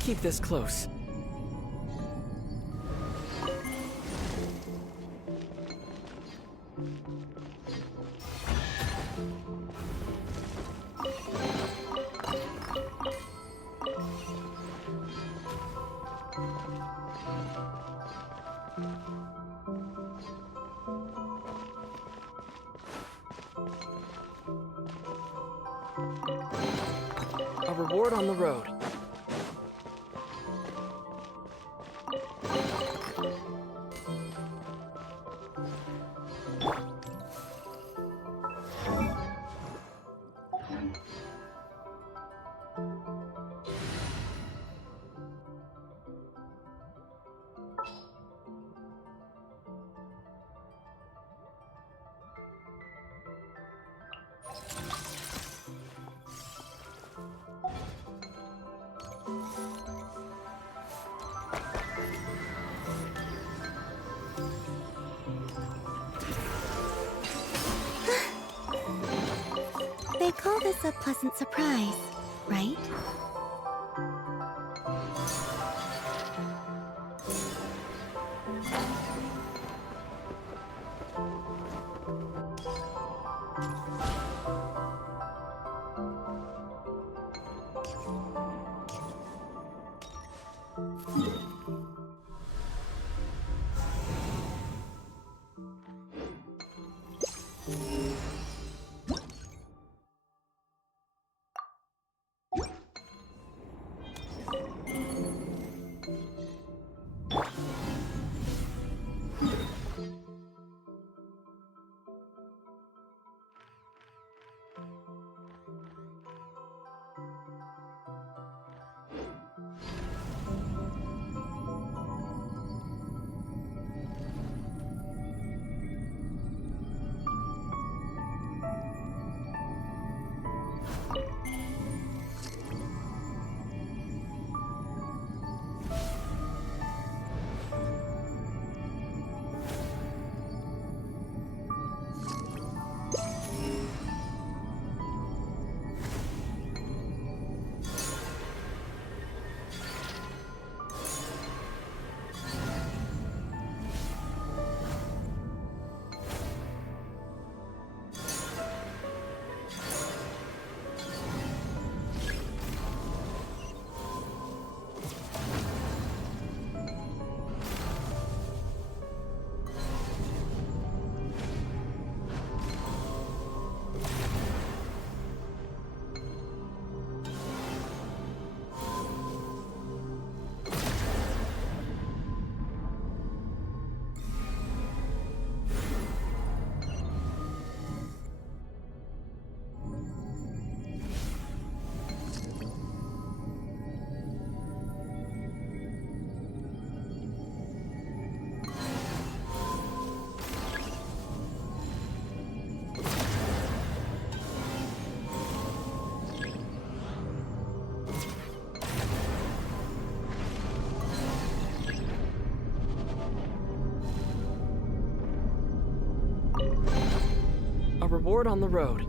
keep this close. A reward on the road. They call this a pleasant surprise, right? A reward on the road.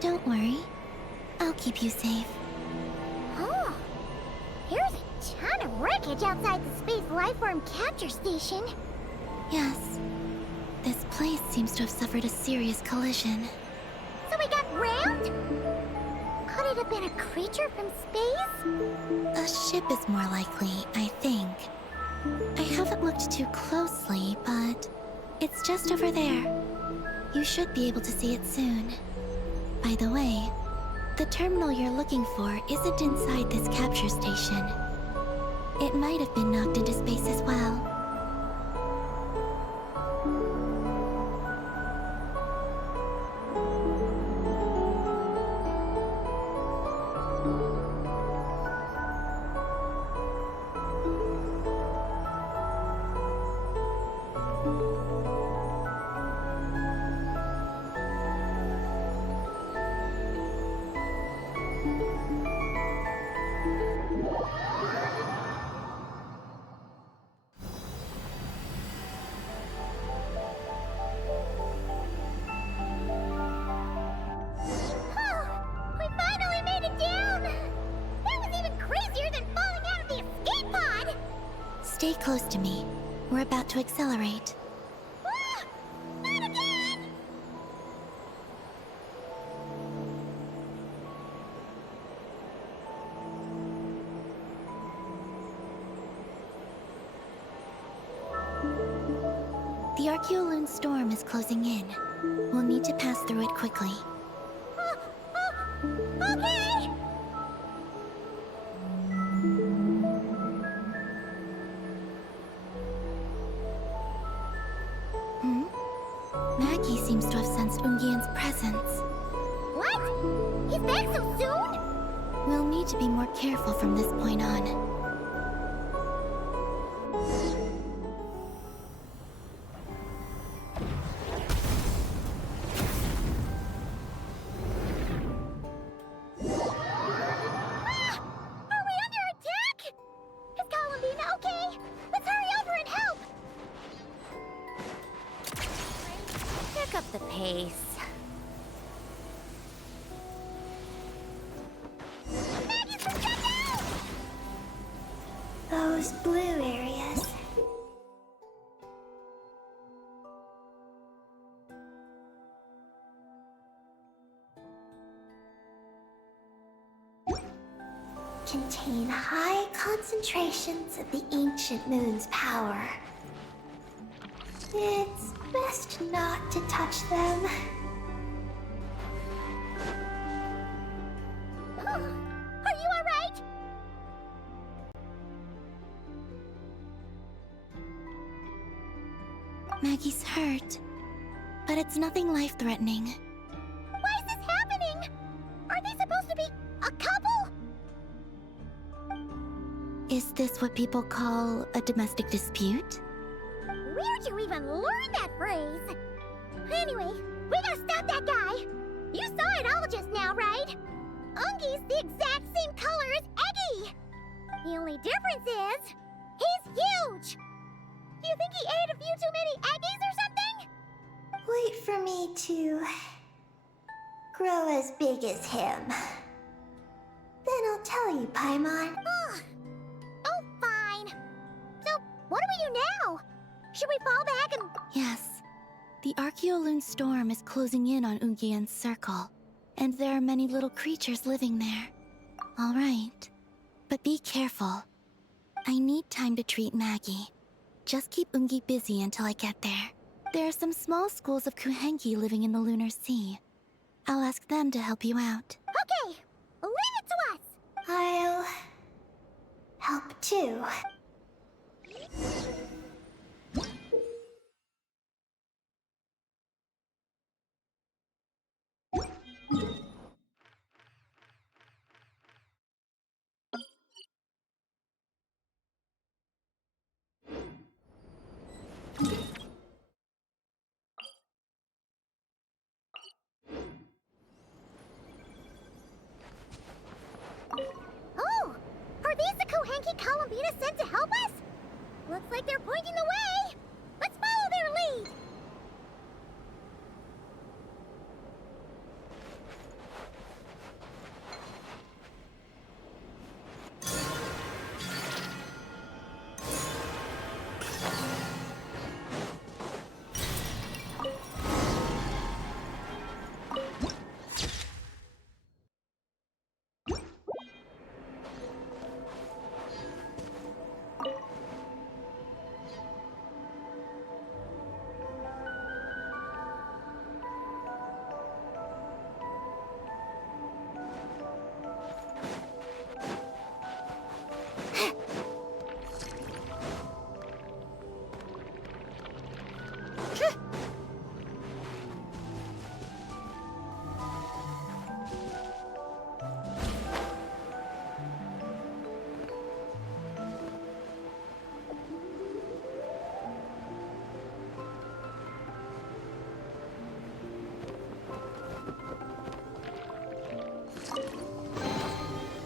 Don't worry. I'll keep you safe. Oh, here's a ton of wreckage outside the Space Lifeform Capture Station. Yes. This place seems to have suffered a serious collision. So we got rammed? Could it have been a creature from space? A ship is more likely, I think. I haven't looked too closely, but it's just over there. You should be able to see it soon. By the way, the terminal you're looking for isn't inside this capture station. It might have been knocked into space as well. Stay close to me. We're about to accelerate. Ah! Not again! The Archeoloon storm is closing in. We'll need to pass through it quickly. Okay! Maggie seems to have sensed Ungian's presence. What? He's back so soon? We'll need need to be more careful from this point on. Are we under attack? Is Columbina okay? Let's hurry over and help! Pick up the pace. Maggie's been shut down! Those blue areas. Contain high concentrations of the ancient moon's power. It's best not to touch them. Are you alright? Maggie's hurt, but it's nothing life-threatening. Why is this happening? Are they supposed to be a couple? Is this what people call a domestic dispute? Where'd you even learn that phrase? Anyway, we gotta stop that guy! You saw it all just now, right? Ungi's the exact same color as Eggy! The only difference is, he's huge! Do you think he ate a few too many Eggies or something? Wait for me to grow as big as him. Then I'll tell you, Paimon. Oh, fine. So, what do we do now? Should we fall back and... Yes. The Archeoloon storm is closing in on Ungian's circle, and there are many little creatures living there. All right. But be careful. I need time to treat Maggie. Just keep Ungi busy until I get there. There are some small schools of Kuhenki living in the Lunar Sea. I'll ask them to help you out. Okay, leave it to us! I'll help too. Oh! Are these the Kohenki Columbina sent to help us? Looks like they're pointing the way! Let's follow their lead!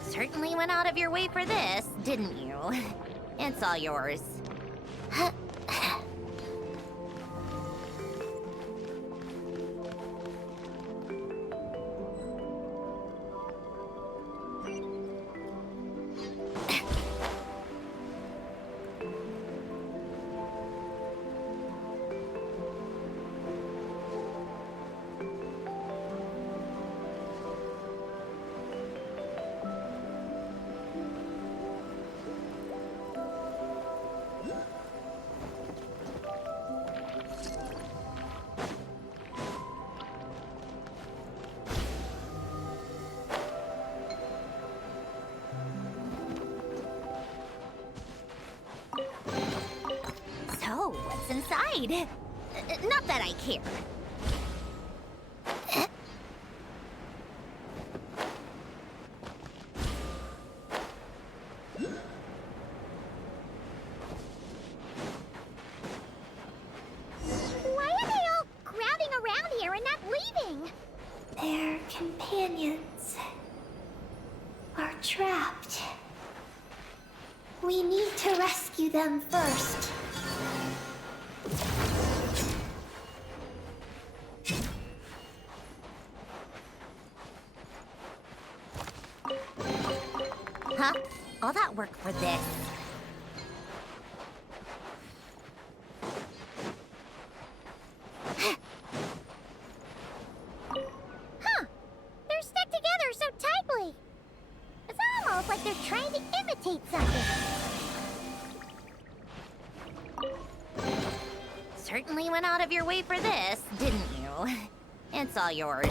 Certainly went out of your way for this, didn't you? It's all yours. So, what's inside? Not that I care. trapped. We need to rescue them first. Huh? All that work for this? Huh. They're stuck together so tightly. It's almost like they're trying to imitate something. Certainly went out of your way for this, didn't you? It's all yours.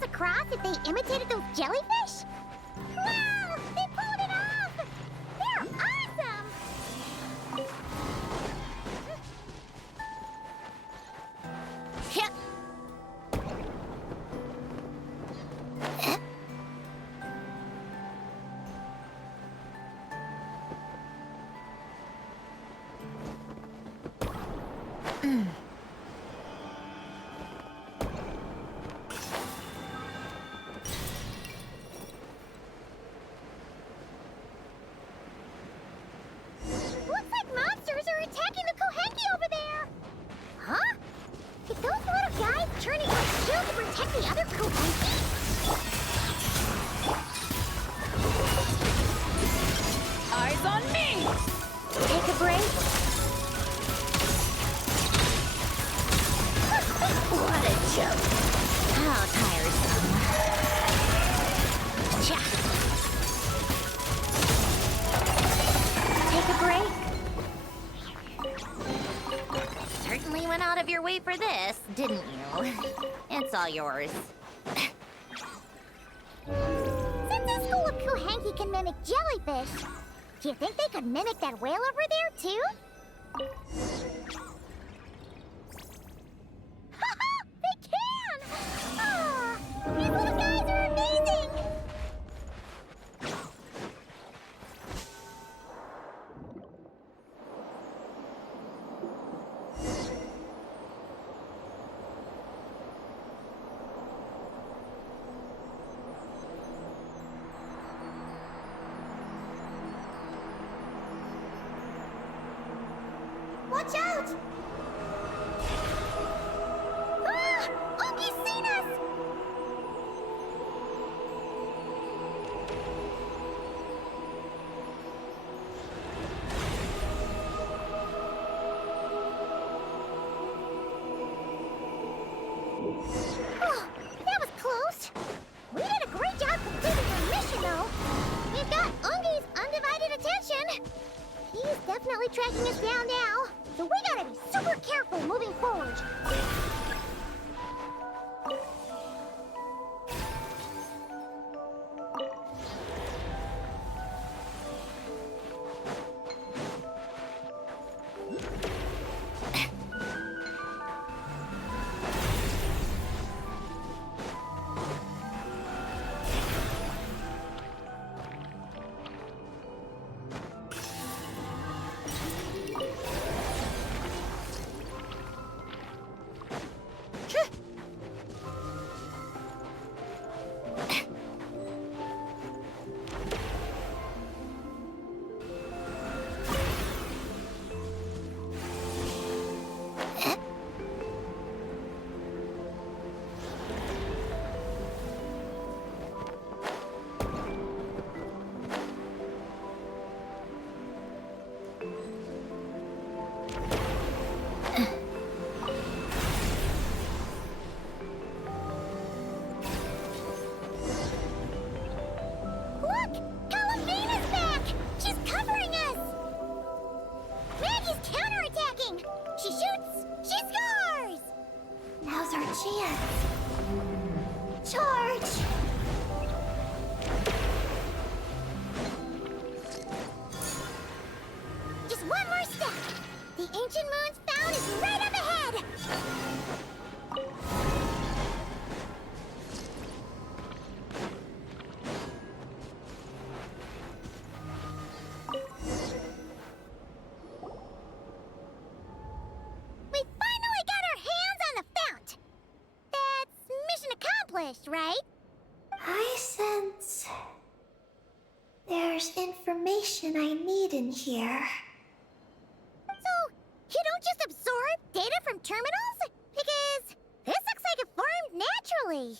Across if they imitated those jellyfish? Wow! They pulled it off! They're awesome! Yep. Looks like monsters are attacking the Kohenki over there! Huh? Did those little guys turn into a shield to protect the other Kohenki? Eyes on me! Take a break. What a joke. How tiresome. Cha. Take a break. Certainly went out of your way for this, didn't you? It's all yours. Since this school of Kohenki can mimic jellyfish, do you think they could mimic that whale over there, too? Haha! They can! Ah, these little guys are amazing! Watch out! Ah! Unky's seen us! Oh, that was close. We did a great job completing our mission, though. We've got Unky's undivided attention. He's definitely tracking us down now, so we gotta be super careful moving forward. chance. Charge! Just one more step. The ancient moon's found is right up ahead. We finally got our hands on the fount. That's mission accomplished, right? I sense there's information I need in here. So, you don't just absorb data from terminals? Because this looks like it formed naturally.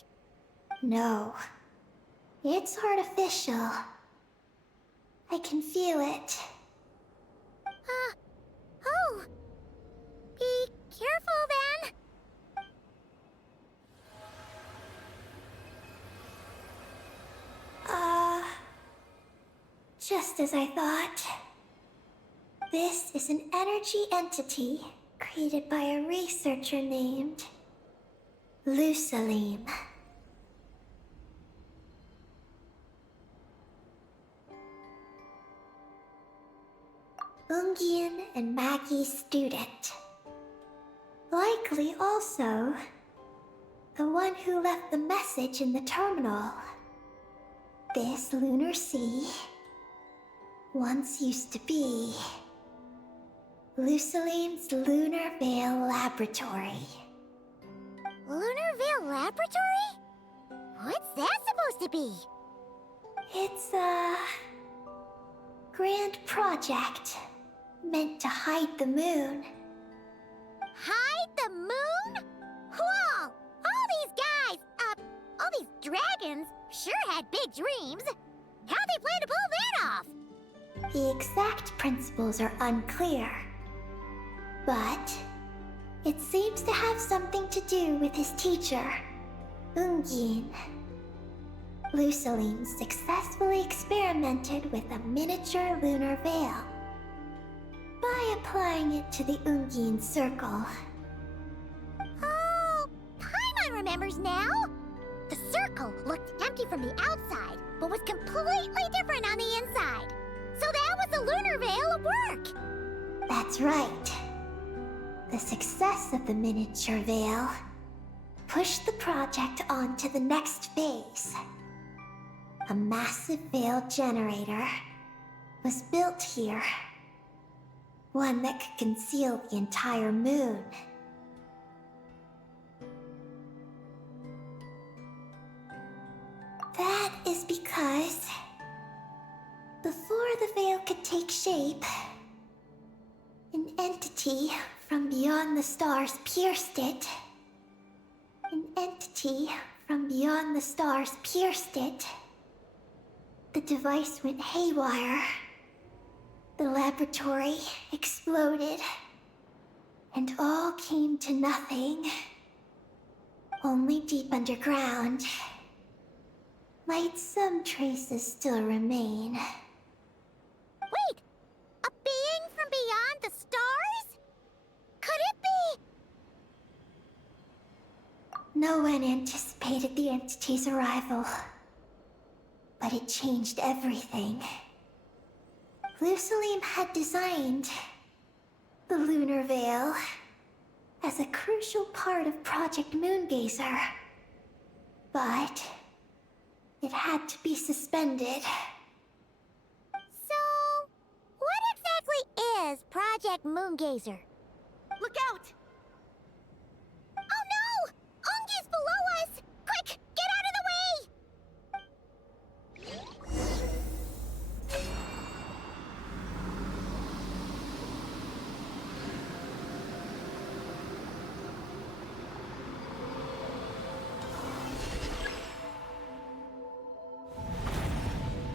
No, it's artificial. I can feel it. Oh. Be careful then. Just as I thought. This is an energy entity created by a researcher named Lusalim. Ungian and Maggie's student. Likely also the one who left the message in the terminal. This lunar sea once used to be Lusalim's Lunar Veil Laboratory. Lunar Veil Laboratory? What's that supposed to be? It's a grand project meant to hide the moon. Hide the moon? Whoa! All these guys, all these dragons sure had big dreams. How'd they plan to pull that off? The exact principles are unclear, but it seems to have something to do with his teacher, Ungin. Lusalim successfully experimented with a miniature lunar veil by applying it to the Ungin circle. Oh, Paimon remembers now. The circle looked empty from the outside, but was completely different on the inside. So that was the lunar veil at work. That's right. The success of the miniature veil pushed the project on to the next phase. A massive veil generator was built here. One that could conceal the entire moon. That is because before the veil could take shape, an entity from beyond the stars pierced it. An entity from beyond the stars pierced it. The device went haywire. The laboratory exploded. And all came to nothing. Only deep underground might some traces still remain. Wait! A being from beyond the stars? Could it be? No one anticipated the entity's arrival. But it changed everything. Lusalim had designed the lunar veil as a crucial part of Project Moongazer. But it had to be suspended. So, what exactly is Project Moongazer? Look out! Oh no! Ungi's below us! Quick, get out of the way!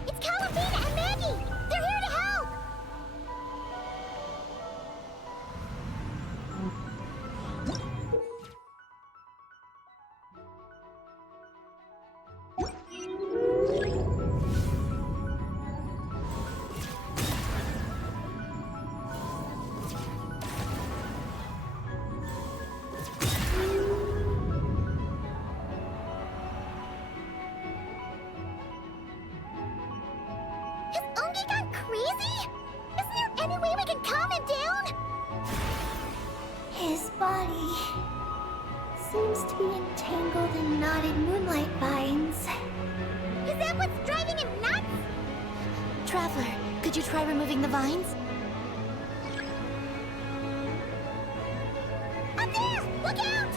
It's Calabina and Maggie! They're here to help! body seems to be entangled in knotted moonlight vines. Is that what's driving him nuts? Traveler, could you try removing the vines? Up there! Look out!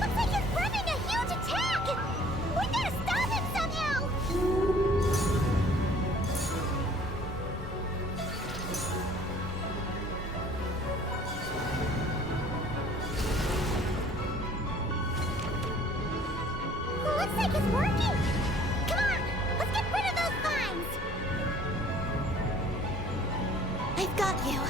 Looks like he's running a huge attack! We gotta stop him somehow! Looks like it's working! Come on! Let's get rid of those vines! I've got you.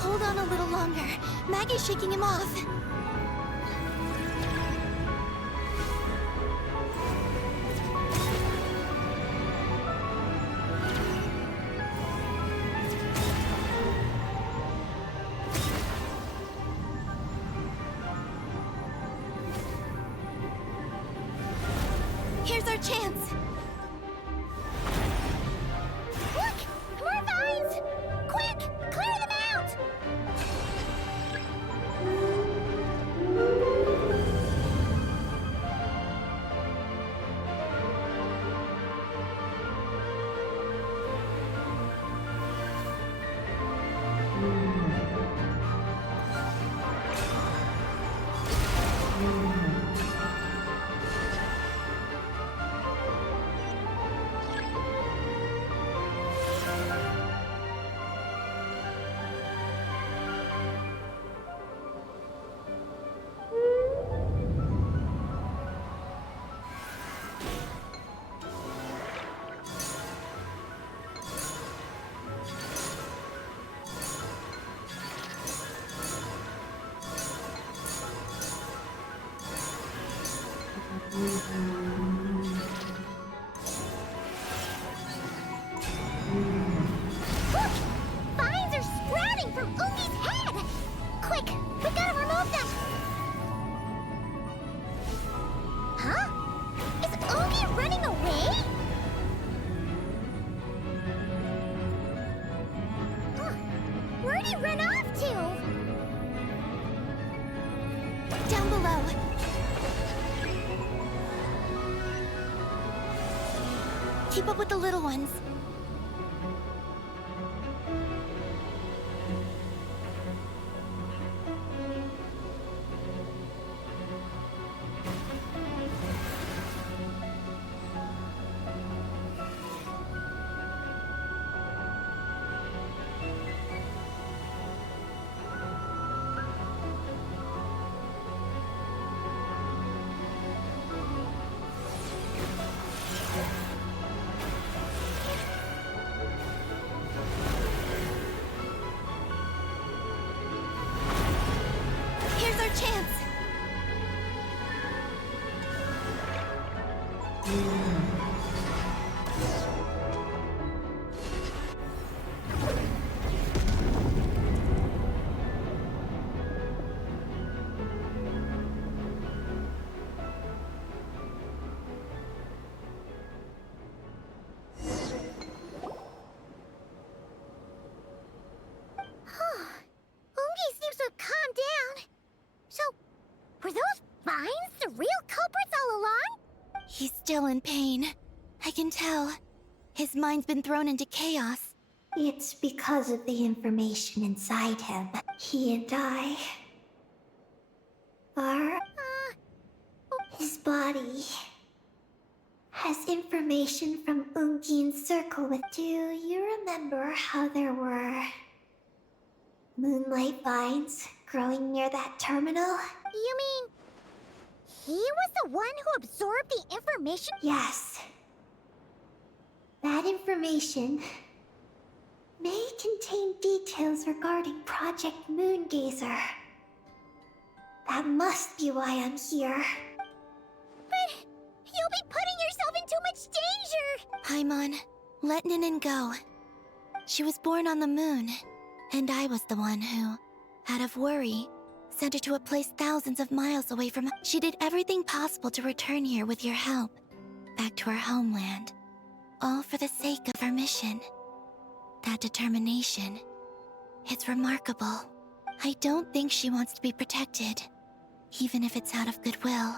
Hold on a little longer. Maggie's shaking him off. Here's our chance. Look! More vines! Quick! Clear them out! Look! Vines are sprouting from Ungi's head! Quick! We gotta remove them! Huh? Is Ungi running away? Huh. Where'd he run off to? Down below. Keep up with the little ones. Here's our chance. Ungi seems to have calmed down. So, were those vines the real culprits all along? He's still in pain. I can tell. His mind's been thrown into chaos. It's because of the information inside him. He and I are... His body has information from Ungi's circle with... Do you remember how there were moonlight vines growing near that terminal? You mean he was the one who absorbed the information? Yes. That information may contain details regarding Project Moongazer. That must be why I'm here. But you'll be putting yourself in too much danger! Paimon, let Ninin go. She was born on the moon, and I was the one who, out of worry, sent her to a place thousands of miles away from. She did everything possible to return here with your help, back to her homeland, all for the sake of her mission. That determination, it's remarkable. I don't think she wants to be protected, even if it's out of goodwill.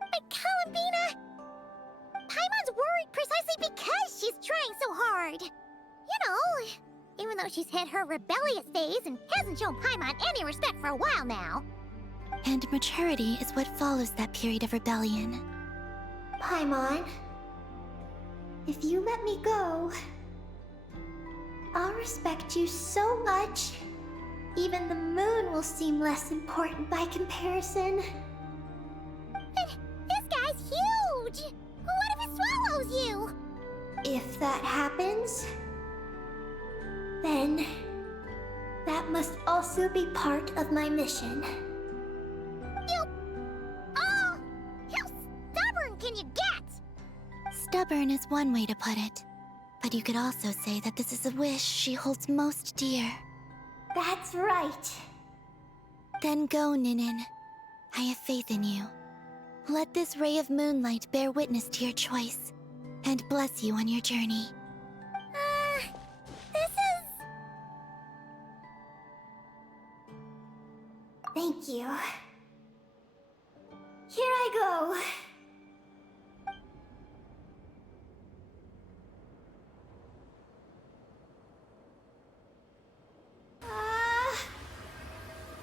But Columbina, Paimon's worried precisely because she's trying so hard. You know, even though she's hit her rebellious phase and hasn't shown Paimon any respect for a while now. And maturity is what follows that period of rebellion. Paimon, if you let me go, I'll respect you so much, even the moon will seem less important by comparison. This guy's huge! What if it swallows you? If that happens, then that must also be part of my mission. Oh! How stubborn can you get? Stubborn is one way to put it, but you could also say that this is a wish she holds most dear. That's right. Then go, Ninin. I have faith in you. Let this ray of moonlight bear witness to your choice, and bless you on your journey. This is... Thank you. Here I go.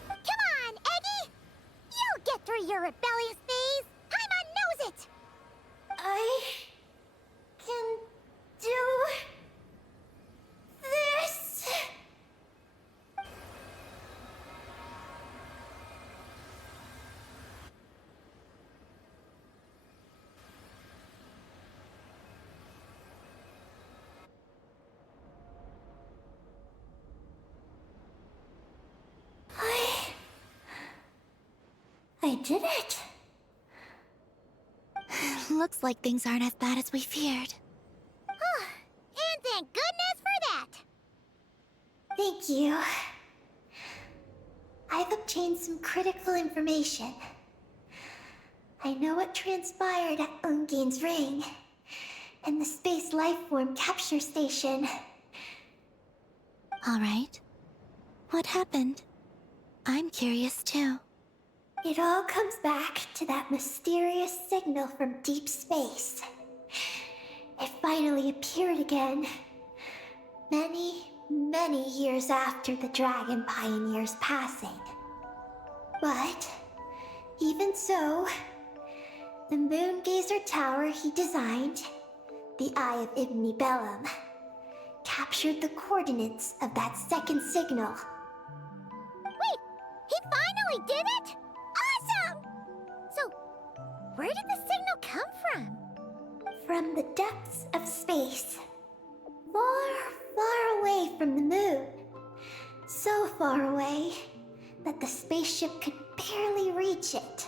Come on, Eggy! You'll get through your rebellious phase! Paimon knows it! I can do this! I did it! Looks like things aren't as bad as we feared. And thank goodness for that! Thank you. I've obtained some critical information. I know what transpired at Ungain's ring, and the space lifeform capture station. Alright. What happened? I'm curious too. It all comes back to that mysterious signal from deep space. It finally appeared again. Many years after the Dragon Pioneer's passing. But, even so, the Moongazer Tower he designed, the Eye of Ibni Bellum, captured the coordinates of that second signal. Wait, he finally did it? Awesome! So, where did the signal come from? From the depths of space. Far away from the moon. So far away that the spaceship could barely reach it.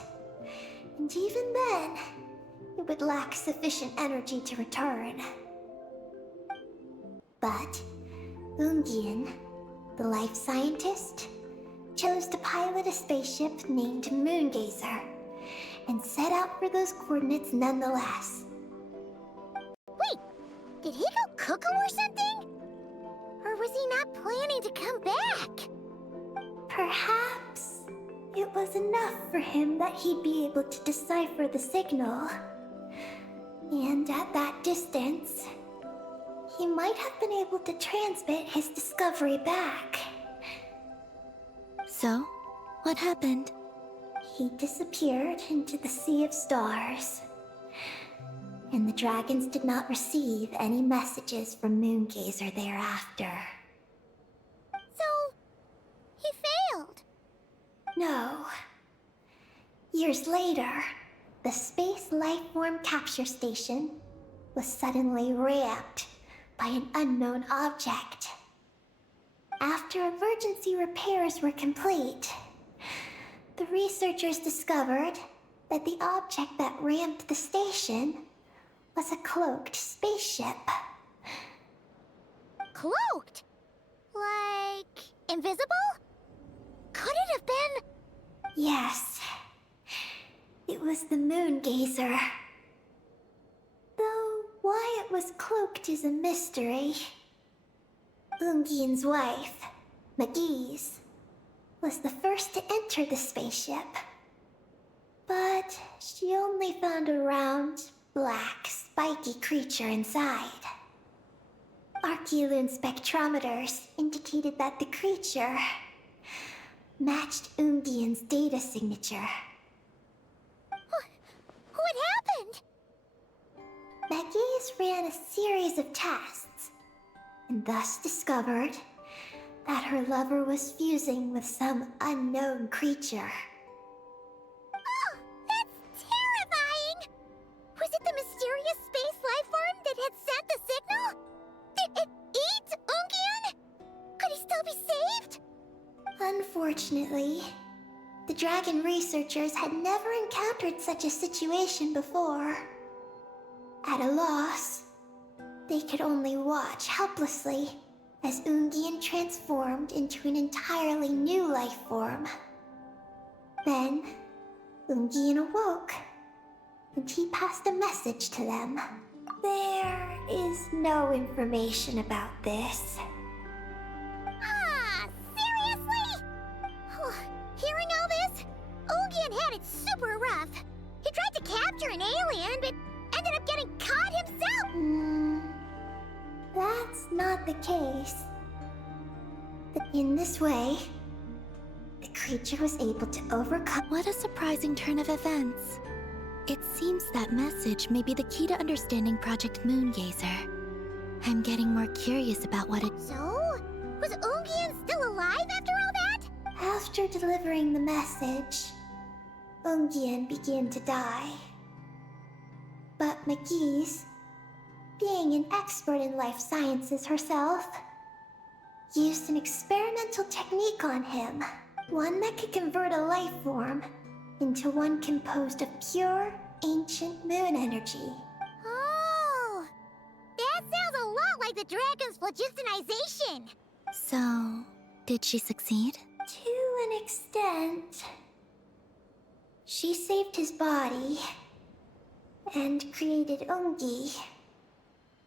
And even then, it would lack sufficient energy to return. But Ungian, the life scientist, chose to pilot a spaceship named Moongazer and set out for those coordinates nonetheless. Wait, did he go cuckoo or something? Or was he not planning to come back? Perhaps it was enough for him that he'd be able to decipher the signal. And at that distance, he might have been able to transmit his discovery back. So, what happened? He disappeared into the sea of stars. And the dragons did not receive any messages from Moongazer thereafter. So, he failed? No. Years later, the Space Lifeform Capture Station, was suddenly ramped by an unknown object. After emergency repairs were complete, the researchers discovered that the object that ramped the station was a cloaked spaceship. Cloaked? Like, invisible? Could it have been? Yes. It was the Moon Gazer. Though why it was cloaked is a mystery. Ungian's wife, McGee's, was the first to enter the spaceship. But she only found a round, black, spiky creature inside. Archeloon spectrometers indicated that the creature matched Ungian's data signature. What happened? McGee's ran a series of tests, and thus discovered that her lover was fusing with some unknown creature. Oh, that's terrifying! Was it the mysterious space life form that had sent the signal? Did it eat Ungian? Could he still be saved? Unfortunately, the dragon researchers had never encountered such a situation before. At a loss, they could only watch helplessly as Ungian transformed into an entirely new life form. Then, Ungian awoke, and he passed a message to them. There is no information about this. Ah, seriously? Hearing all this, Ungian had it super rough. He tried to capture an alien, but ended up getting caught himself. That's not the case. But in this way, the creature was able to overcome— What a surprising turn of events. It seems that message may be the key to understanding Project Moongazer. I'm getting more curious about what it— So, was Ungian still alive after all that? After delivering the message, Ungian began to die. But McGee's, being an expert in life sciences herself, used an experimental technique on him. One that could convert a life form into one composed of pure, ancient moon energy. Oh, that sounds a lot like the dragon's phlogistonization. So, did she succeed? To an extent. She saved his body and created Ungi,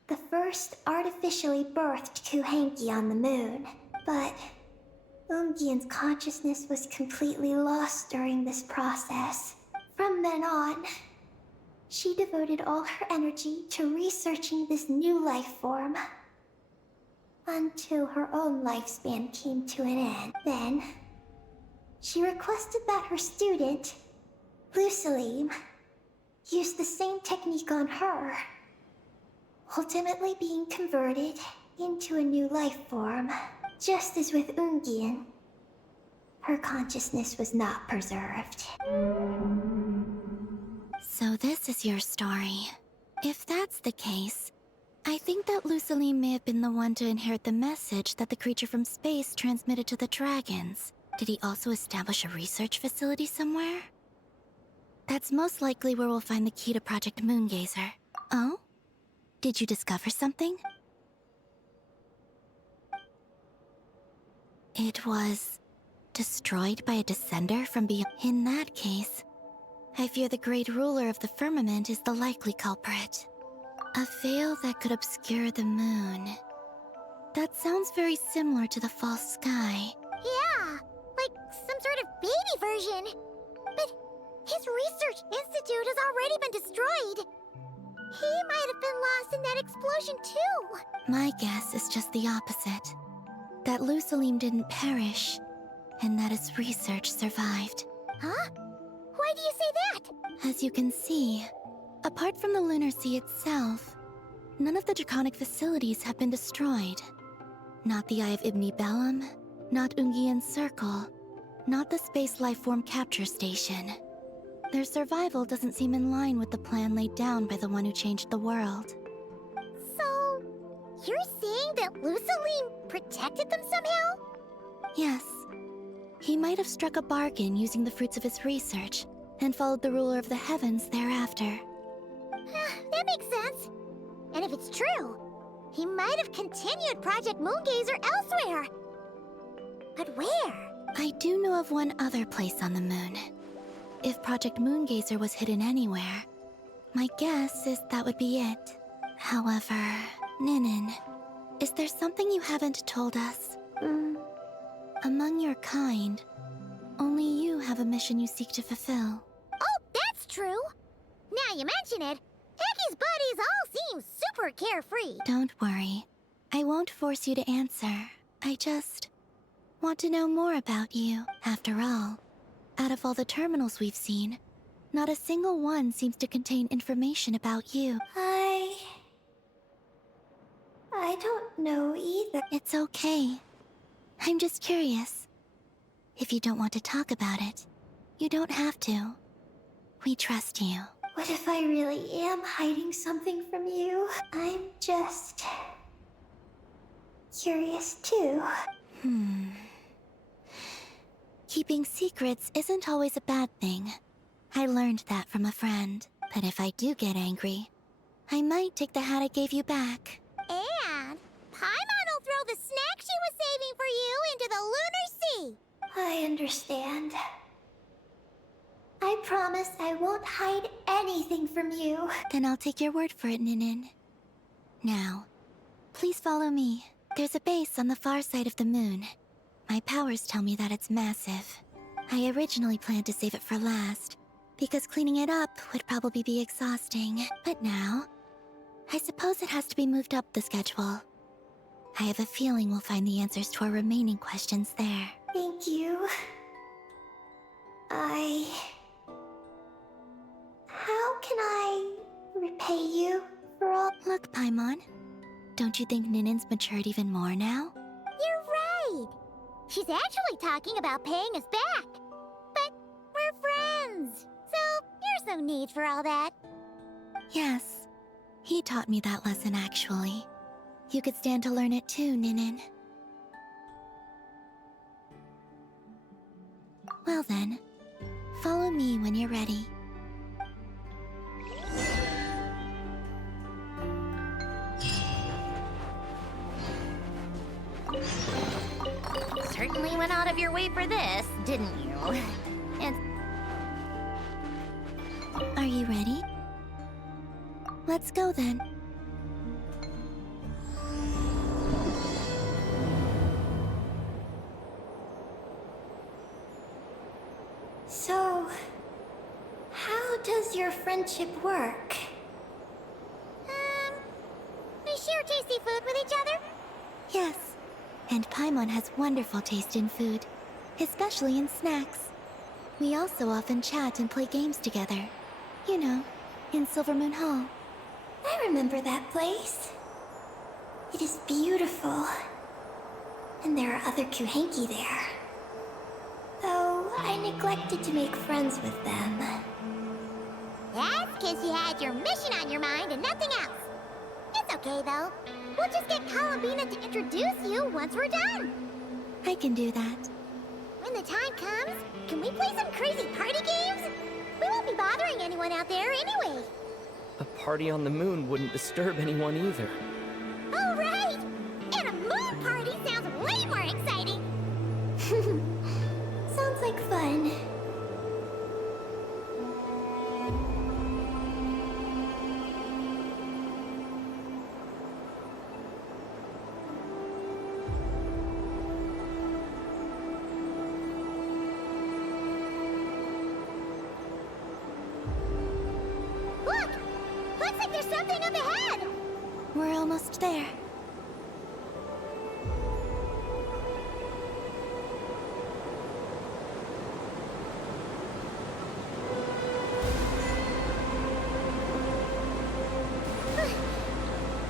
the first artificially birthed Kuhanki on the moon. But Ungian's consciousness was completely lost during this process. From then on, she devoted all her energy to researching this new life form, until her own lifespan came to an end. Then, she requested that her student, Lusalim, use the same technique on her, ultimately being converted into a new life form. Just as with Ungian, her consciousness was not preserved. So this is your story. If that's the case, I think that Lusalim may have been the one to inherit the message that the creature from space transmitted to the dragons. Did he also establish a research facility somewhere? That's most likely where we'll find the key to Project Moongazer. Oh? Did you discover something? It was destroyed by a descender from beyond. In that case, I fear the great ruler of the firmament is the likely culprit. A veil that could obscure the moon. That sounds very similar to the false sky. Yeah, like some sort of baby version. But his research institute has already been destroyed. He might have been lost in that explosion too. My guess is just the opposite. That Lusalim didn't perish, and that his research survived. Huh? Why do you say that? As you can see, apart from the Lunar Sea itself, none of the draconic facilities have been destroyed. Not the Eye of Ibn Bellum, not Ungian's Circle, not the Space Lifeform Capture Station. Their survival doesn't seem in line with the plan laid down by the one who changed the world. You're saying that Luceline protected them somehow? Yes. He might have struck a bargain using the fruits of his research and followed the ruler of the heavens thereafter. That makes sense. And if it's true, he might have continued Project Moongazer elsewhere. But where? I do know of one other place on the moon. If Project Moongazer was hidden anywhere, my guess is that would be it. However, Ninin, is there something you haven't told us? Among your kind, only you have a mission you seek to fulfill. Oh, that's true. Now you mention it, Eggy's buddies all seem super carefree. Don't worry. I won't force you to answer. I just want to know more about you. After all, out of all the terminals we've seen, not a single one seems to contain information about you. I don't know either. It's okay. I'm just curious. If you don't want to talk about it, you don't have to. We trust you. What if I really am hiding something from you? I'm just curious too. Keeping secrets isn't always a bad thing. I learned that from a friend. But if I do get angry, I might take the hat I gave you back. And Paimon will throw the snack she was saving for you into the Lunar Sea. I understand. I promise I won't hide anything from you. Then I'll take your word for it, Ninin. Now, please follow me. There's a base on the far side of the moon. My powers tell me that it's massive. I originally planned to save it for last, because cleaning it up would probably be exhausting. But now, I suppose it has to be moved up the schedule. I have a feeling we'll find the answers to our remaining questions there. Thank you. How can I repay you for all? Look, Paimon, don't you think Ninin's matured even more now? You're right. She's actually talking about paying us back. But we're friends, so there's no need for all that. Yes, he taught me that lesson actually. You could stand to learn it too, Ninin. Well then, follow me when you're ready. Certainly went out of your way for this, didn't you? And Are you ready? Let's go then. So, how does your friendship work? We share tasty food with each other. Yes, and Paimon has wonderful taste in food, especially in snacks. We also often chat and play games together. You know, in Silvermoon Hall. I remember that place. It is beautiful. And there are other Kuhenki there. Though I neglected to make friends with them. That's because you had your mission on your mind and nothing else. It's okay, though. We'll just get Columbina to introduce you once we're done. I can do that. When the time comes, can we play some crazy party games? We won't be bothering anyone out there anyway. A party on the moon wouldn't disturb anyone either. Oh, right! And a moon party sounds way more exciting. Sounds like fun. Look! Looks like there's something up ahead! We're almost there.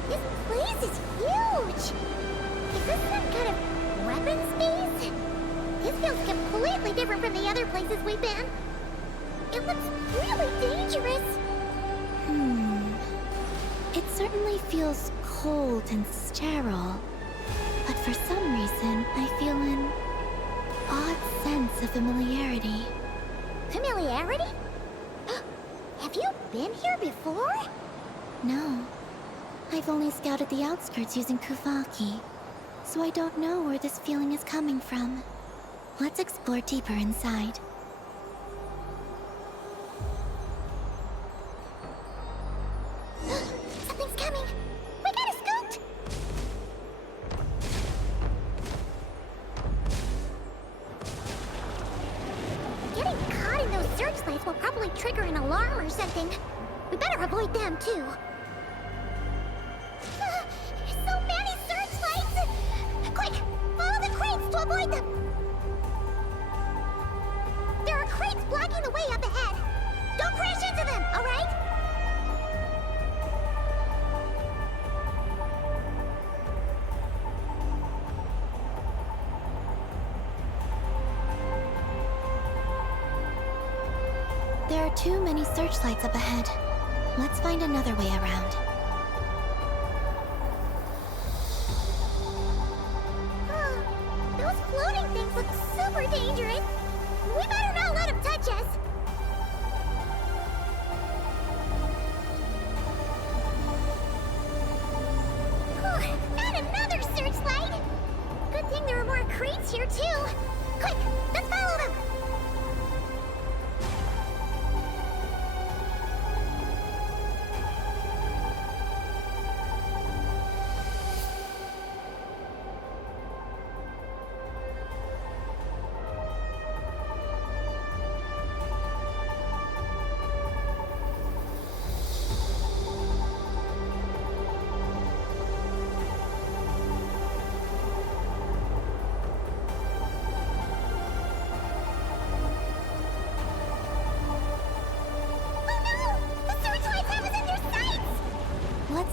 This place is huge! Is this some kind of weapons base? This feels completely different from the other places we've been. It looks really dangerous. It's certainly feels cold and sterile. But for some reason, I feel an odd sense of familiarity. Familiarity? Have you been here before? No. I've only scouted the outskirts using Kuvaki, so I don't know where this feeling is coming from. Let's explore deeper inside. Something's coming! We gotta scoot! Getting caught in those searchlights will probably trigger an alarm or something. We better avoid them, too. So many searchlights! Quick! Follow the crates to avoid them! There are crates blocking the way up ahead! Don't crash into them, alright? There are too many searchlights up ahead. Let's find another way around. Those floating things look super dangerous. We better not let them touch us. And another searchlight. Good thing there are more crates here too. Quick, let's follow them.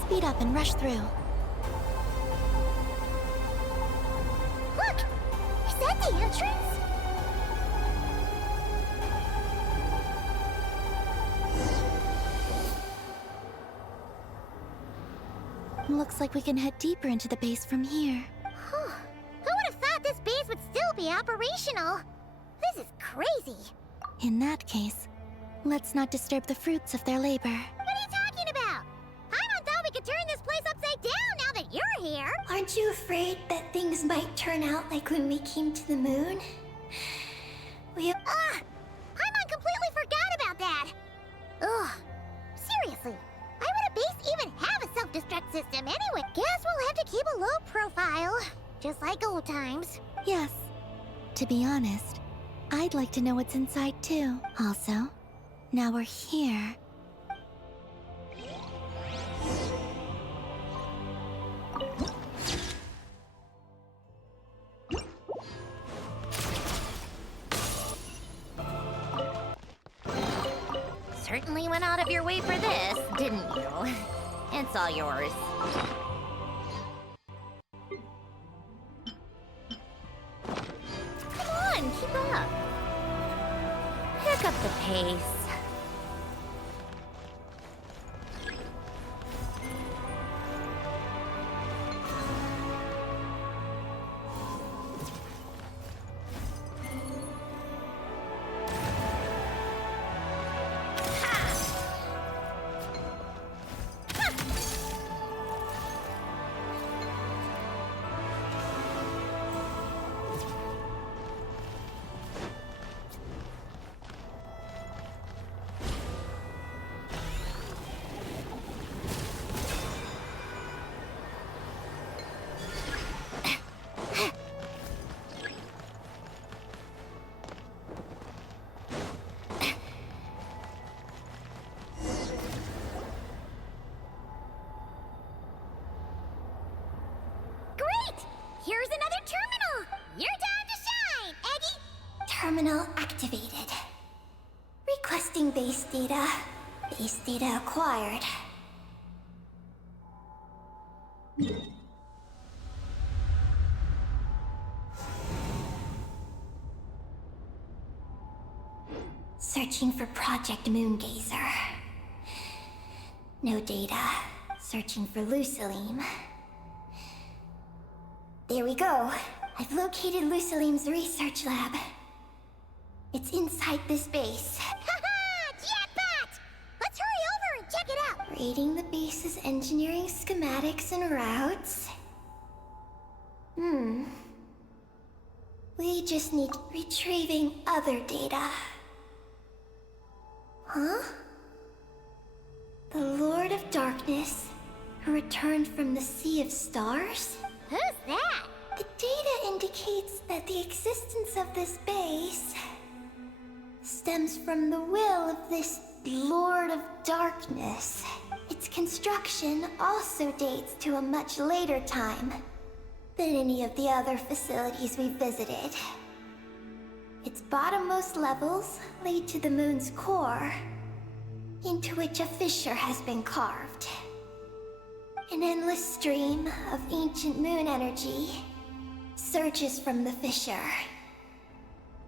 Speed up and rush through. Look! Is that the entrance? Looks like we can head deeper into the base from here. Who would have thought this base would still be operational? This is crazy. In that case, let's not disturb the fruits of their labor. What are you talking about? Paimon thought we could turn this place upside down now that you're here. Aren't you afraid that things might turn out like when we came to the moon? Paimon completely forgot about that. Ugh. Seriously, why would a base even have a self-destruct system anyway? Guess we'll have to keep a low profile, just like old times. Yes. To be honest, I'd like to know what's inside too. Also, now we're here. Certainly went out of your way for this, didn't you? It's all yours. Come on, keep up. Pick up the pace. Here's another terminal! Your time to shine, Eggy! Terminal activated. Requesting base data. Base data acquired. Searching for Project Moongazer. No data. searching for Lucilim. There we go. I've located Lucilim's research lab. It's inside this base. Haha! Jackpot! Let's hurry over and check it out! Reading the base's engineering schematics and routes. We just need retrieving other data. Huh? The Lord of Darkness, who returned from the Sea of Stars? Who's that? The data indicates that the existence of this base stems from the will of this Lord of Darkness. Its construction also dates to a much later time than any of the other facilities we visited. Its bottommost levels lead to the moon's core, into which a fissure has been carved. An endless stream of ancient moon energy surges from the fissure.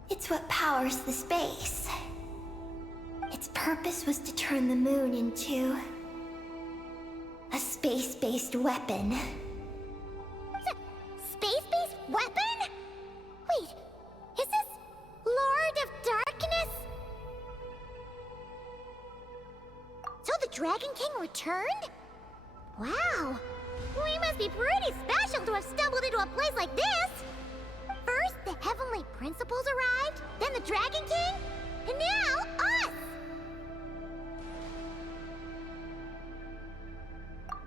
It's what powers the space. Its purpose was to turn the moon into a space-based weapon. Space-based weapon? Wait, is this Lord of Darkness? So the Dragon King returned? Wow, we must be pretty special to have stumbled into a place like this! First, the Heavenly Principles arrived, then the Dragon King, and now us!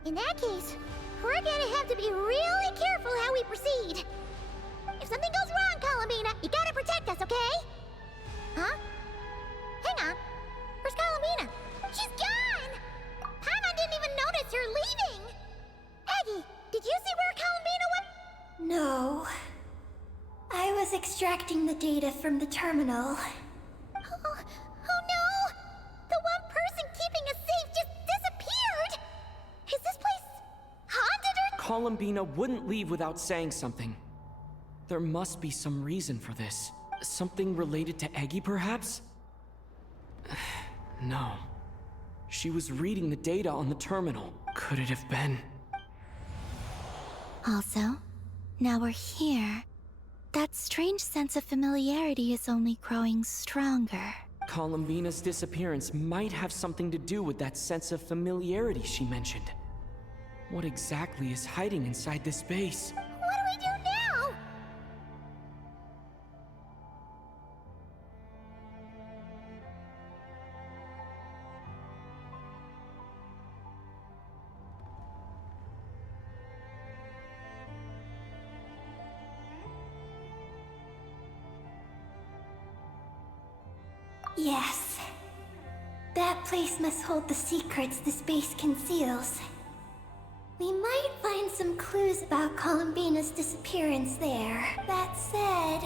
In that case, we're gonna have to be really careful how we proceed. If something goes wrong, Colomina, you gotta protect us, okay? Huh? Hang on. Where's Colomina? She's gone! Paimon didn't even notice her leaving! Aggie, did you see where Colomina went? No. I was extracting the data from the terminal. Oh no! The one person keeping us safe just disappeared! Is this place haunted or... Columbina wouldn't leave without saying something. There must be some reason for this. Something related to Eggy, perhaps? No. She was reading the data on the terminal. Could it have been? Also, now we're here. That strange sense of familiarity is only growing stronger. Columbina's disappearance might have something to do with that sense of familiarity she mentioned. What exactly is hiding inside this base? What do we do now? Yes. That place must hold the secrets the space conceals. We might find some clues about Columbina's disappearance there. That said,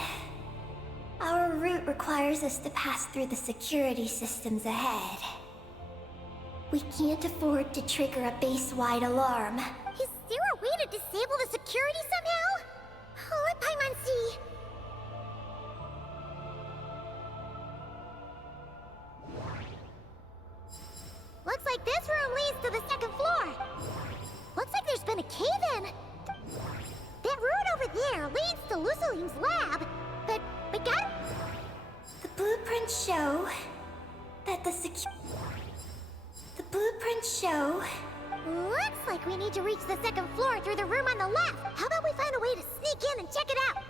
our route requires us to pass through the security systems ahead. We can't afford to trigger a base-wide alarm. Is there a way to disable the security somehow? Let Paimon see. Looks like this room leads to the second floor. Looks like there's been a cave-in. That route over there leads to Lucilim's lab. But we got... The blueprints show that Looks like we need to reach the second floor through the room on the left. How about we find a way to sneak in and check it out?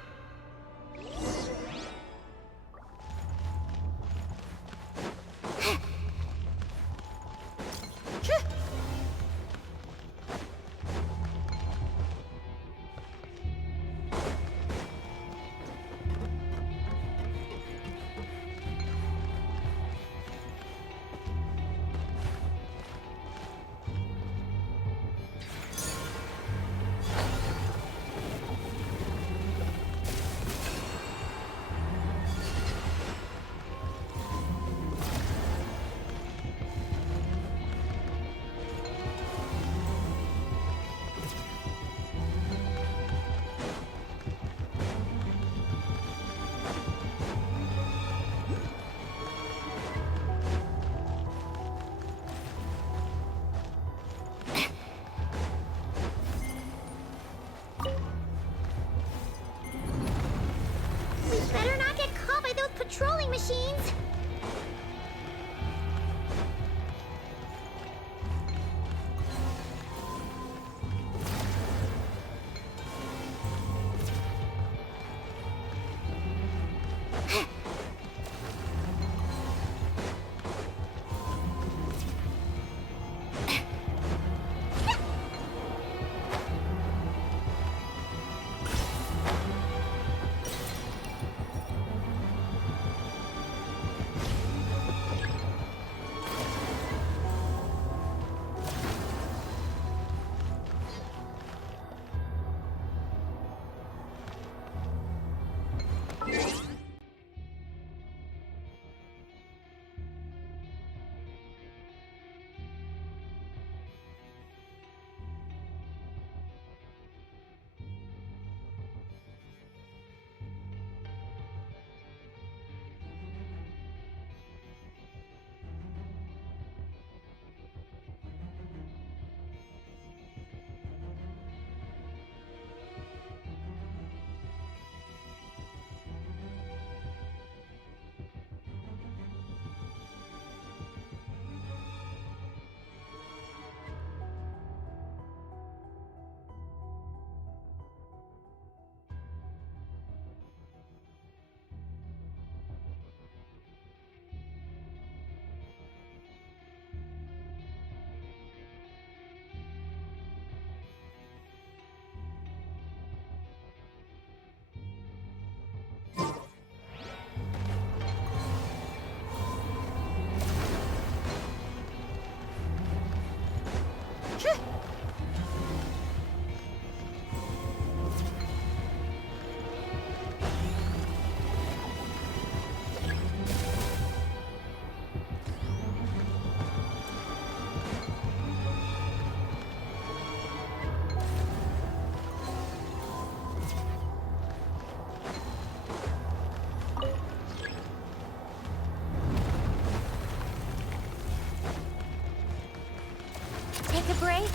Take a break?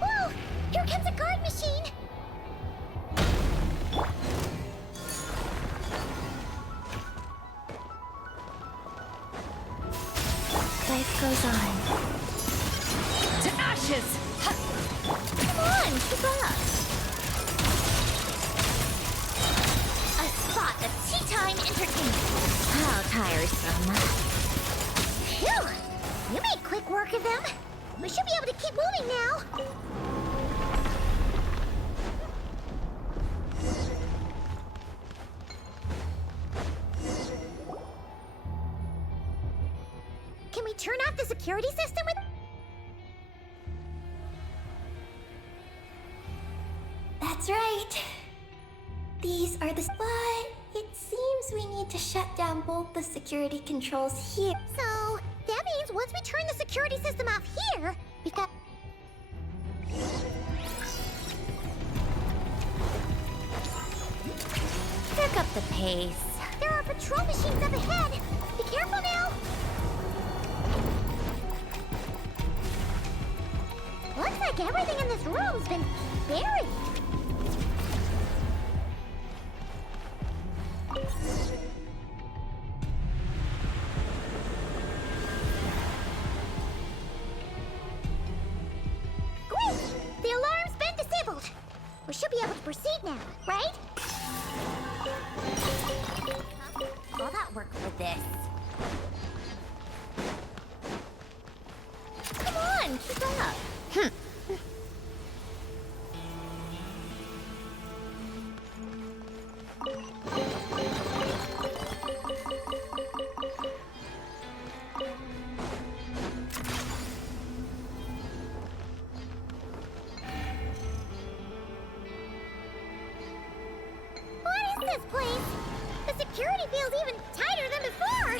Whoa! Here comes a guard machine! Life goes on. To ashes! Come on, keep up. A spot of tea time entertainment. How tiresome. Phew! You made quick work of them. We should be able to keep moving now. Can we turn off the security system with... That's right. These are the... But it seems we need to shut down both the security controls here. So, that means once we turn the security system off here, we've got... Pick up the pace. There are patrol machines up ahead. Be careful now. Looks like everything in this room's been buried. Great! The alarm's been disabled. We should be able to proceed now, right? All that work for this. Come on, keep up. What is this place? The security feels even tighter than before.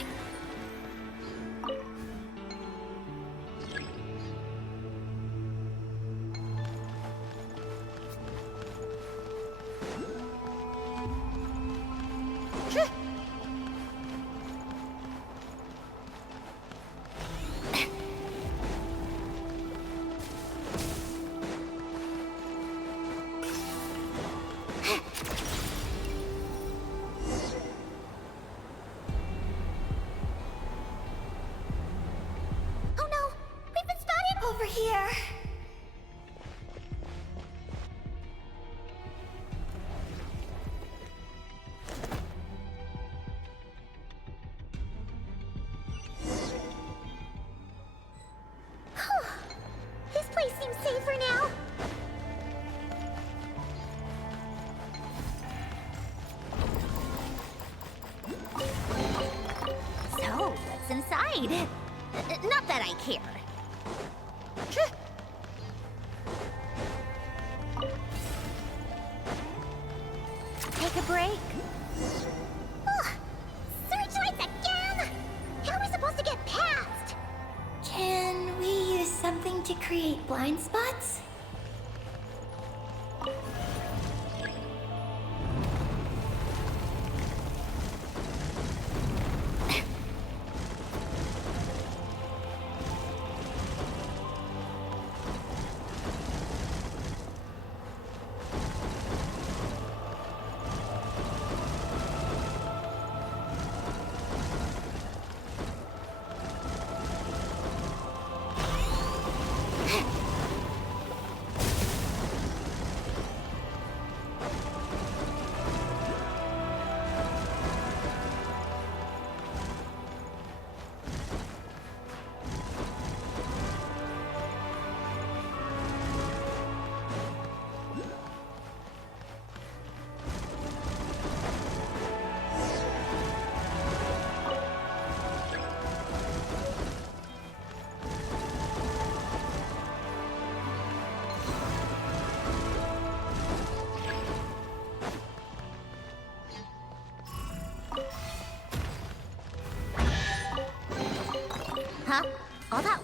Oh no! We've been spotted! Over here. This place seems safer now. So, what's inside? Not that I care. Take a break? Searchlights again! How are we supposed to get past? Can we use something to create blind spots?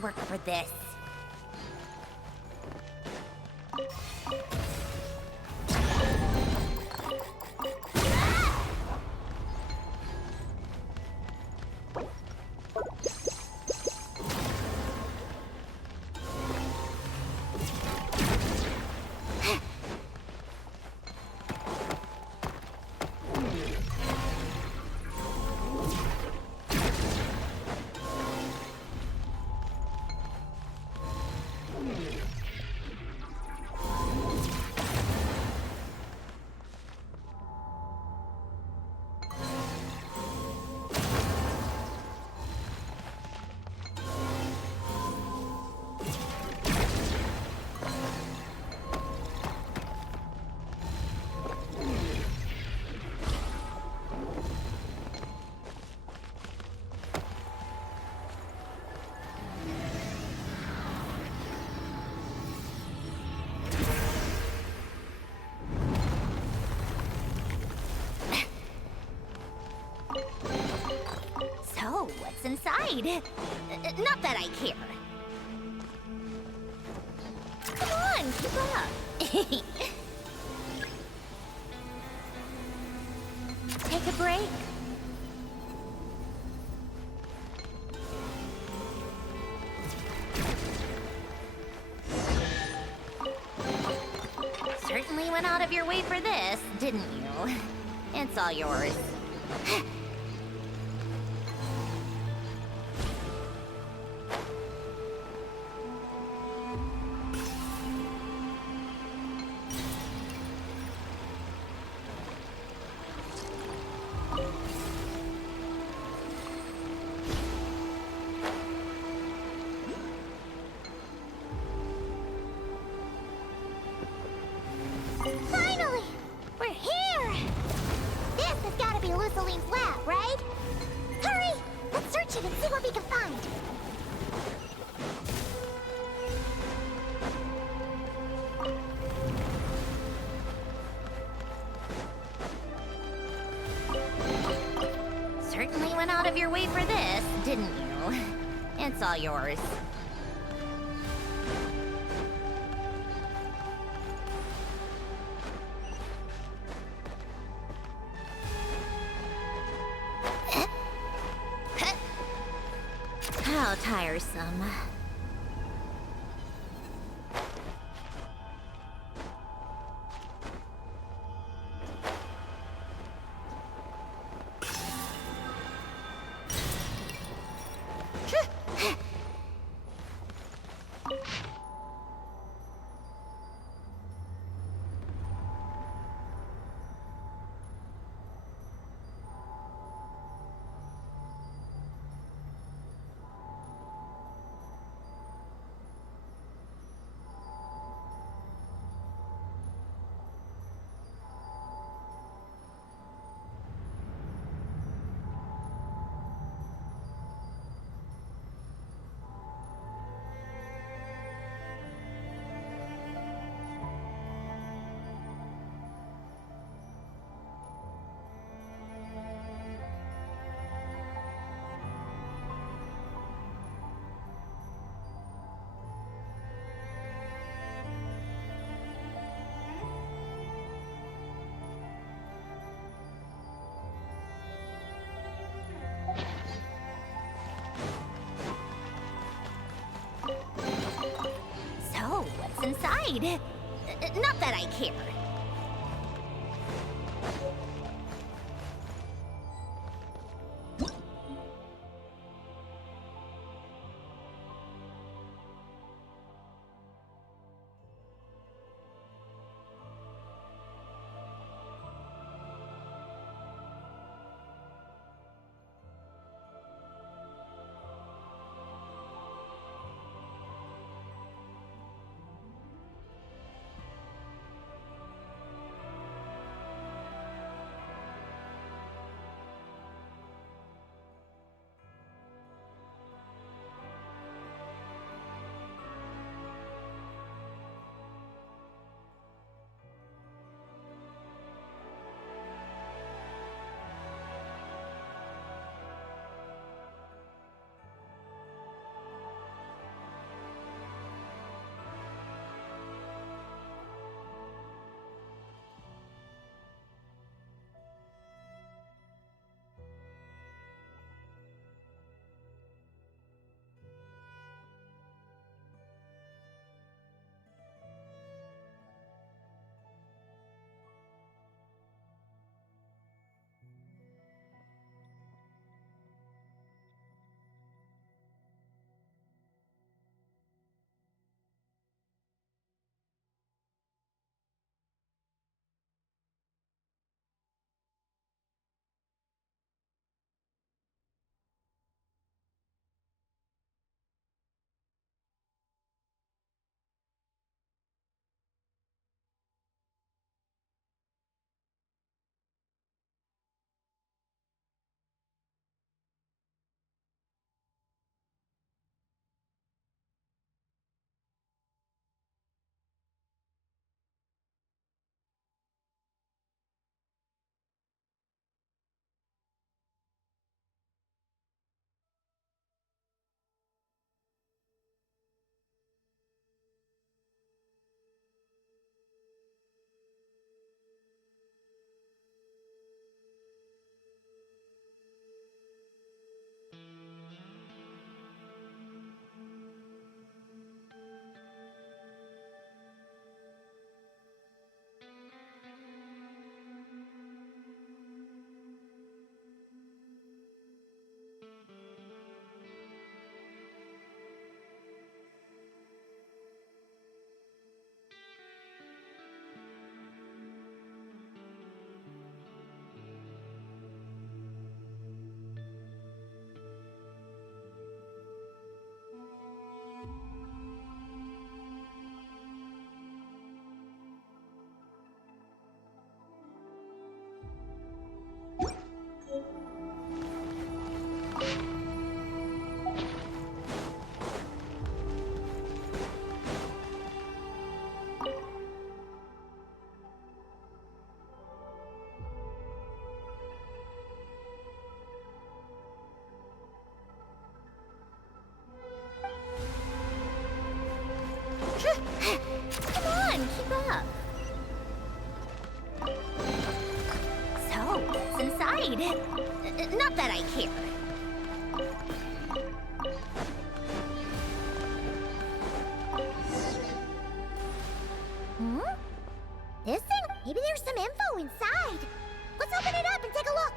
work for this. So, what's inside? Not that I care. Come on, keep up. Take a break. Certainly went out of your way for this, didn't you? It's all yours. Finally! We're here! This has got to be Luciline's lab, right? Hurry! Let's search it and see what we can find. Certainly went out of your way for this, didn't you? It's all yours. How tiresome. So, what's inside? Not that I care. Come on, keep up. So, what's inside? Not that I care. Hmm? This thing? Maybe there's some info inside. Let's open it up and take a look.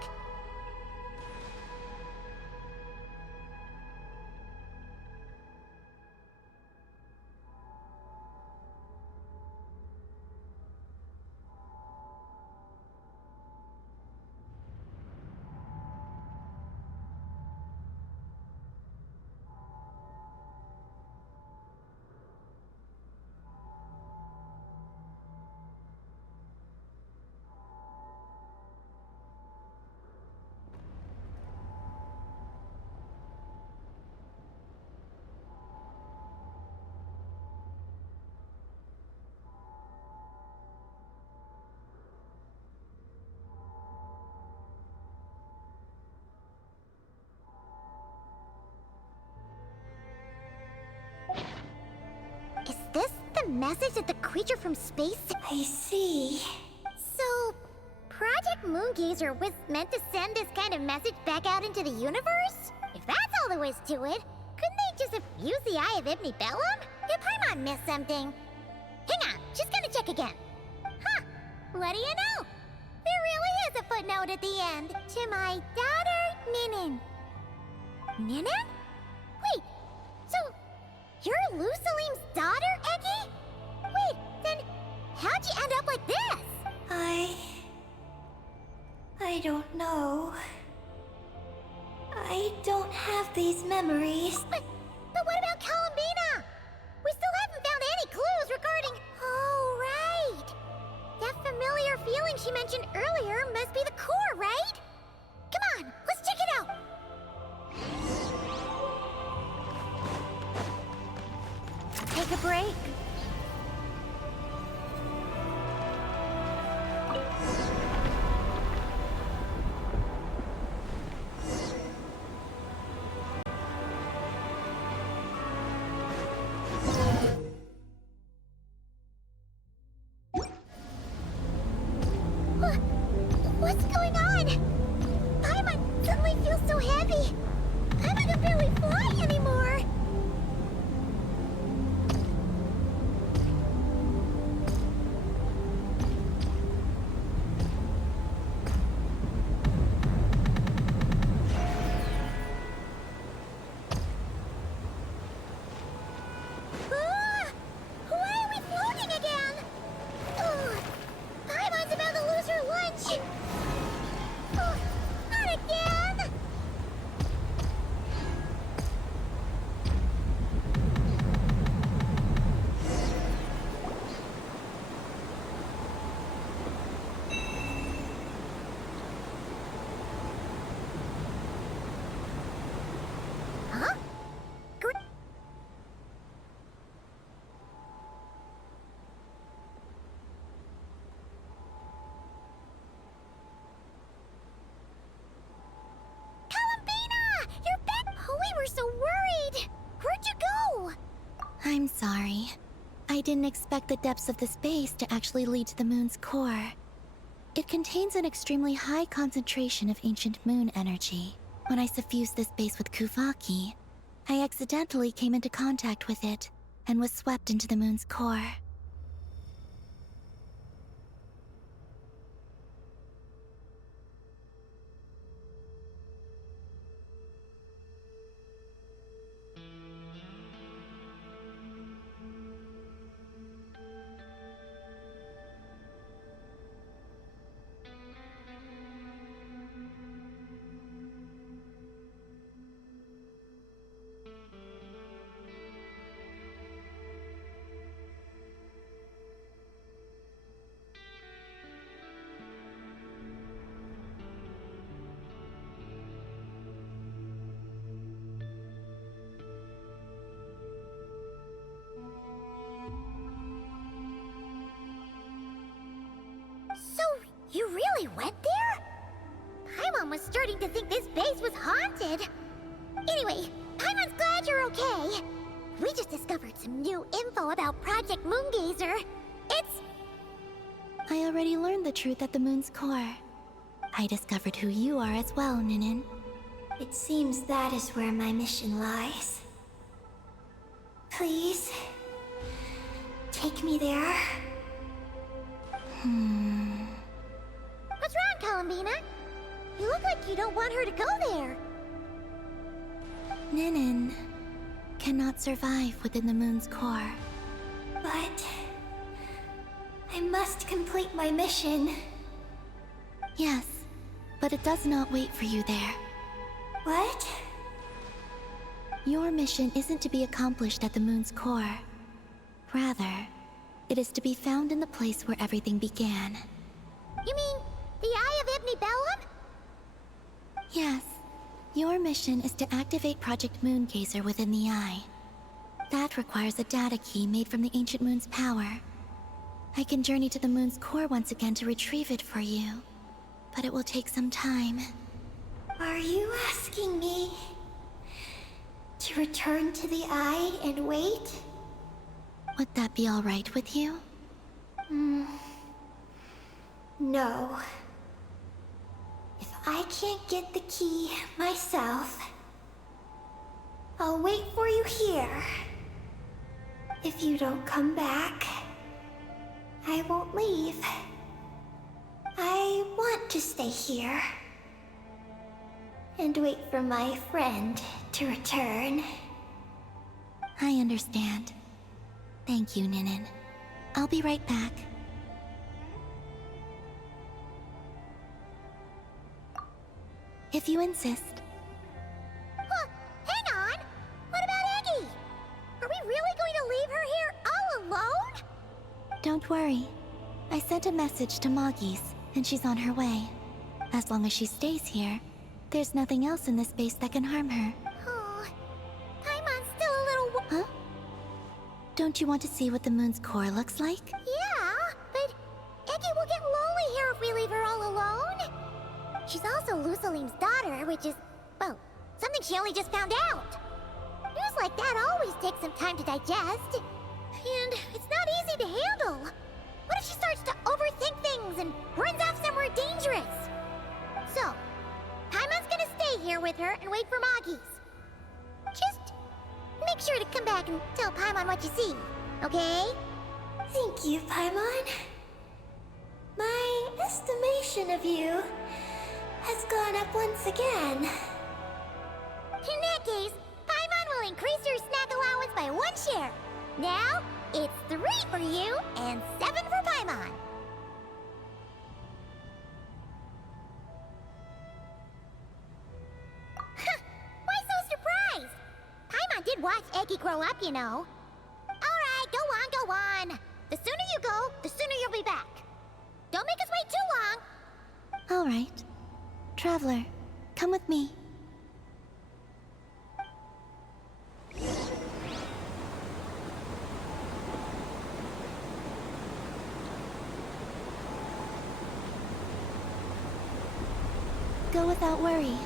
Is this the message that the creature from space... I see. So, Project Moongazer was meant to send this kind of message back out into the universe? If that's all there was to it, couldn't they just have used the Eye of Ibnibellum? Did Paimon miss something? Hang on, she's gonna check again. Huh, what do you know? There really is a footnote at the end. To my daughter, Ninin. Ninin? Wait, so you're Lusalim's daughter, Eggy? Wait, then how'd you end up like this? I don't know. I don't have these memories. But what about Columbina? We still haven't found any clues regarding... Oh, right! That familiar feeling she mentioned earlier must be the core, right? Come on, let's check it out! Take a break. What's going on? Paimon suddenly feels so heavy. Paimon can barely fly anymore. Ah! Why are we floating again? Ugh. Paimon's about to lose her lunch. Ugh, not again! Huh? Columbina! You're back! Oh, we were so worried! Where'd you go? I'm sorry. I didn't expect the depths of the space to actually lead to the moon's core. It contains an extremely high concentration of ancient moon energy. When I suffused this base with Kuvaki, I accidentally came into contact with it and was swept into the moon's core. So, you really went there? Paimon was starting to think this base was haunted. Anyway, Paimon's glad you're okay. We just discovered some new info know about Project Moongazer. It's... I already learned the truth at the moon's core. I discovered who you are as well, Ninin. It seems that is where my mission lies. Please, take me there. What's wrong, Columbina? You look like you don't want her to go there. Ninin cannot survive within the moon's core. But I must complete my mission. Yes, but it does not wait for you there. What? Your mission isn't to be accomplished at the moon's core. Rather, it is to be found in the place where everything began. You mean the Eye of Ibnibellum? Yes. Your mission is to activate Project Moongazer within the Eye. That requires a data key made from the ancient moon's power. I can journey to the moon's core once again to retrieve it for you, but it will take some time. Are you asking me to return to the Eye and wait? Would that be all right with you? No. If I can't get the key myself, I'll wait for you here. If you don't come back, I won't leave. I want to stay here and wait for my friend to return. I understand. Thank you, Ninin. I'll be right back. If you insist. Huh, hang on! What about Eggie? Are we really going to leave her here all alone? Don't worry. I sent a message to Moggy's, and she's on her way. As long as she stays here, there's nothing else in this base that can harm her. Oh, Paimon's still a little... Huh? Don't you want to see what the moon's core looks like? Yeah, but Eggie will get lonely here if we leave her all alone. She's also Lusalim's daughter, which is, well, something she only just found out. News like that always takes some time to digest. And it's not easy to handle. What if she starts to overthink things and runs off somewhere dangerous? So, Paimon's gonna stay here with her and wait for Moggy's. Just make sure to come back and tell Paimon what you see, okay? Thank you, Paimon. My estimation of you has gone up once again. In that case, Paimon will increase your snack allowance by 1 share. Now, it's 3 for you and 7 for Paimon. Why so surprised? Paimon did watch Eggie grow up, you know. Alright, go on. The sooner you go, the sooner you'll be back. Don't make us wait too long. All right. Traveler, come with me. Go without worry.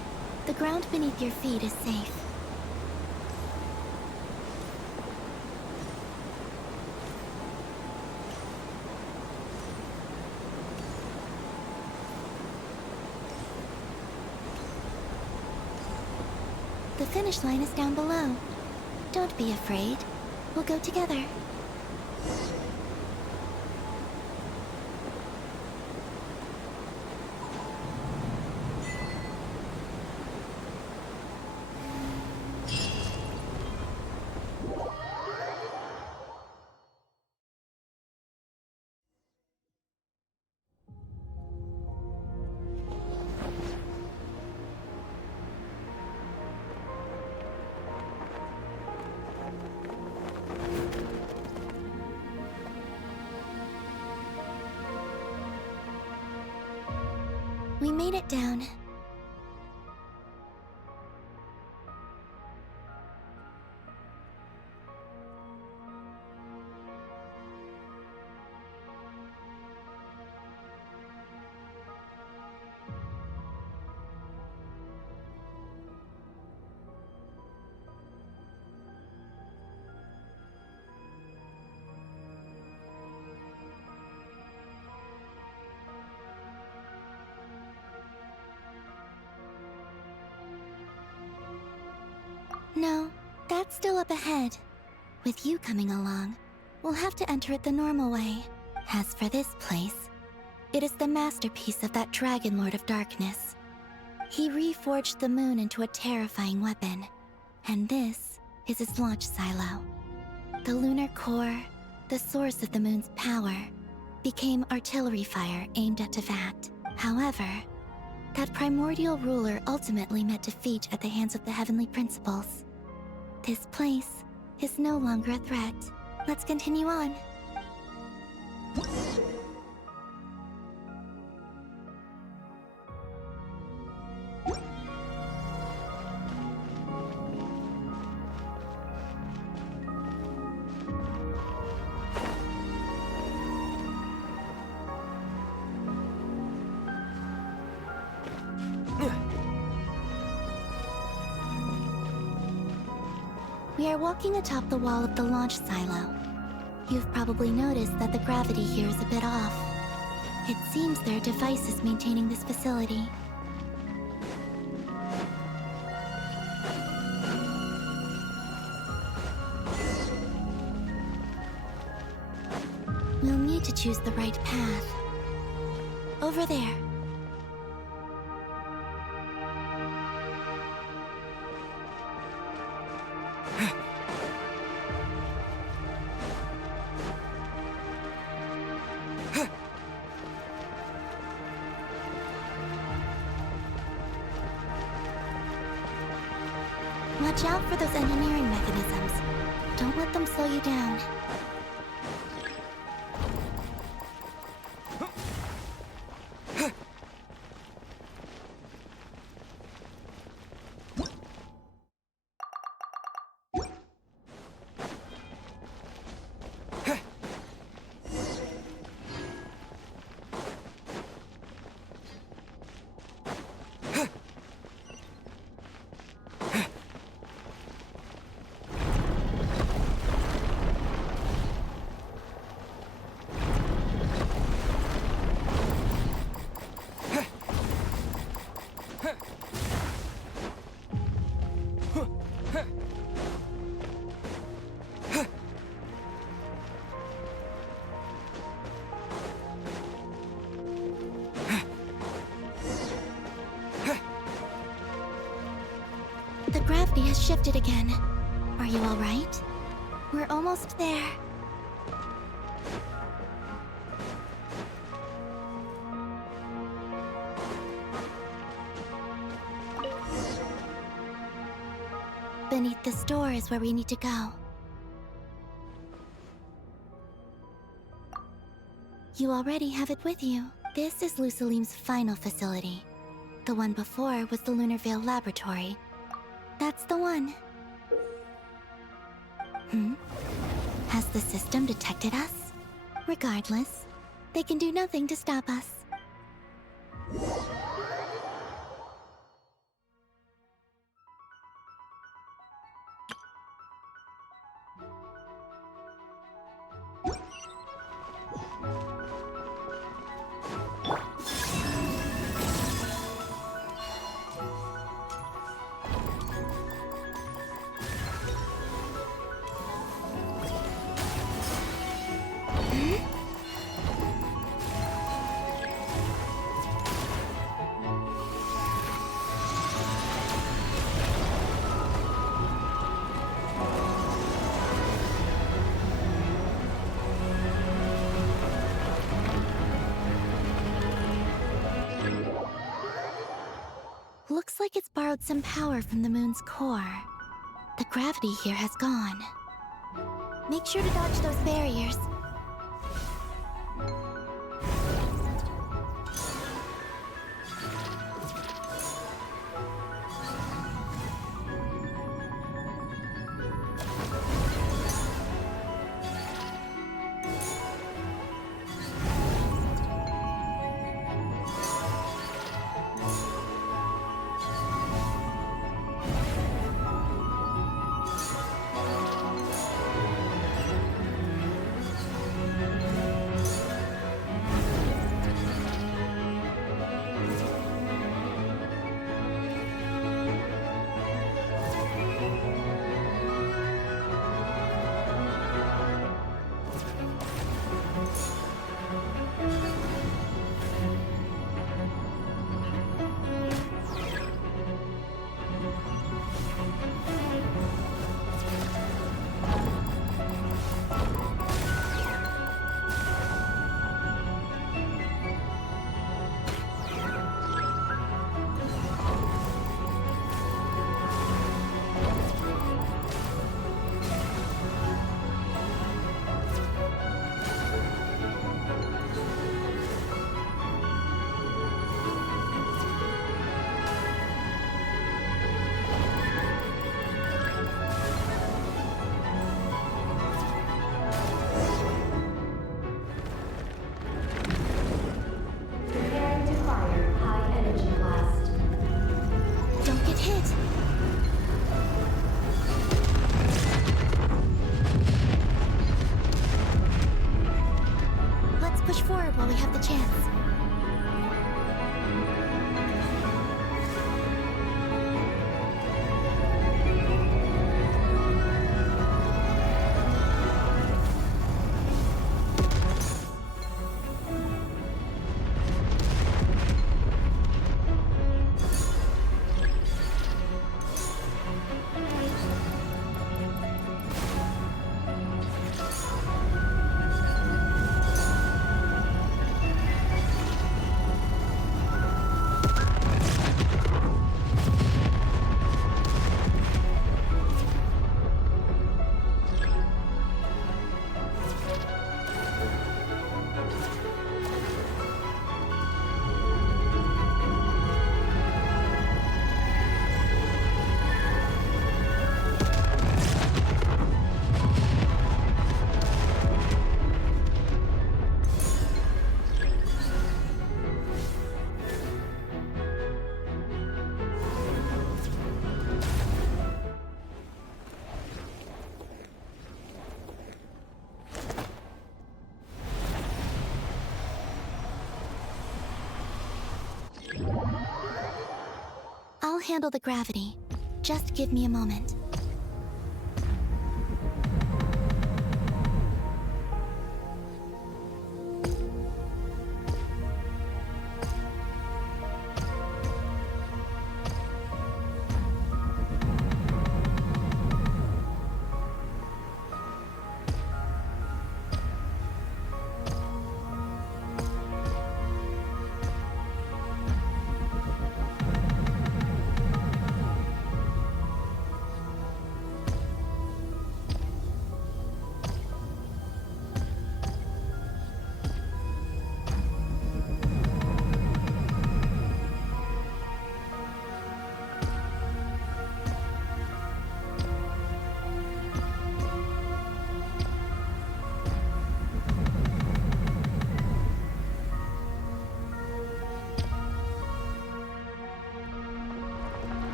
The ground beneath your feet is safe. The finish line is down below. Don't be afraid. We'll go together. We made it down. That's still up ahead. With you coming along, we'll have to enter it the normal way. As for this place, it is the masterpiece of that Dragon Lord of Darkness. He reforged the moon into a terrifying weapon, and this is its launch silo. The lunar core, the source of the moon's power, became artillery fire aimed at Teyvat. However, that primordial ruler ultimately met defeat at the hands of the heavenly principles. This place is no longer a threat. Let's continue on. We are walking atop the wall of the launch silo. You've probably noticed that the gravity here is a bit off. It seems there are devices maintaining this facility. We'll need to choose the right path. Over there. Watch out for those engineering mechanisms. Don't let them slow you down. The gravity has shifted again. Are you all right? We're almost there. Beneath this door is where we need to go. You already have it with you. This is Lucilim's final facility. The one before was the Lunar Veil Laboratory. That's the one. Has the system detected us? Regardless, they can do nothing to stop us. Looks like it's borrowed some power from the moon's core. The gravity here has gone. Make sure to dodge those barriers. push forward while we have the chance. I'll handle the gravity. Just give me a moment.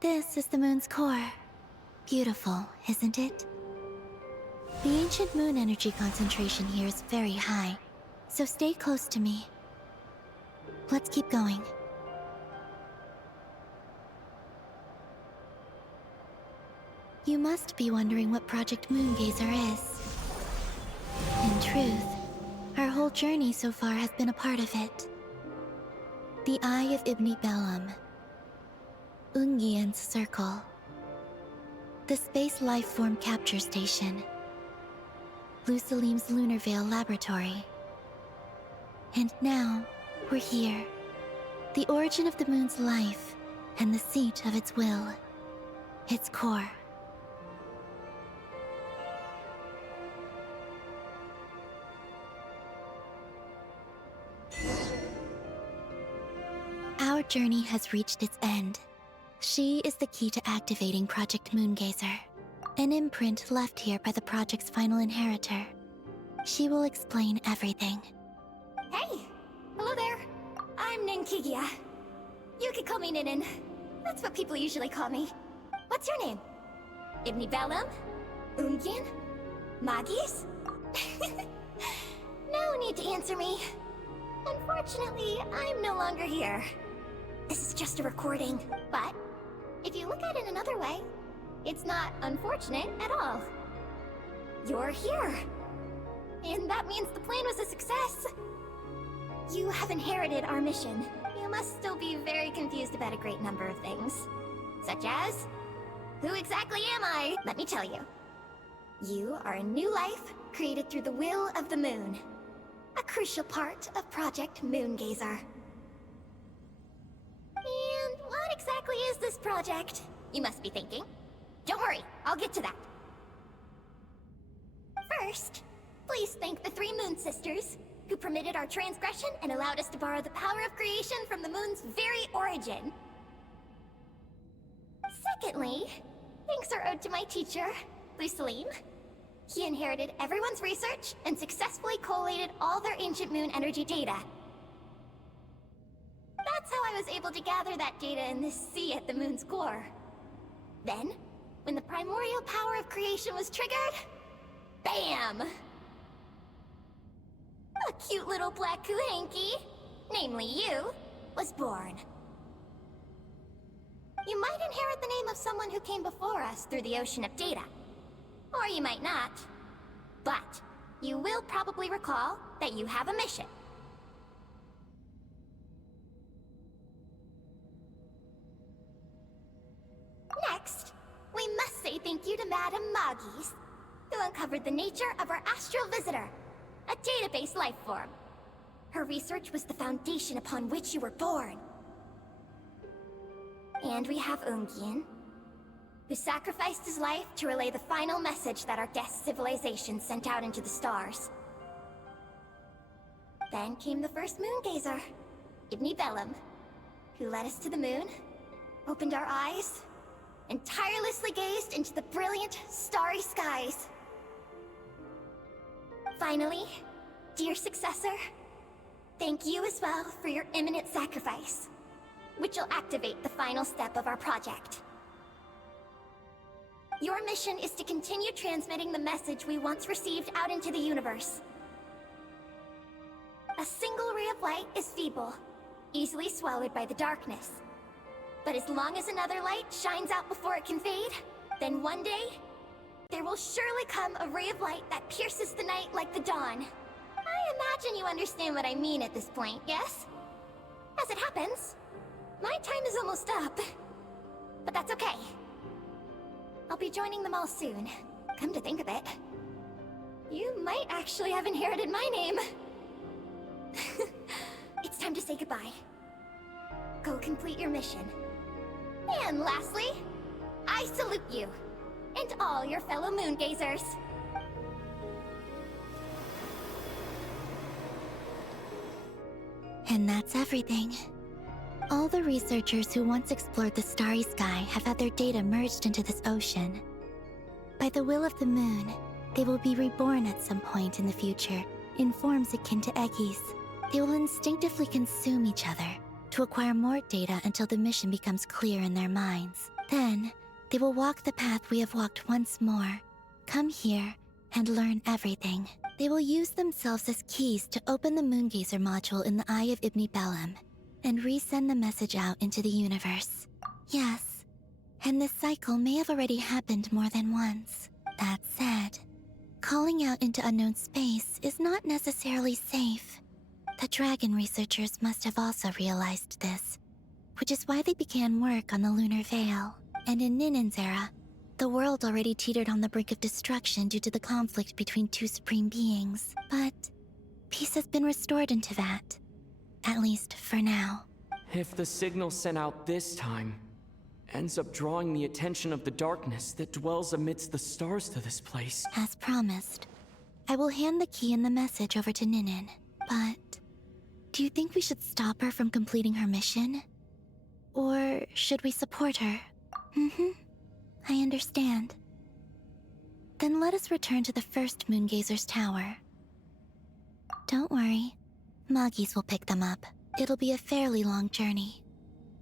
This is the moon's core. Beautiful, isn't it? The ancient moon energy concentration here is very high, so stay close to me. Let's keep going. You must be wondering what Project Moongazer is. In truth, our whole journey so far has been a part of it. The Eye of Ibni Bellum, Ungian's Circle, the Space Lifeform Capture Station, Lusalim's Lunar Veil Laboratory. And now, we're here. The origin of the moon's life, and the seat of its will. Its core. Our journey has reached its end. She is the key to activating Project Moongazer, an imprint left here by the project's final inheritor. She will explain everything. Hey! Hello there. I'm Ninkigia. You could call me Ninin. That's what people usually call me. What's your name? Ibni Bellum? Ungin? Magis? No need to answer me. Unfortunately, I'm no longer here. This is just a recording, but if you look at it another way, it's not unfortunate at all. You're here. And that means the plan was a success. You have inherited our mission. You must still be very confused about a great number of things. Such as, who exactly am I? Let me tell you. You are a new life created through the will of the moon. A crucial part of Project Moongazer. And what exactly is this project? You must be thinking. Don't worry, I'll get to that. First, please thank the 3 Moon Sisters, who permitted our transgression and allowed us to borrow the power of creation from the moon's very origin. Secondly, thanks are owed to my teacher, Luceline. He inherited everyone's research and successfully collated all their ancient moon energy data. That's how I was able to gather that data in this sea at the moon's core. Then, when the primordial power of creation was triggered, BAM! A cute little black kuhanky, namely you, was born. You might inherit the name of someone who came before us through the ocean of data. Or you might not. But you will probably recall that you have a mission. Next, we must say thank you to Madame Magis, who uncovered the nature of our astral visitor, a database life form. Her research was the foundation upon which you were born. And we have Ungian, who sacrificed his life to relay the final message that our guest civilization sent out into the stars. Then came the first moon gazer, Ibni Bellum, who led us to the moon, opened our eyes, and tirelessly gazed into the brilliant, starry skies. Finally, dear successor, thank you as well for your imminent sacrifice, which will activate the final step of our project. Your mission is to continue transmitting the message we once received out into the universe. A single ray of light is feeble, easily swallowed by the darkness. But as long as another light shines out before it can fade, then one day, there will surely come a ray of light that pierces the night like the dawn. I imagine you understand what I mean at this point, yes? As it happens, my time is almost up. But that's okay. I'll be joining them all soon. Come to think of it, you might actually have inherited my name. It's time to say goodbye. Go complete your mission. And lastly, I salute you, and all your fellow moon gazers. And that's everything. All the researchers who once explored the starry sky have had their data merged into this ocean. By the will of the moon, they will be reborn at some point in the future in forms akin to Eggies. They will instinctively consume each other to acquire more data until the mission becomes clear in their minds. Then, they will walk the path we have walked once more, come here, and learn everything. They will use themselves as keys to open the Moongazer module in the Eye of Ibni Bellum, and resend the message out into the universe. Yes, and this cycle may have already happened more than once. That said, calling out into unknown space is not necessarily safe. The dragon researchers must have also realized this, which is why they began work on the Lunar Veil. And in Ninen's era, the world already teetered on the brink of destruction due to the conflict between 2 supreme beings. But peace has been restored into that. At least for now. If the signal sent out this time ends up drawing the attention of the darkness that dwells amidst the stars to this place... As promised, I will hand the key and the message over to Ninen. But do you think we should stop her from completing her mission? Or should we support her? I understand. Then let us return to the first Moongazer's tower. Don't worry. Magis will pick them up. It'll be a fairly long journey.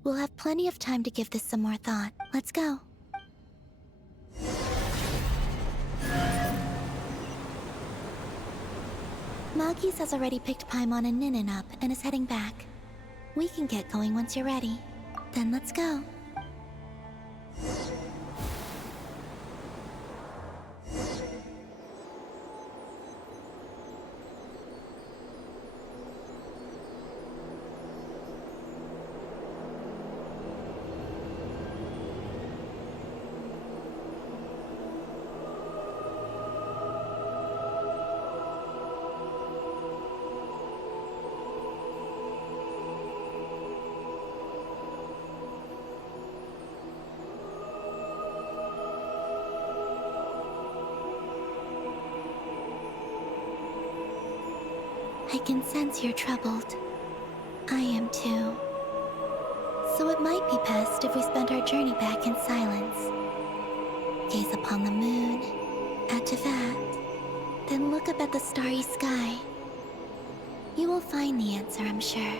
We'll have plenty of time to give this some more thought. Let's go. Magis has already picked Paimon and Ninin up and is heading back. We can get going once you're ready. Then let's go. I can sense you're troubled. I am too. So it might be best if we spend our journey back in silence. Gaze upon the moon, add to that, then look up at the starry sky. You will find the answer, I'm sure.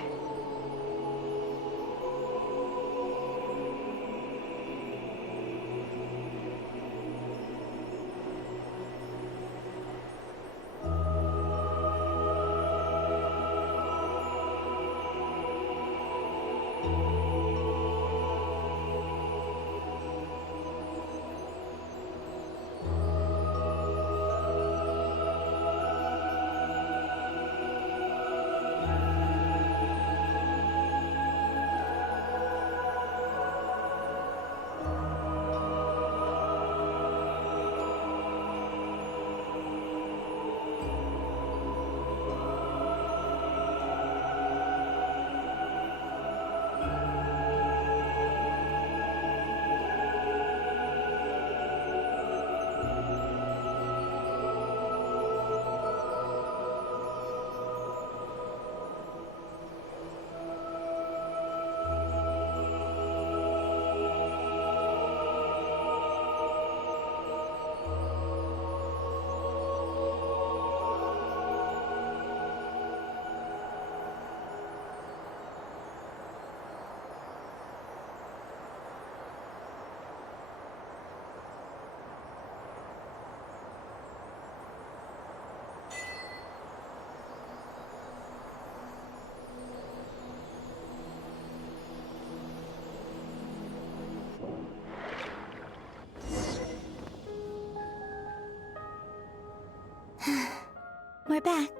We're back.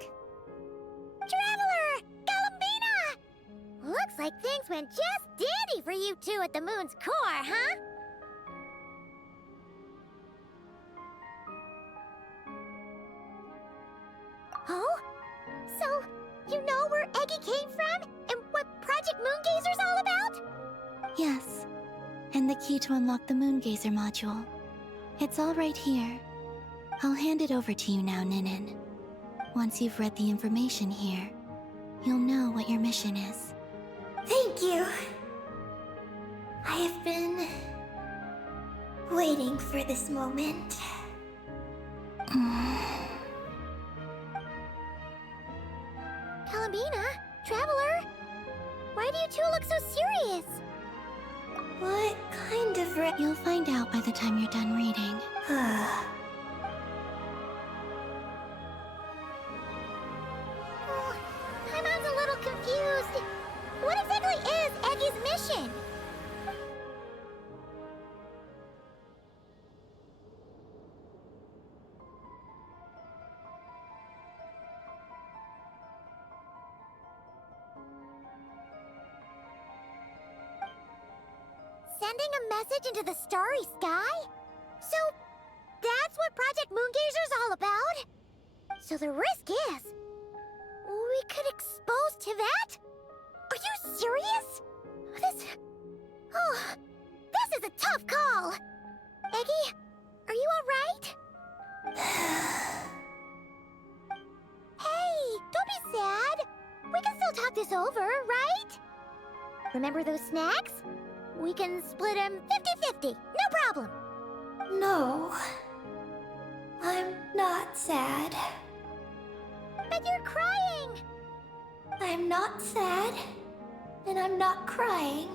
Traveler! Galambina! Looks like things went just dandy for you two at the moon's core, huh? Oh? So, you know where Eggy came from? And what Project Moongazer's all about? Yes, and the key to unlock the Moongazer module. It's all right here. I'll hand it over to you now, Ninin. Once you've read the information here, you'll know what your mission is. Thank you. I have been waiting for this moment. Galambina? Traveler? Why do you two look so serious? What kind of You'll find out by the time you're done reading. Paimon's a little confused. What exactly is Eggy's mission? Sending a message into the starry sky? So, that's what Project Moongazer's all about? So the risk is, we could expose to that? Are you serious? This is a tough call. Eggy, are you alright? Hey, don't be sad. We can still talk this over, right? Remember those snacks? We can split them 50-50, no problem. No. I'm not sad. But you're crying. I'm not sad. And I'm not crying.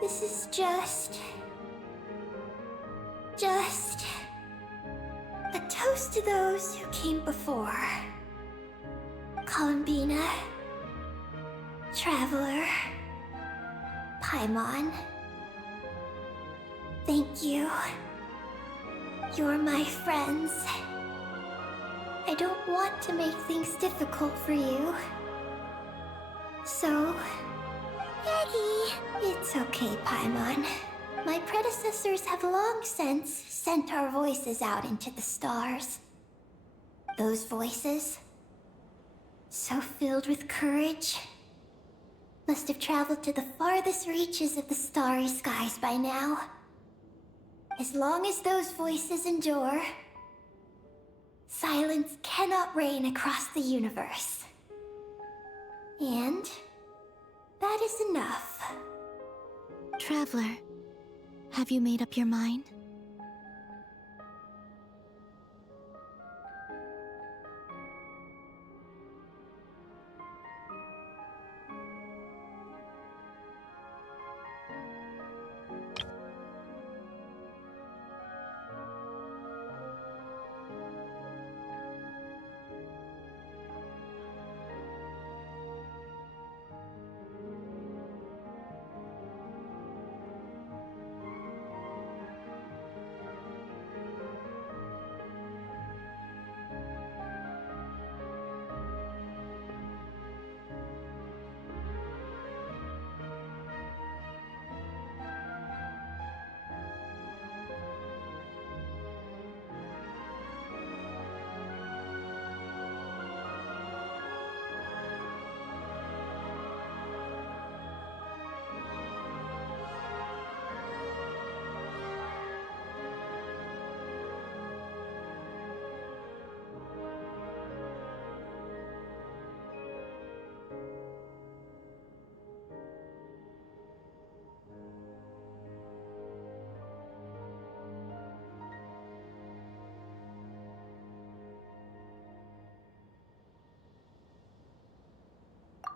This is just a toast to those who came before. Galambina, Traveler, Paimon. Thank you. You're my friends. I don't want to make things difficult for you. So... Eggy! It's okay, Paimon. My predecessors have long since sent our voices out into the stars. Those voices, so filled with courage, must have traveled to the farthest reaches of the starry skies by now. As long as those voices endure, silence cannot reign across the universe. And that is enough. Traveler, have you made up your mind?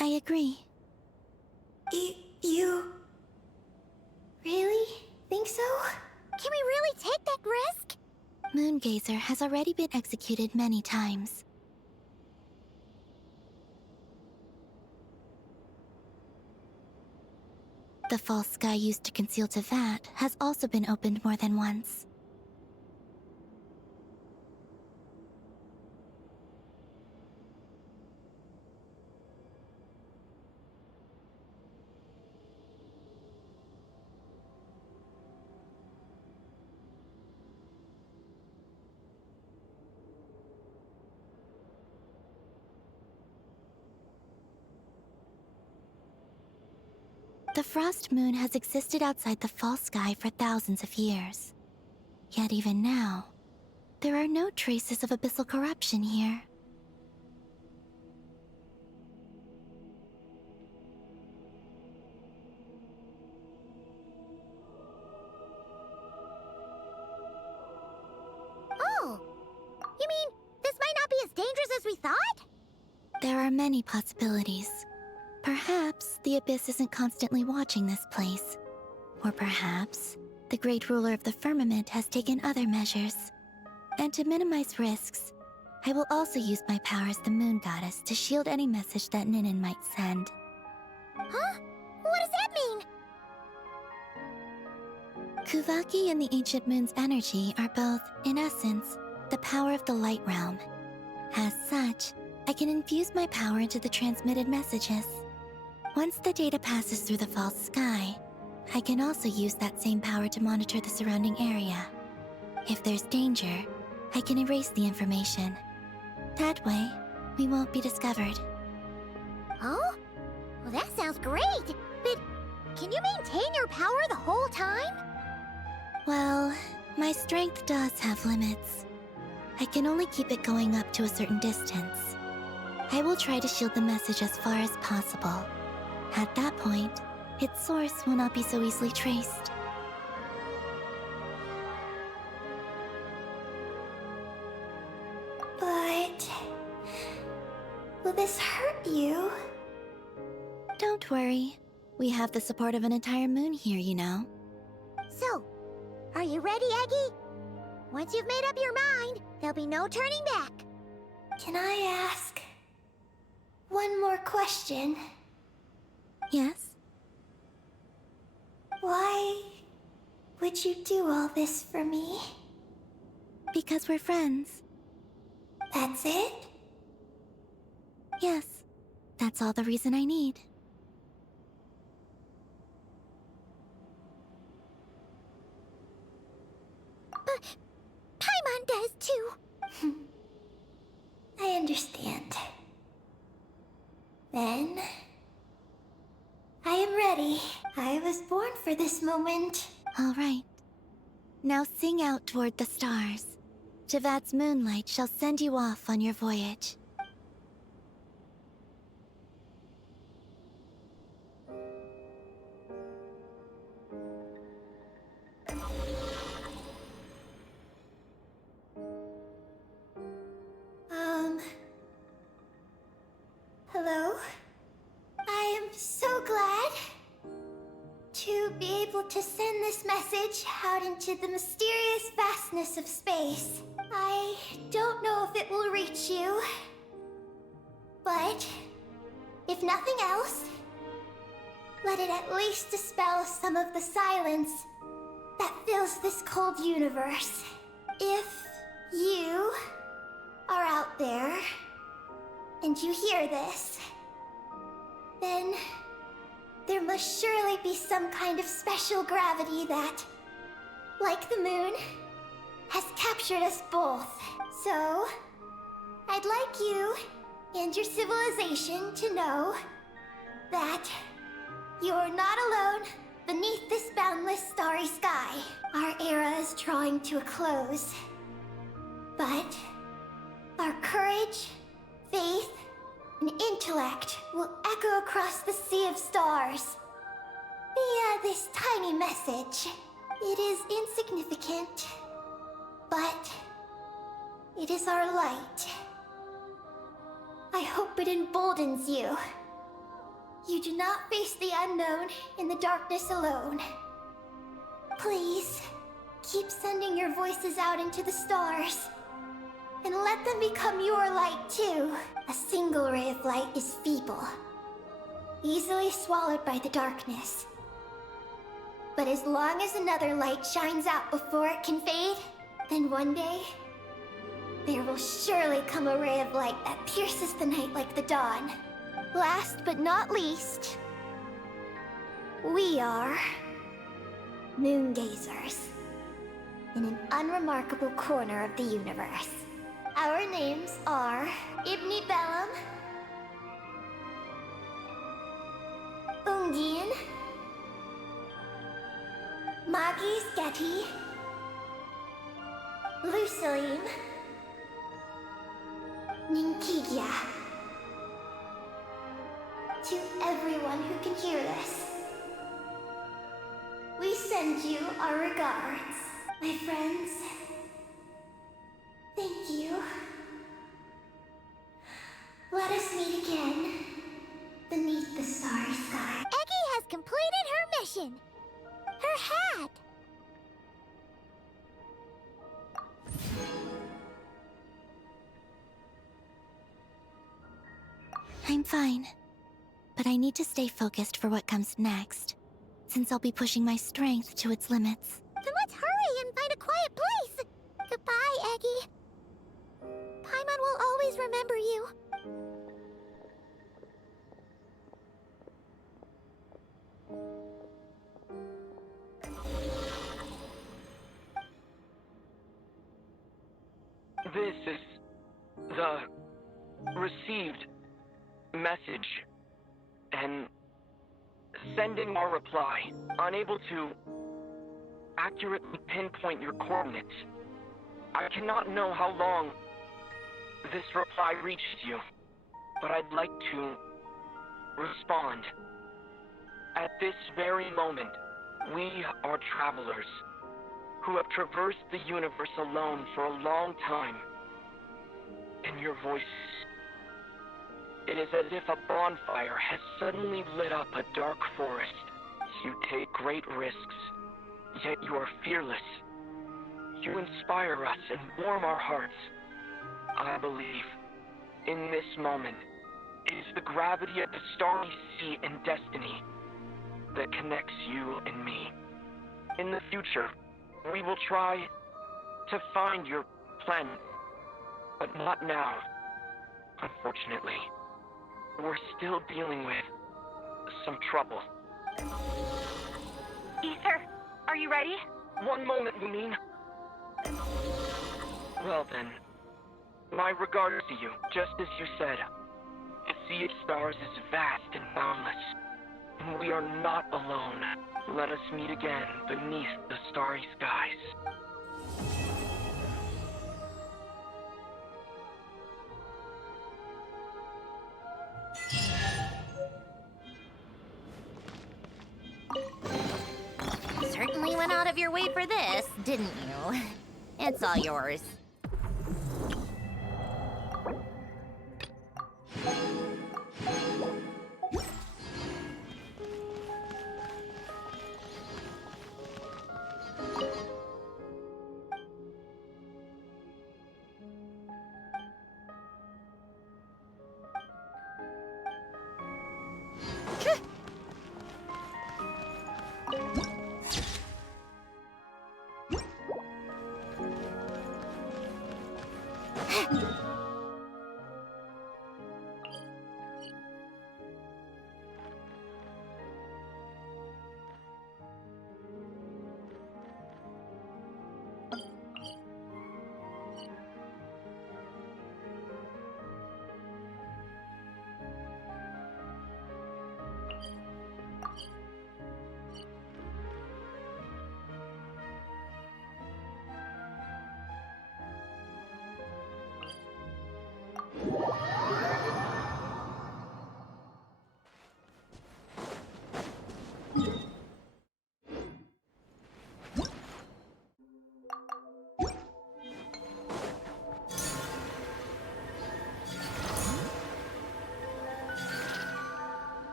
I agree. You... really think so? Can we really take that risk? Moongazer has already been executed many times. The false sky used to conceal Tevat has also been opened more than once. The Frost Moon has existed outside the false sky for thousands of years. Yet even now, there are no traces of abyssal corruption here. Oh! You mean, this might not be as dangerous as we thought? There are many possibilities. Perhaps the Abyss isn't constantly watching this place. Or perhaps the Great Ruler of the Firmament has taken other measures. And to minimize risks, I will also use my power as the Moon Goddess to shield any message that Ninin might send. Huh? What does that mean? Kuvaki and the Ancient Moon's energy are both, in essence, the power of the Light Realm. As such, I can infuse my power into the transmitted messages. Once the data passes through the false sky, I can also use that same power to monitor the surrounding area. If there's danger, I can erase the information. That way, we won't be discovered. Oh? Well, that sounds great! But can you maintain your power the whole time? Well, my strength does have limits. I can only keep it going up to a certain distance. I will try to shield the message as far as possible. At that point, its source will not be so easily traced. But... will this hurt you? Don't worry. We have the support of an entire moon here, you know. So, are you ready, Eggy? Once you've made up your mind, there'll be no turning back. Can I ask one more question? Yes? Why would you do all this for me? Because we're friends. That's it? Yes. That's all the reason I need. Paimon does too. I understand. Then... I am ready. I was born for this moment. All right. Now sing out toward the stars. Tevat's moonlight shall send you off on your voyage. Hello? I am so glad to be able to send this message out into the mysterious vastness of space. I don't know if it will reach you, but if nothing else, let it at least dispel some of the silence that fills this cold universe. If you are out there and you hear this, then there must surely be some kind of special gravity that, like the moon, has captured us both. So, I'd like you and your civilization to know that you are not alone beneath this boundless starry sky. Our era is drawing to a close, but our courage, faith, and intellect will echo across the sea of stars via this tiny message. It is insignificant, but it is our light. I hope it emboldens you. You do not face the unknown in the darkness alone. Please, keep sending your voices out into the stars, and let them become your light too. A single ray of light is feeble, easily swallowed by the darkness. But as long as another light shines out before it can fade, then one day, there will surely come a ray of light that pierces the night like the dawn. Last but not least, we are moon gazers in an unremarkable corner of the universe. Our names are Ibni Bellum, Ungin, Magis Getty, Lucilim, Ninkigia. To everyone who can hear this, we send you our regards. My friends, thank you. Let us meet again beneath the starry sky. Eggy has completed her mission. Her hat. I'm fine. But I need to stay focused for what comes next, since I'll be pushing my strength to its limits. Then let's hurry and find a quiet place. Goodbye, Eggy. Paimon will always remember you. This is the received message. And sending our reply, unable to accurately pinpoint your coordinates. I cannot know how long this reply reaches you, but I'd like to respond. At this very moment, we are travelers who have traversed the universe alone for a long time. And your voice, it is as if a bonfire has suddenly lit up a dark forest. You take great risks, yet you are fearless. You inspire us and warm our hearts. I believe, in this moment, it is the gravity of the starry sea and destiny that connects you and me. In the future, we will try to find your planet, but not now, unfortunately. We're still dealing with some trouble. Ether, are you ready? One moment, you mean? Well then, my regards to you, just as you said. The sea of stars is vast and boundless, and we are not alone. Let us meet again beneath the starry skies. went out of your way for this, didn't you? It's all yours.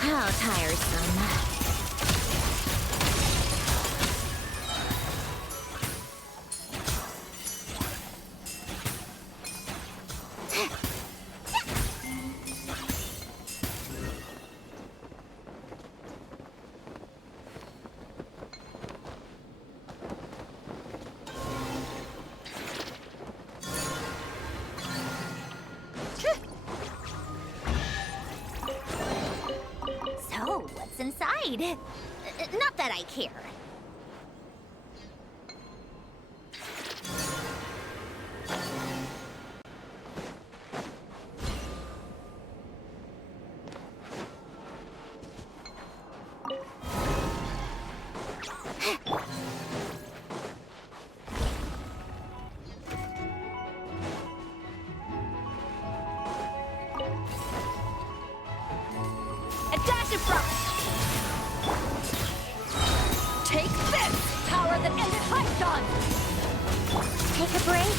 How tiresome. So, what's inside? Not that I care. A dash of frost! Take this! Power that ended Python! Take a break.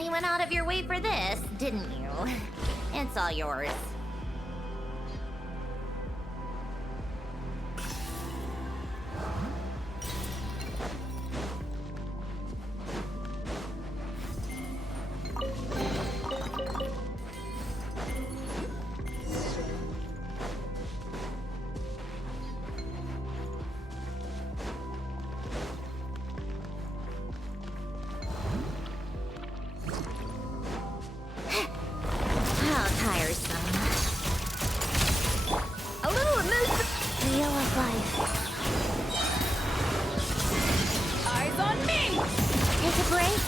certainly went out of your way for this, didn't you? It's all yours. How tiresome. A little amuse. Wheel of life. Eyes on me! Take a break.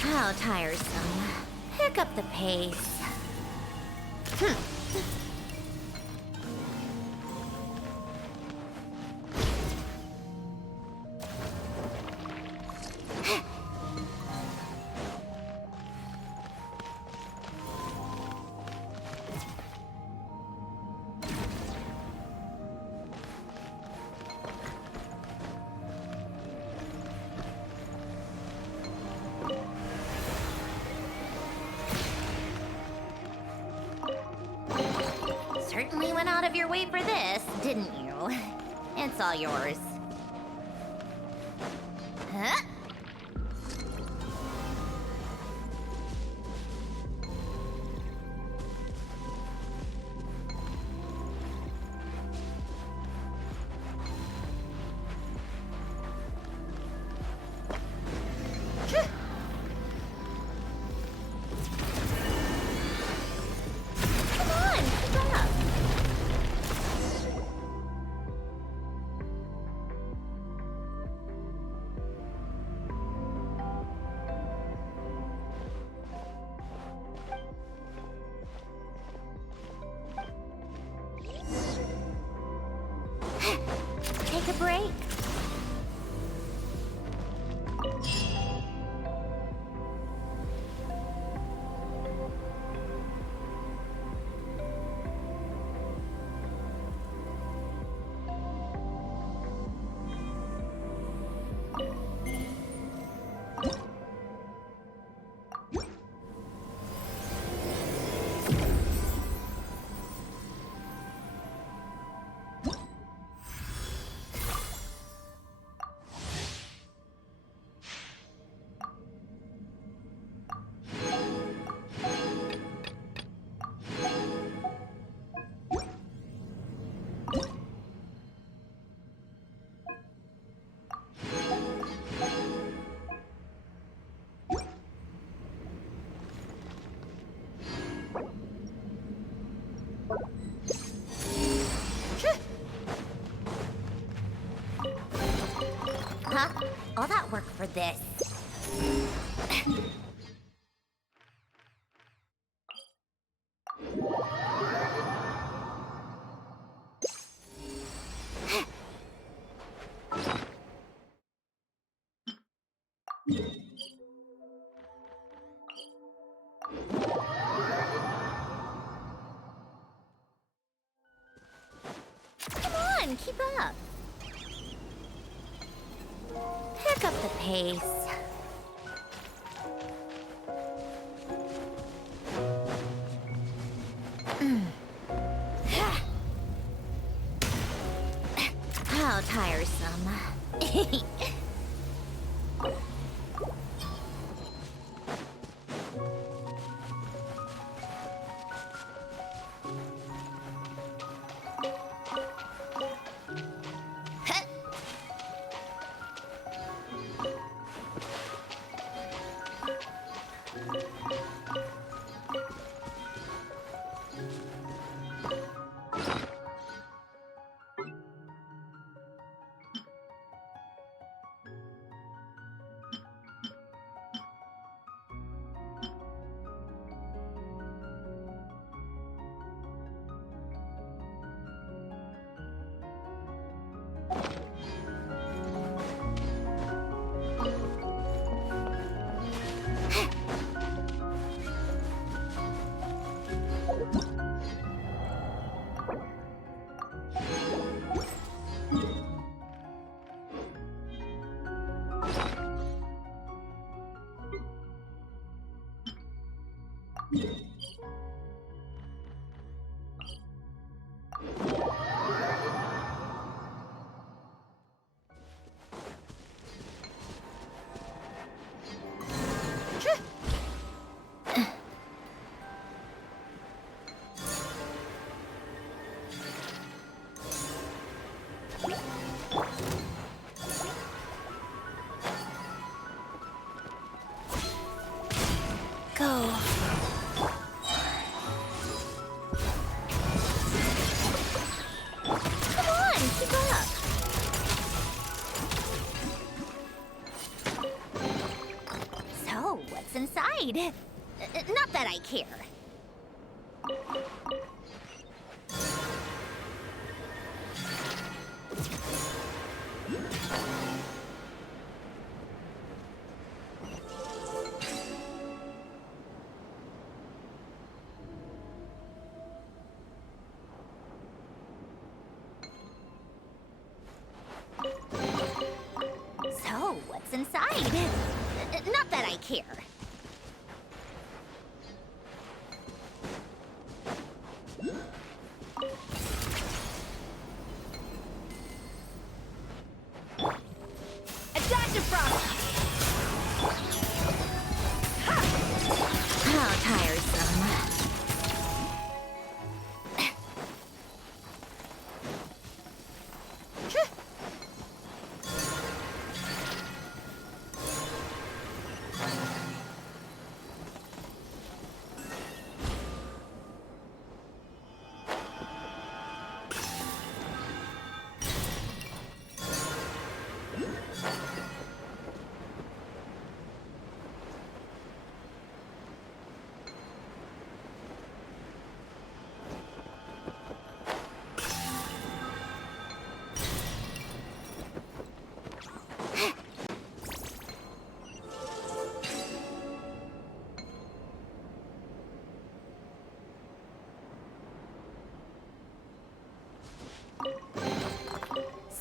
How tiresome. Pick up the pace. Certainly went out of your way for this, didn't you? It's all yours. Huh? Come on, keep up. Take a break. Huh? All that work for this. Come on, keep up. Pick up the pace. How How tiresome. Go. Come on, keep up. So, what's inside? Not that I care. So, what's inside? Not that I care. A dash of frost! How tiresome.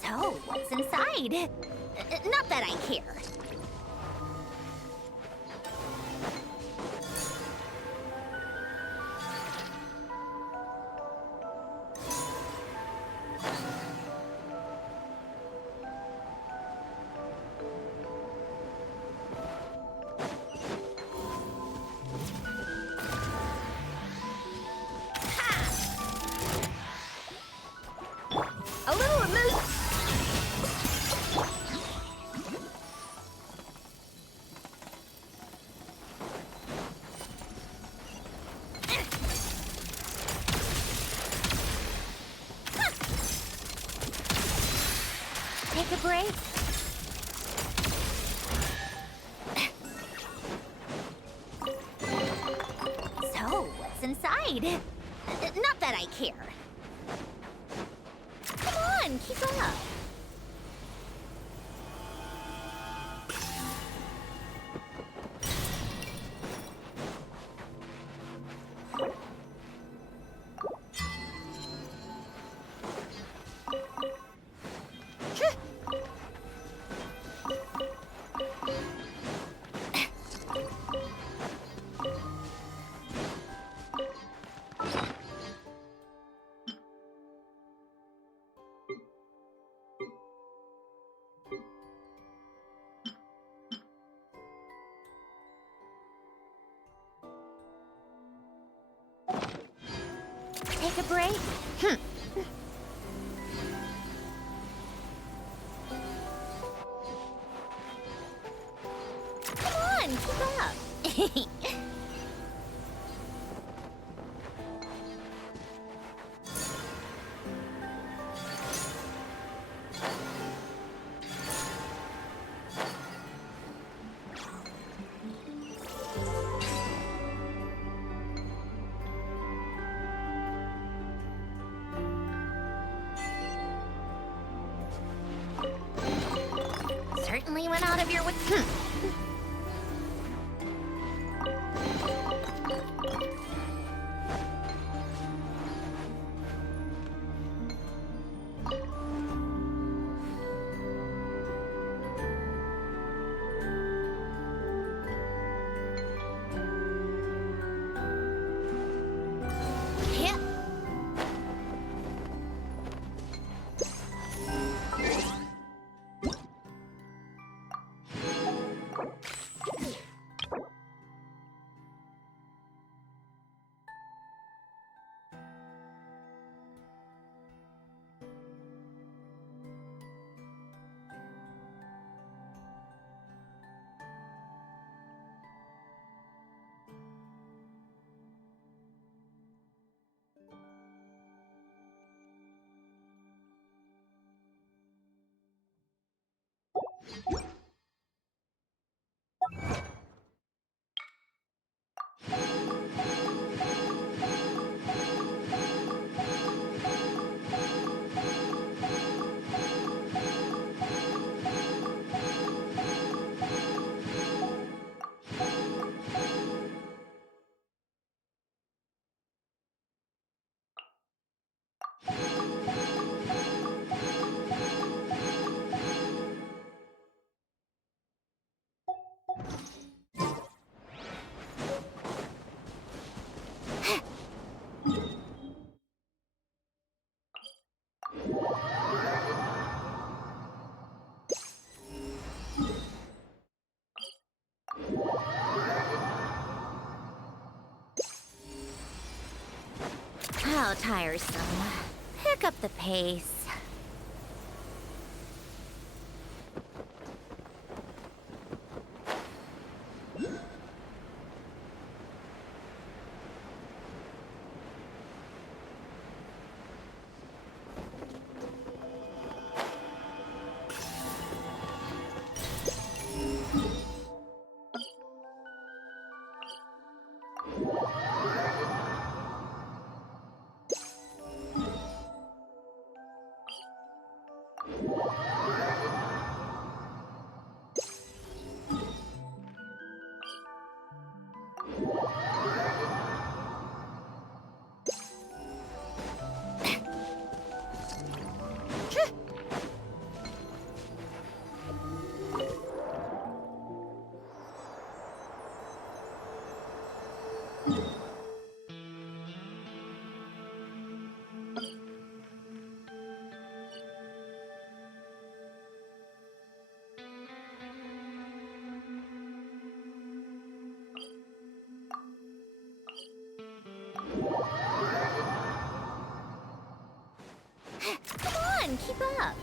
So, what's inside? Not that I care. A little amuse. Take a break. So, what's inside? Not that I care. Come on, keep up. on, keep up. Certainly went out of your way. Yeah. How tiresome. Pick up the pace. Come on, keep up.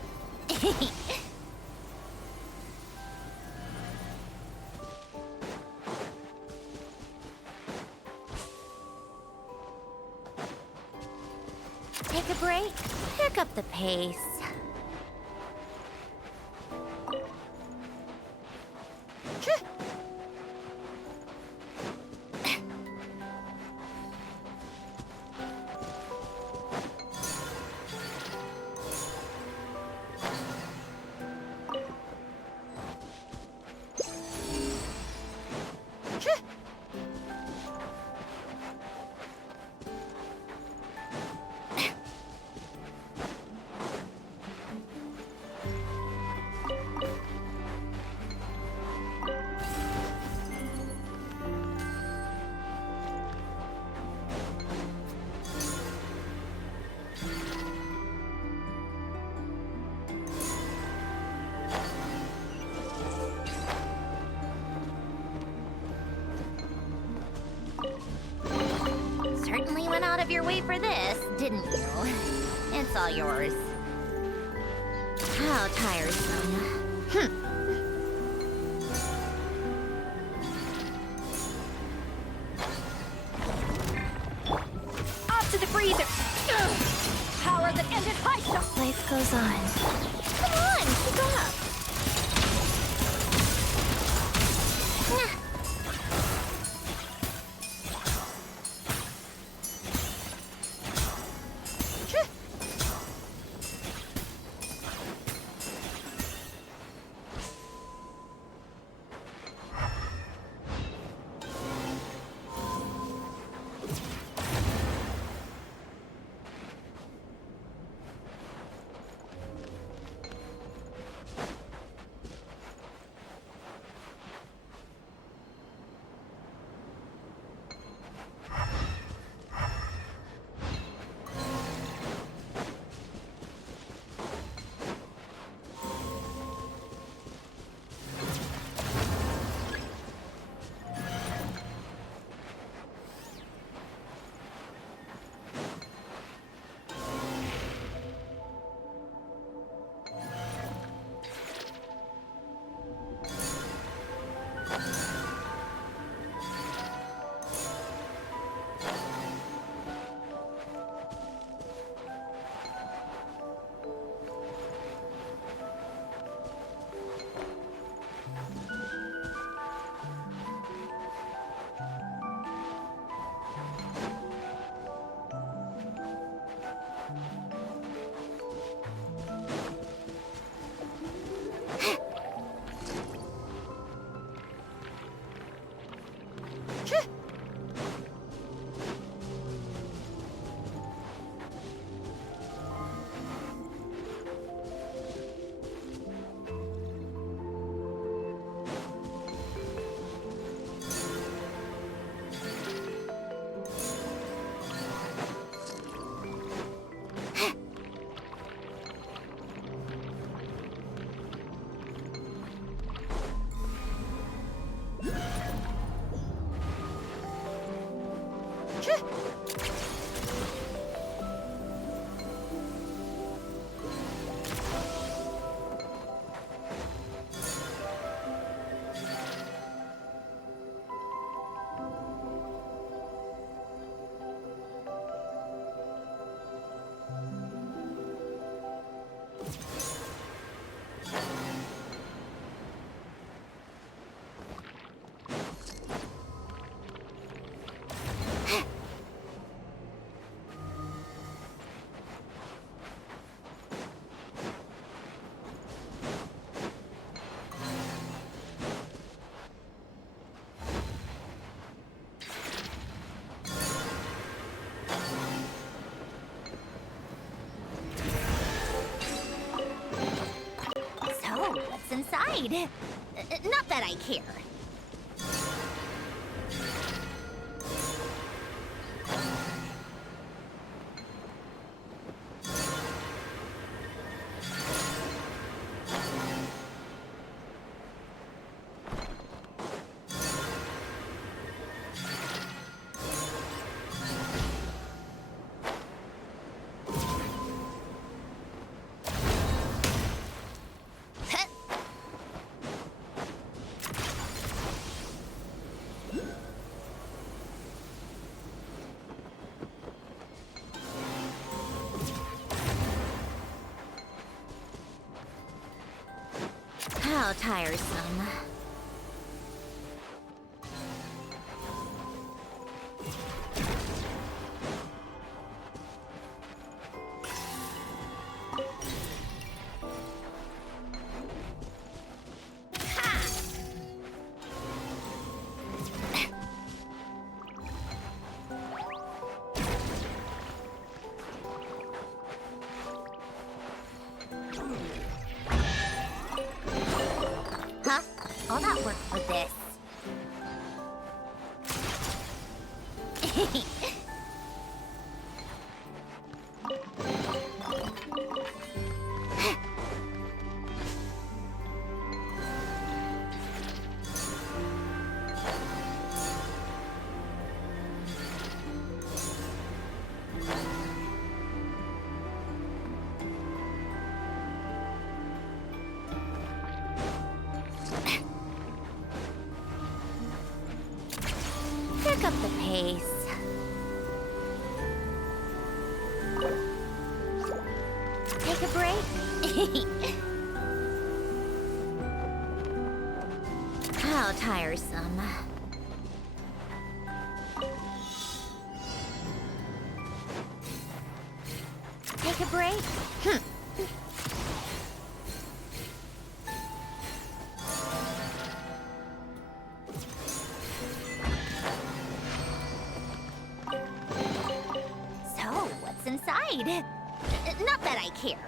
Take a break, pick up the pace. Certainly went out of your way for this, didn't you? It's all yours. How tiresome. goes on. Come on, keep up. What's inside? Not that I care. How tiresome. Huh? All that work for this. Pick up the pace. Take a break. How tiresome. Take a break? So, what's inside? Not that I care.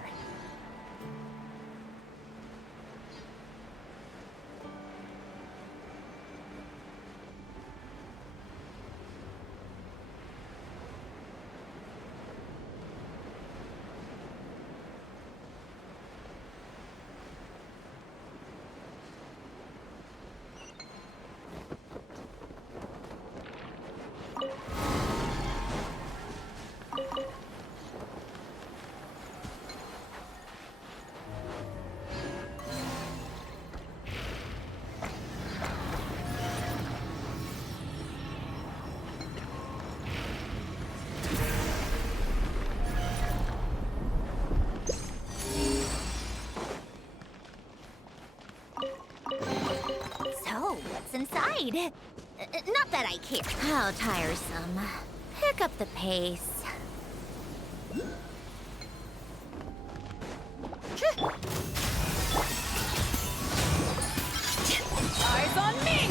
So, what's inside? Not that I care. How tiresome. Pick up the pace. Eyes on me!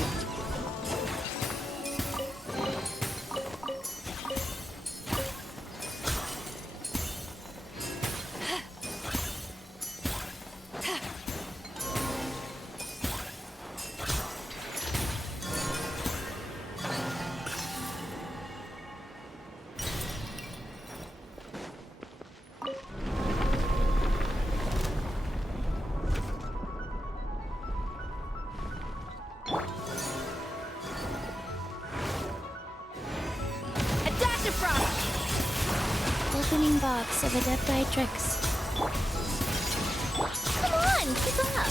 Opening box of Adepti tricks. Come on, keep up.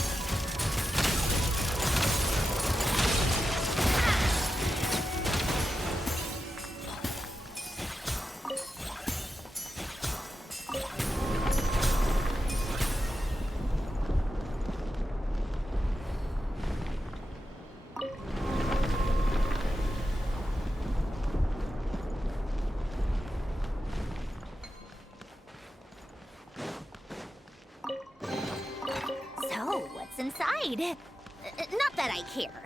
So, what's inside? Not that I care.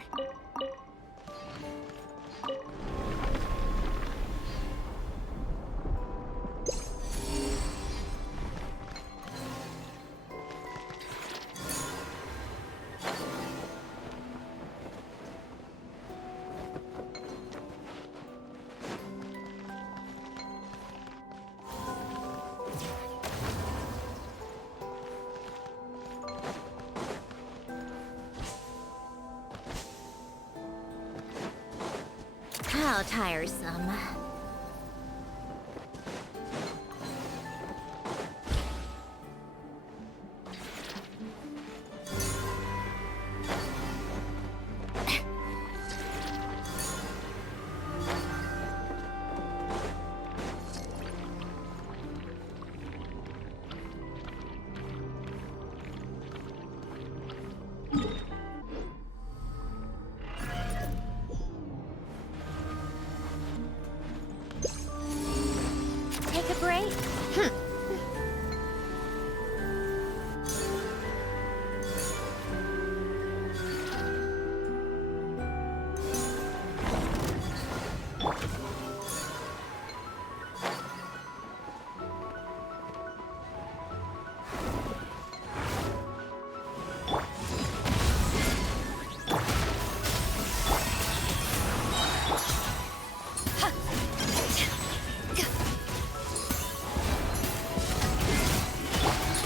How tiresome. Take a break?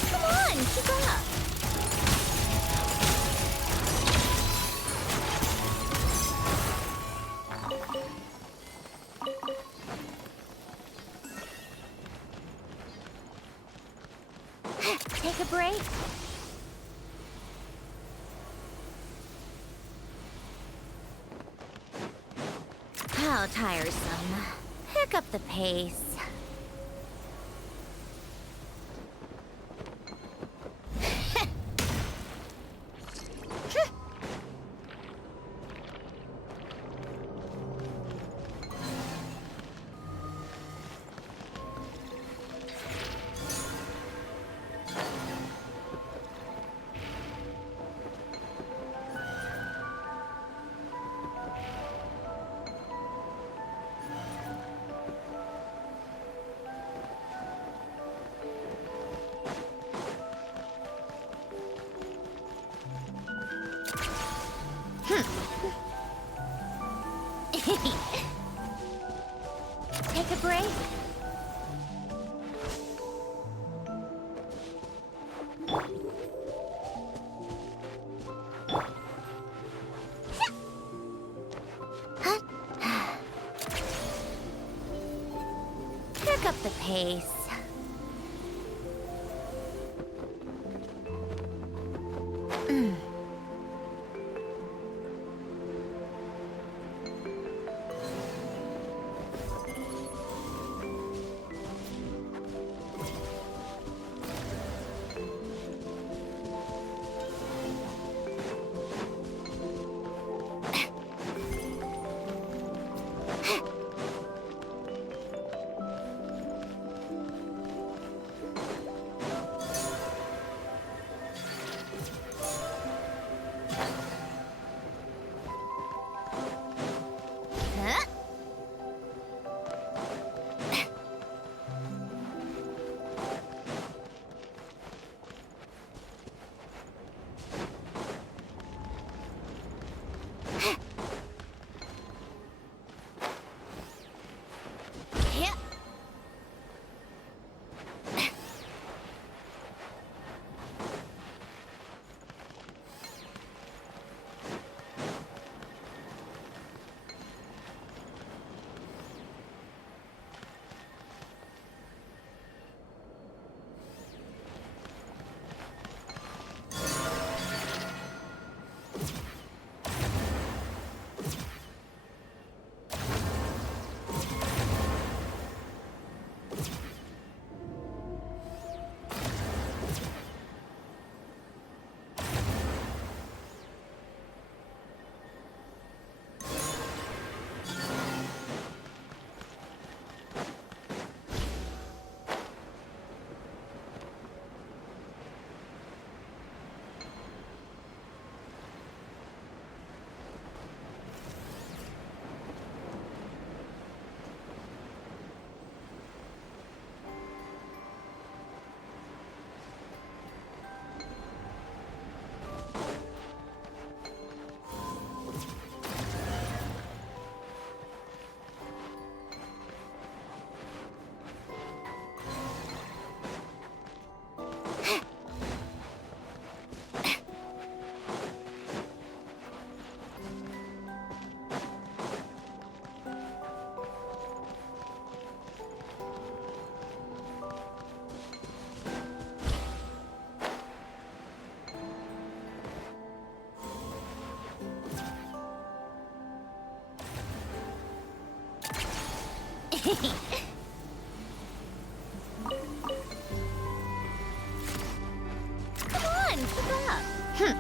Come on, keep up. Take a break? How tiresome. Pick up the pace. Take a break. Pick up the pace. Come on, keep up.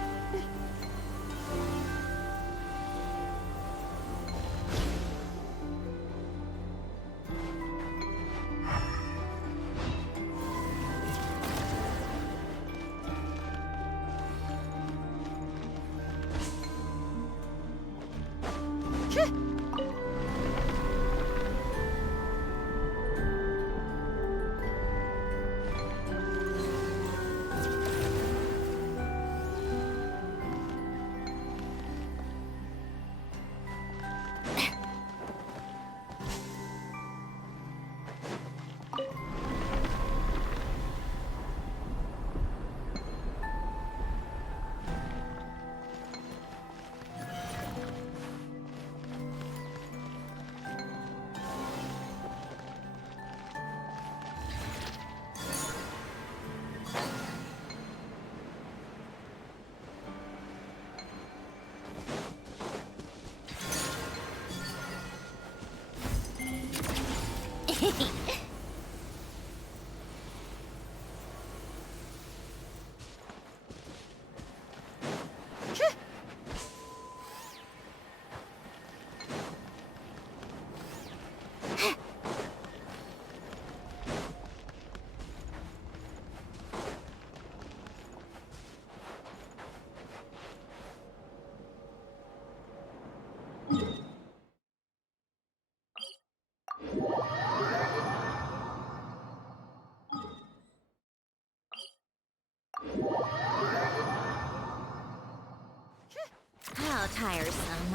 How tiresome.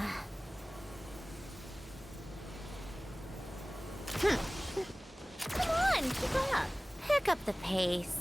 Come on, keep up. Pick up the pace.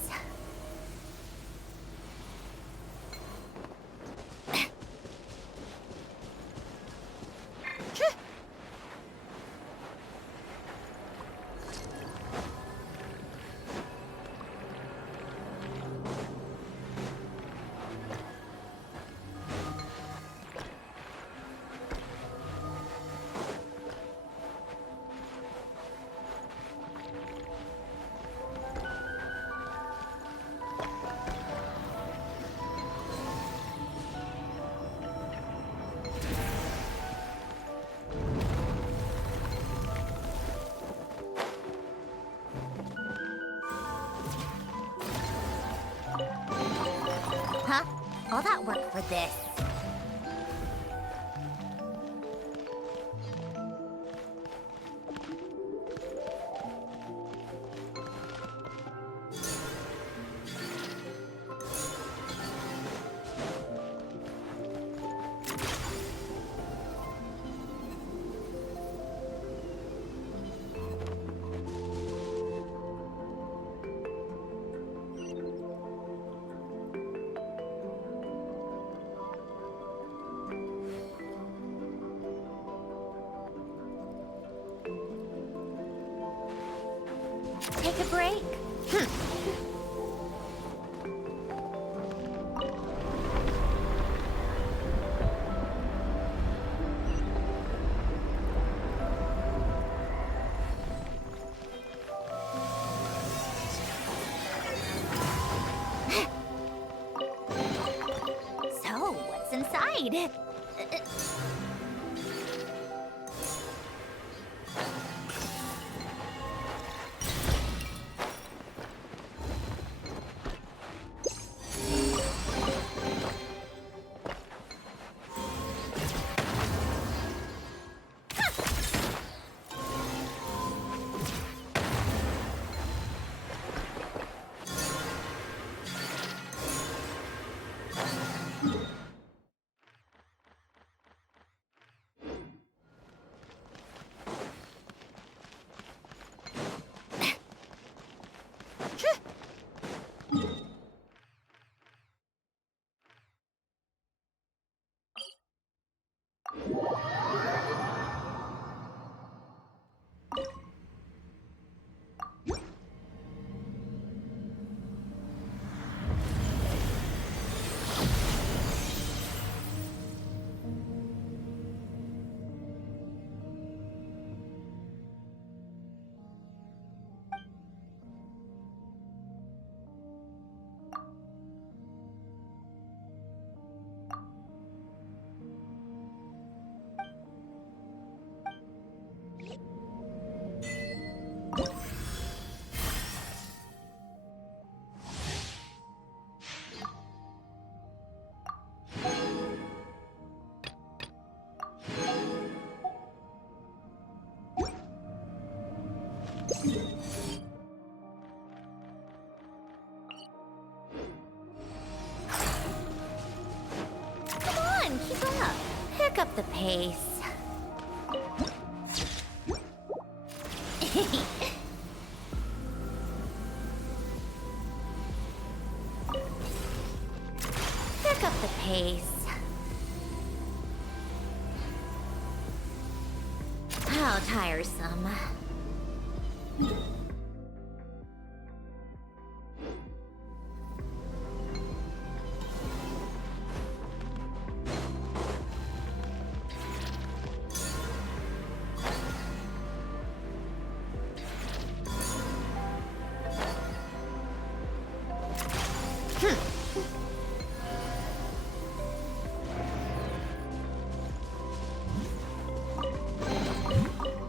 Huh? All that work for this. Take a break? So, what's inside? Come on, keep up. Pick up the pace. Pick up the pace. How tiresome.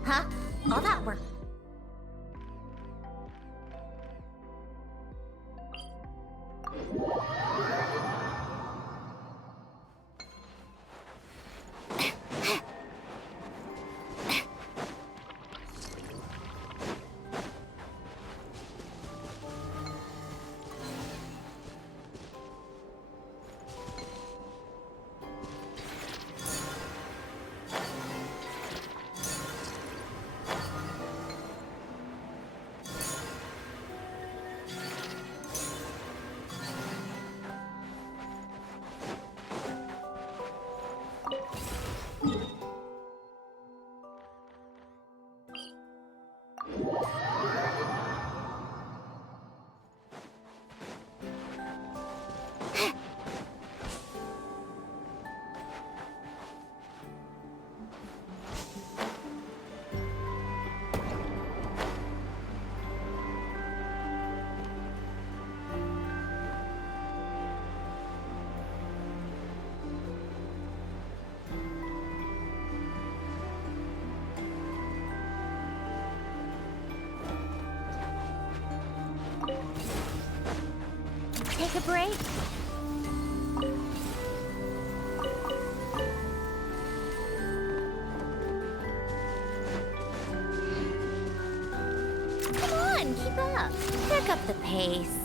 Huh? All that work. a break? Come on, keep up. Pick up the pace.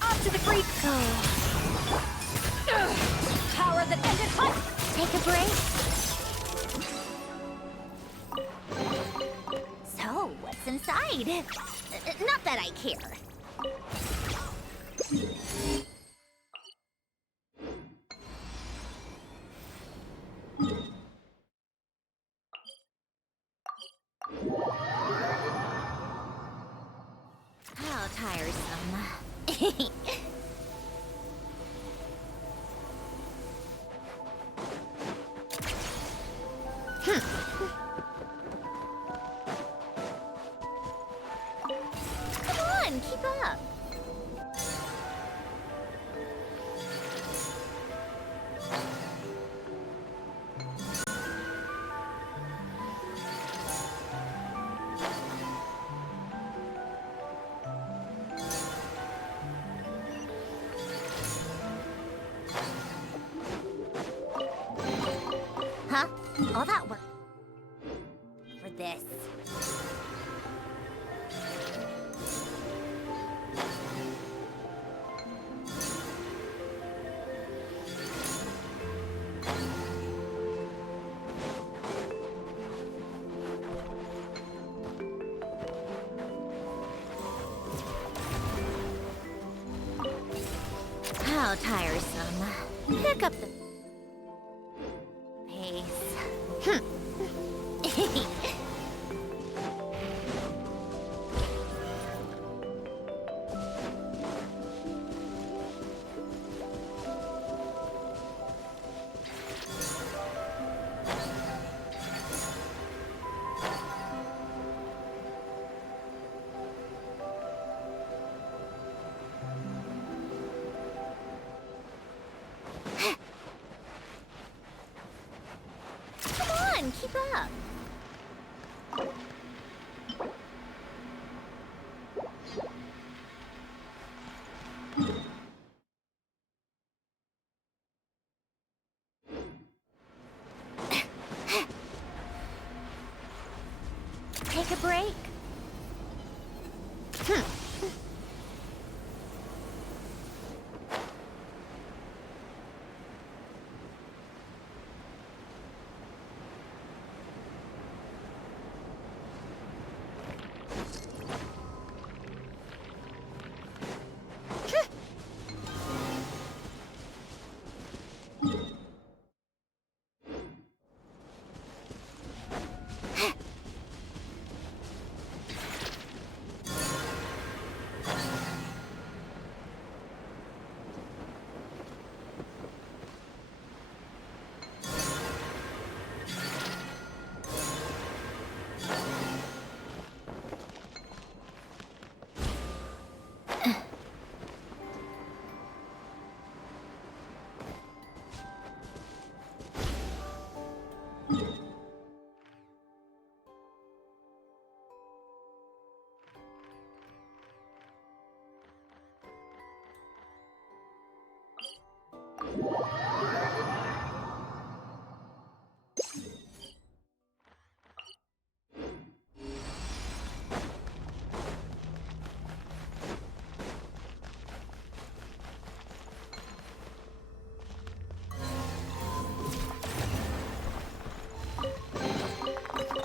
Off to the breach! Go. Power that ended hype! Take a break. So, what's inside? Not that I care. How tiresome. Come on, keep up. Huh? All that work for this. How tiresome. Pick up the pace.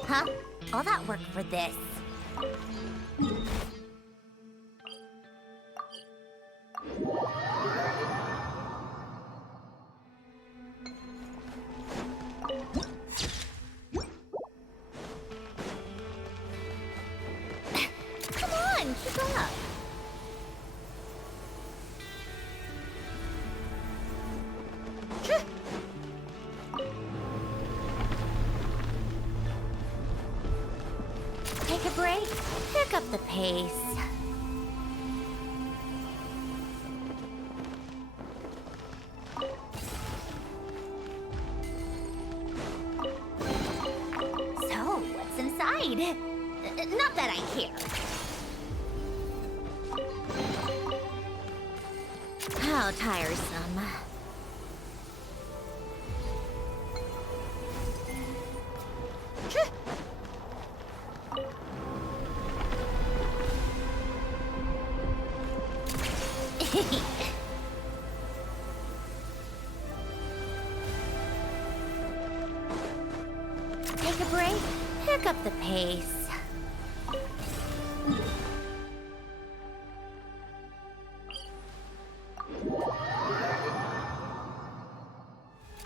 Huh? All that work for this. Come on, keep up. Take a break, pick up the pace. So, what's inside? Not that I care. How tiresome. Take a break, pick up the pace.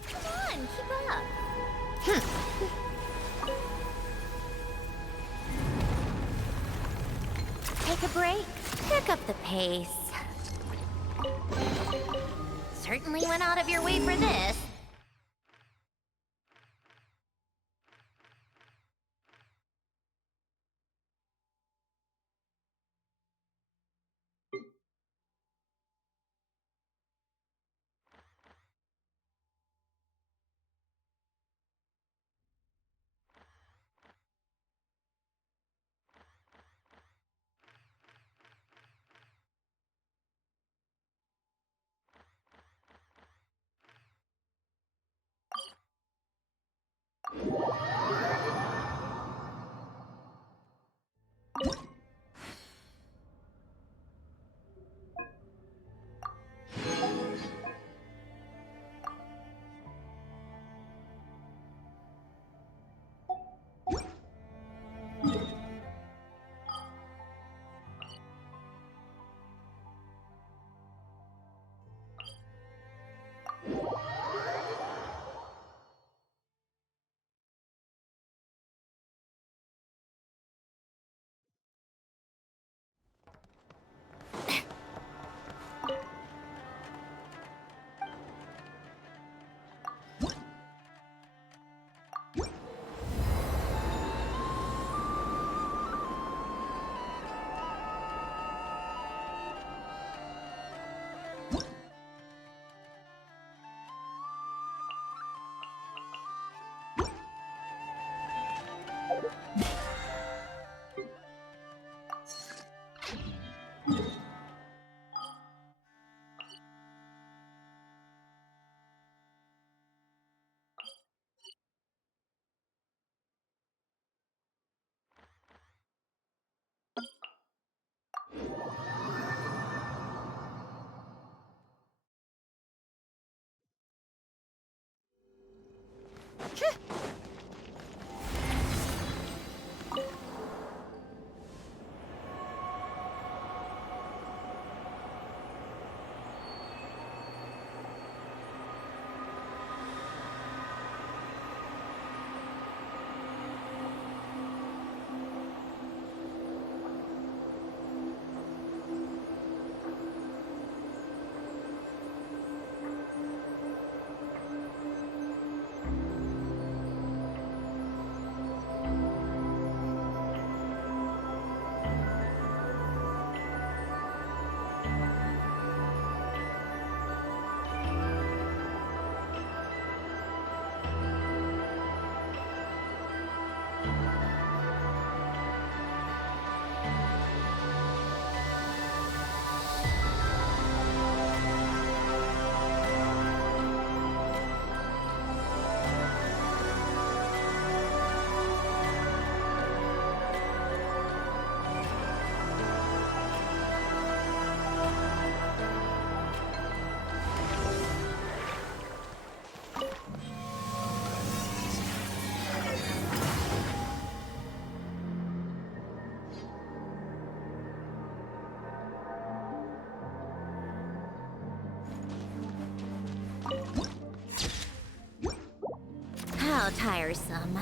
Come on, keep up. Take a break, pick up the pace. Certainly went out of your way for this. How tiresome.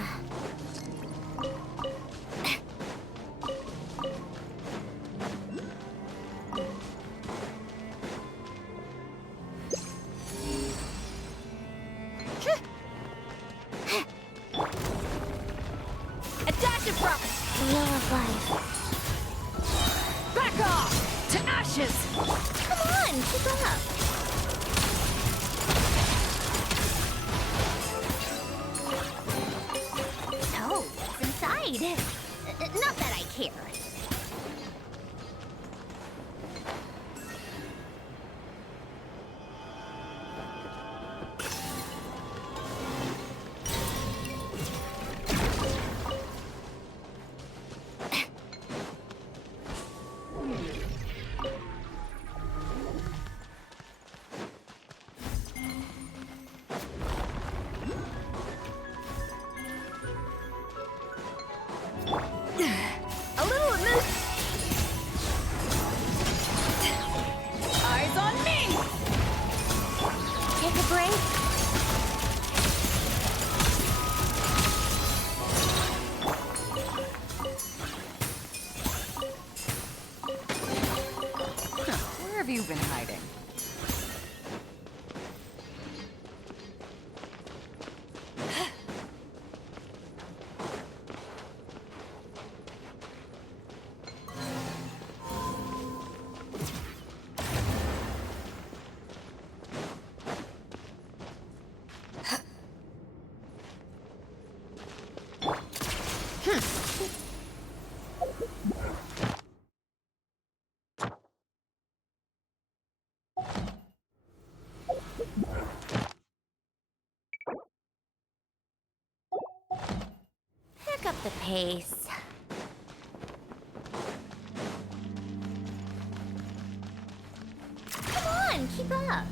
A dash of frost! Wheel of life. Back off! To ashes! Come on, keep up. So, what's inside? Not that I care. A little amuse. Eyes on me! Take a break. Where have you been hiding? Pick up the pace. Come on, keep up.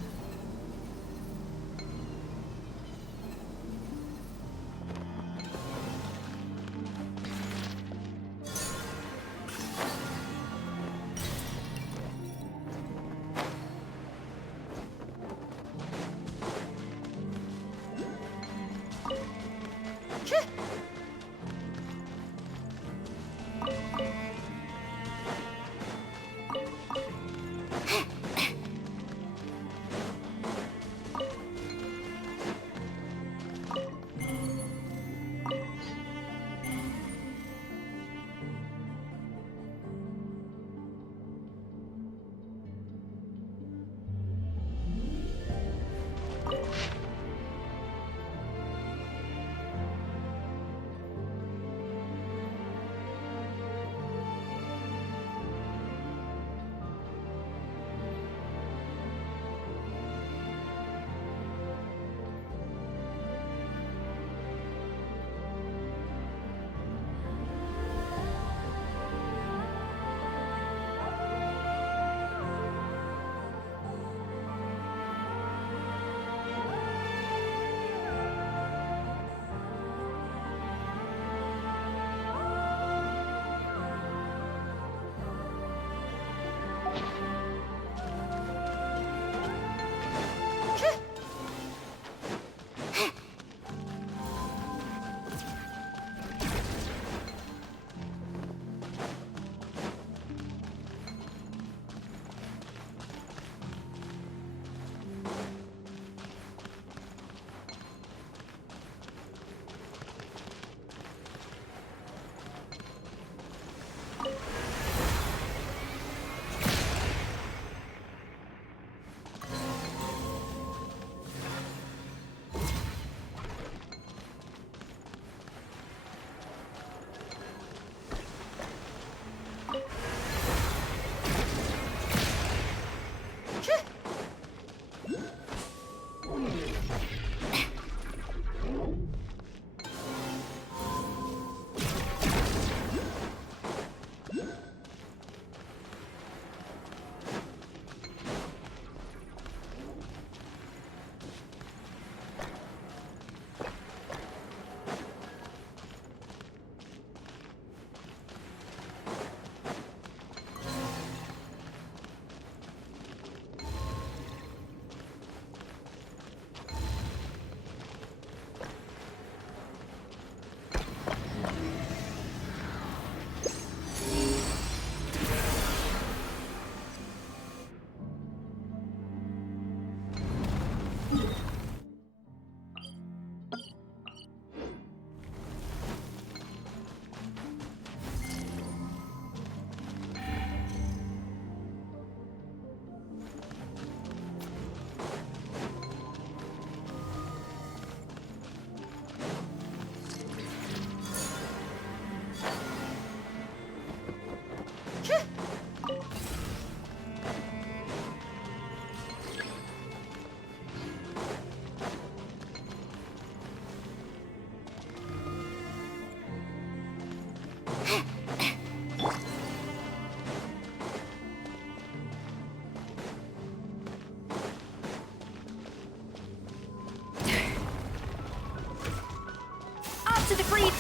to the breed.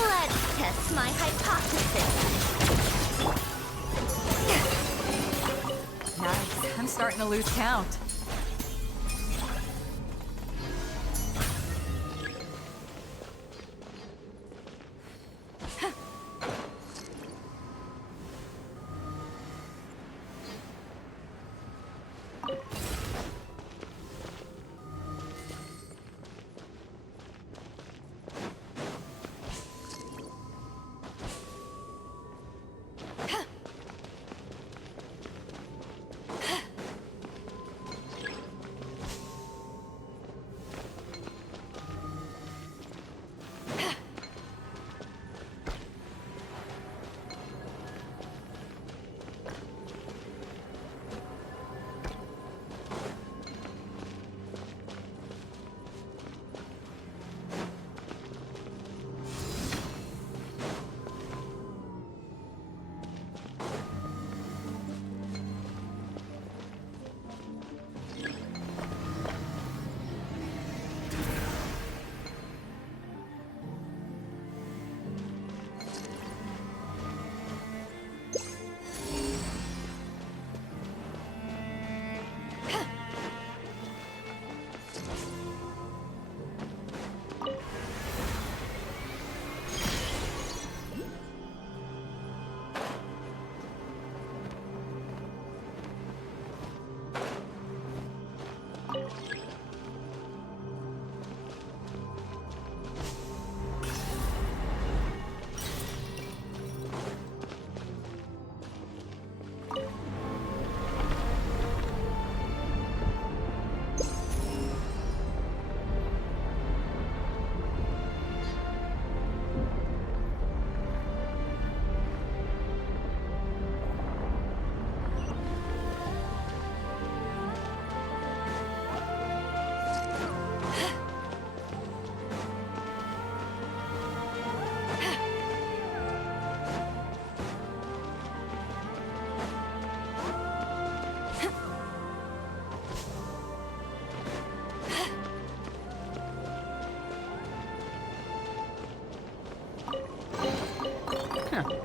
Let's test my hypothesis. Nice. I'm starting to lose count.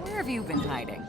Where have you been hiding?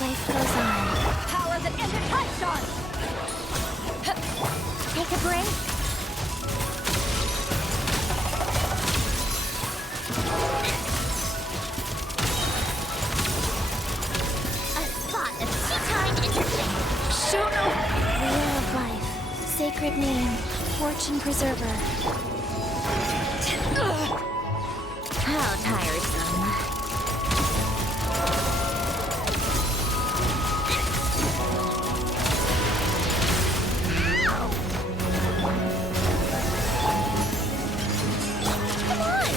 Life goes on. Power that ended hot shot! Take a break. A spot of tea time entertainment. Shono! Wheel of life. Sacred name. Fortune preserver. How tiresome. Come on!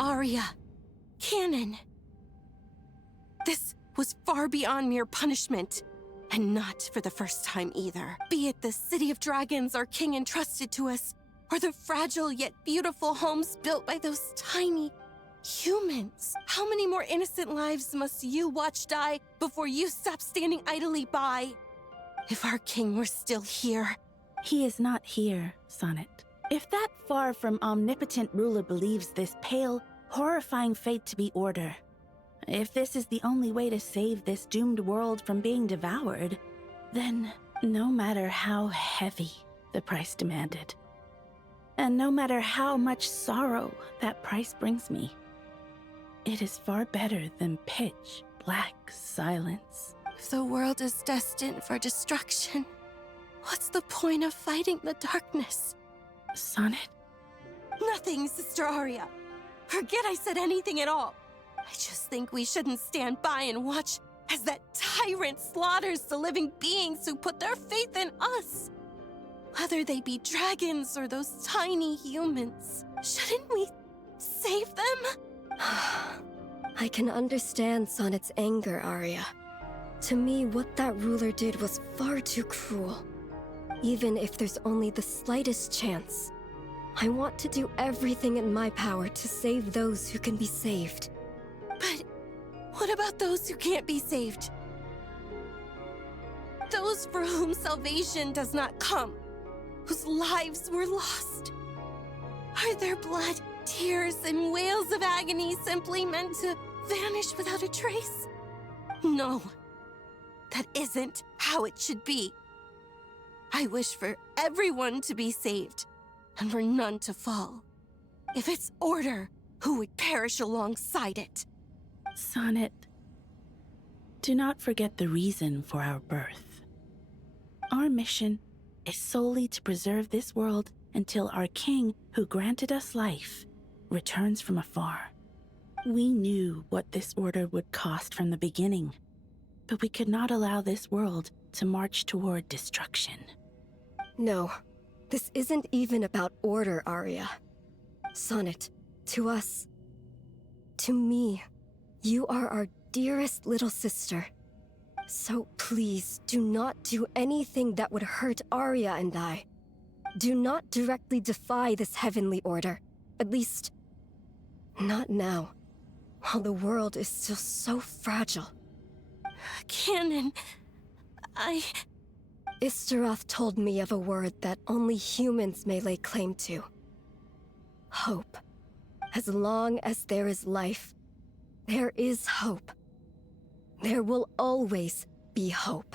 Arya, Canon. This was far beyond mere punishment. And not for the first time either. Be it the City of Dragons our king entrusted to us, or the fragile yet beautiful homes built by those tiny humans. How many more innocent lives must you watch die before you stop standing idly by? If our king were still here. He is not here, Sonnet. If that far from omnipotent ruler believes this pale, horrifying fate to be order, if this is the only way to save this doomed world from being devoured, then no matter how heavy the price demanded, And no matter how much sorrow that price brings me, it is far better than pitch black silence. If the world is destined for destruction, what's the point of fighting the darkness? Sonnet? Nothing, Sister Arya. Forget I said anything at all. I just think we shouldn't stand by and watch as that tyrant slaughters the living beings who put their faith in us. Whether they be dragons or those tiny humans, shouldn't we save them? I can understand Sonnet's anger, Arya. To me, what that ruler did was far too cruel. Even if there's only the slightest chance, I want to do everything in my power to save those who can be saved. But what about those who can't be saved? Those for whom salvation does not come, whose lives were lost. Are their blood, tears, and wails of agony simply meant to vanish without a trace? No, that isn't how it should be. I wish for everyone to be saved, and for none to fall. If it's order, who would perish alongside it? Sonnet, do not forget the reason for our birth. Our mission is solely to preserve this world until our king, who granted us life, returns from afar. We knew what this order would cost from the beginning, but we could not allow this world to march toward destruction. No, this isn't even about order, Arya. Sonnet, to us, to me, you are our dearest little sister. So please, do not do anything that would hurt Arya and I. Do not directly defy this heavenly order. At least, not now, while the world is still so fragile. Canon, Istaroth told me of a word that only humans may lay claim to. Hope. As long as there is life, there is hope. There will always be hope.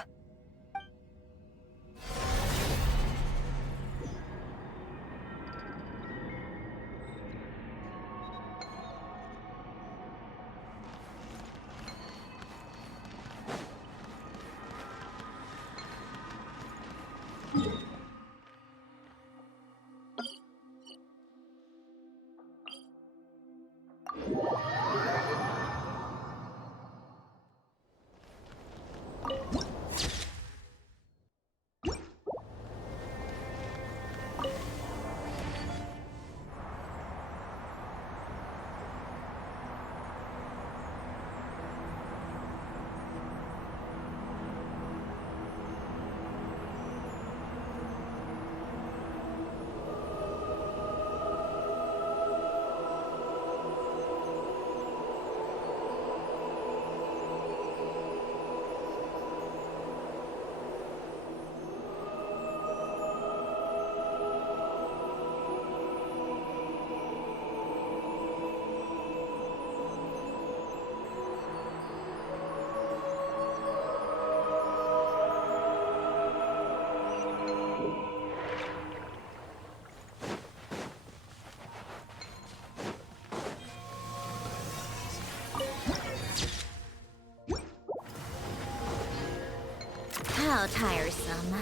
How tiresome.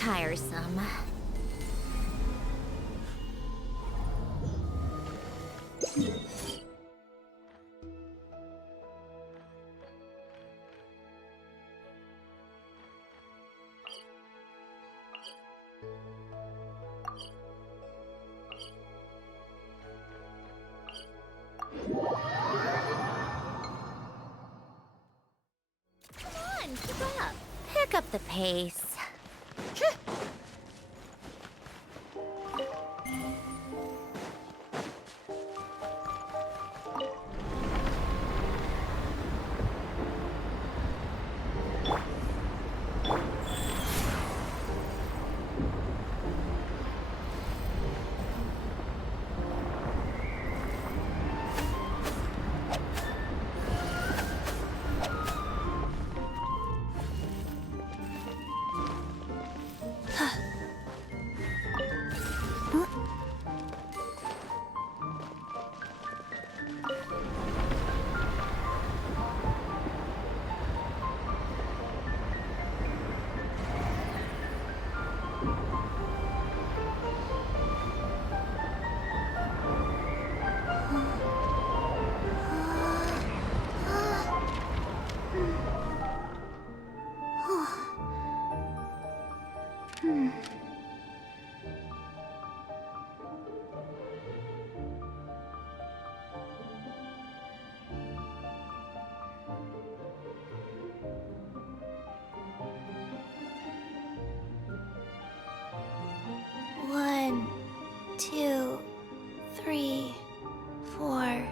tiresome. Come on, keep up. Pick up the pace. One, two, three, four.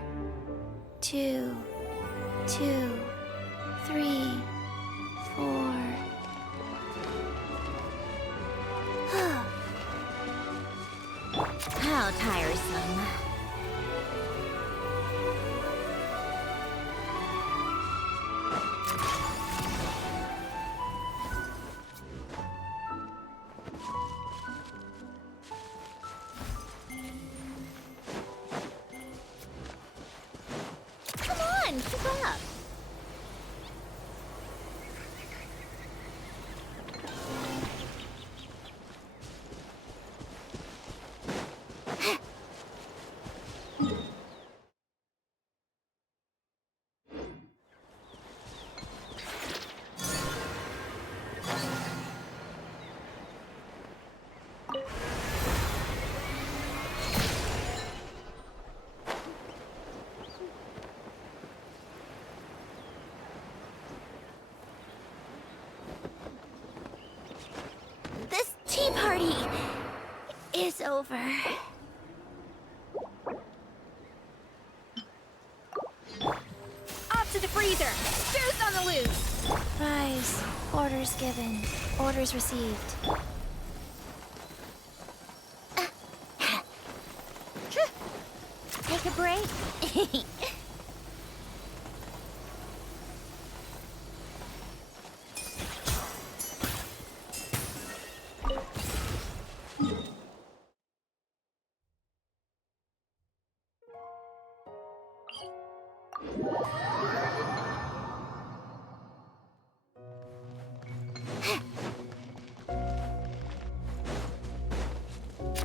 2, 2, 3, 4. How tiresome. Come on, keep up. This tea party is over. Off to the freezer! Boost on the loose! Rise. Orders given. Orders received. Take a break.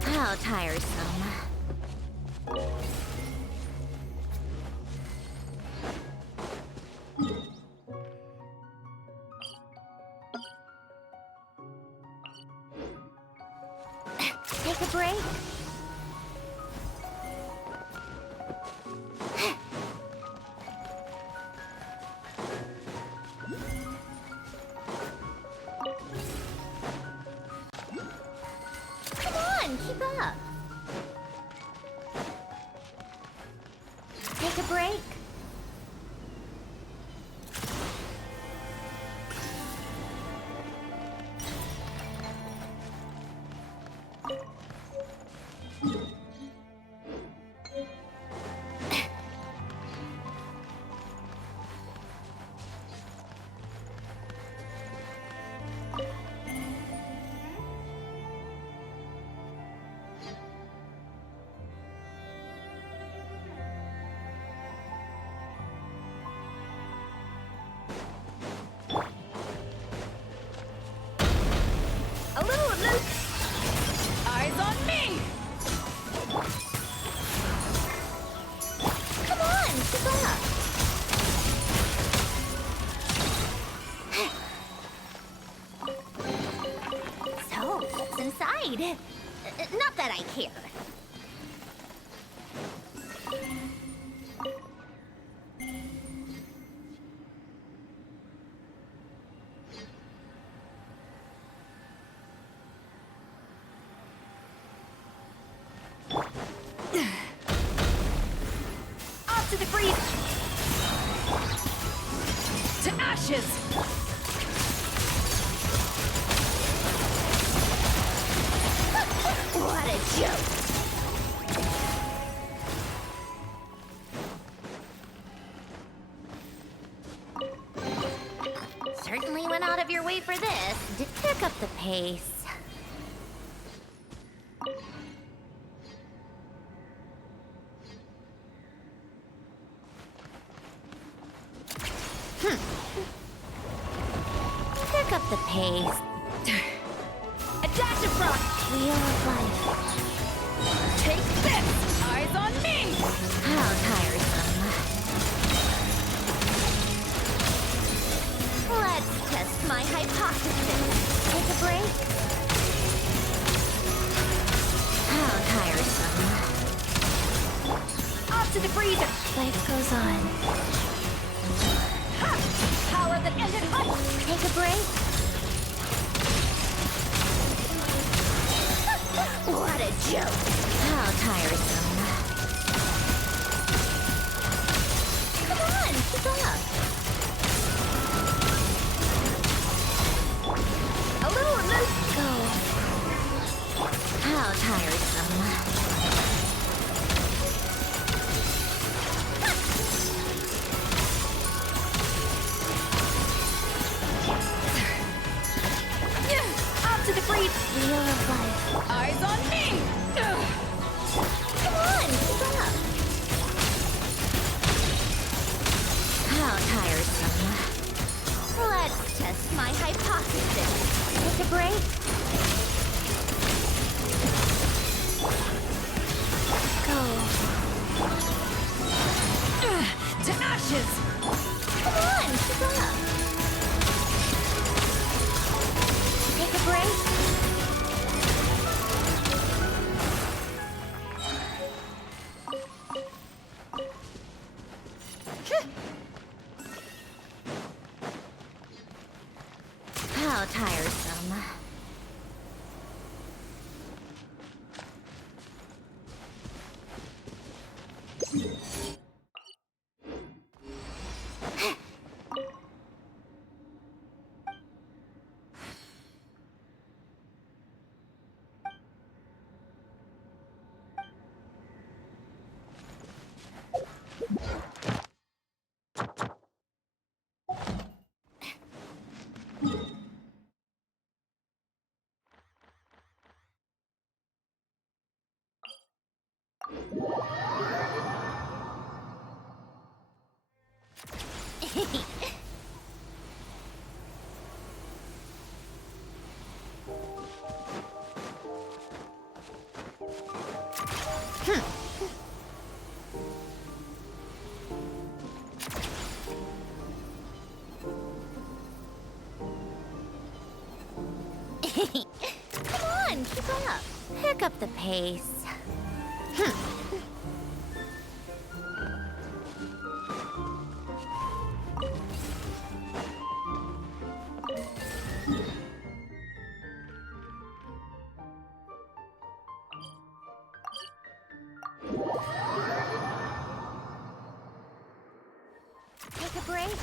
How tiresome. Take a break. Come on, keep up. Take a break. Not that I care. Off to the freeze! To ashes! What a joke! Certainly went out of your way for this. To pick up the pace. Pick up the pace. A dash of frost! Wheel of life. Take this! Eyes on me! How tiresome. Let's test my hypothesis. Take a break. How tiresome. Off to the freezer! Life goes on. Ha! Power that ended life! Take a break. What a joke! How tiresome. Come on, keep up. A little loose. Go. How tiresome. Off to the freeze! Wheel of life. Eyes on me! Ugh. Come on, keep up. How tiresome. Let's test my hypothesis. Take a break. Go. To ashes! Come on, keep up. Take a break. How tiresome. Come on, keep up. Pick up the pace. Take a break.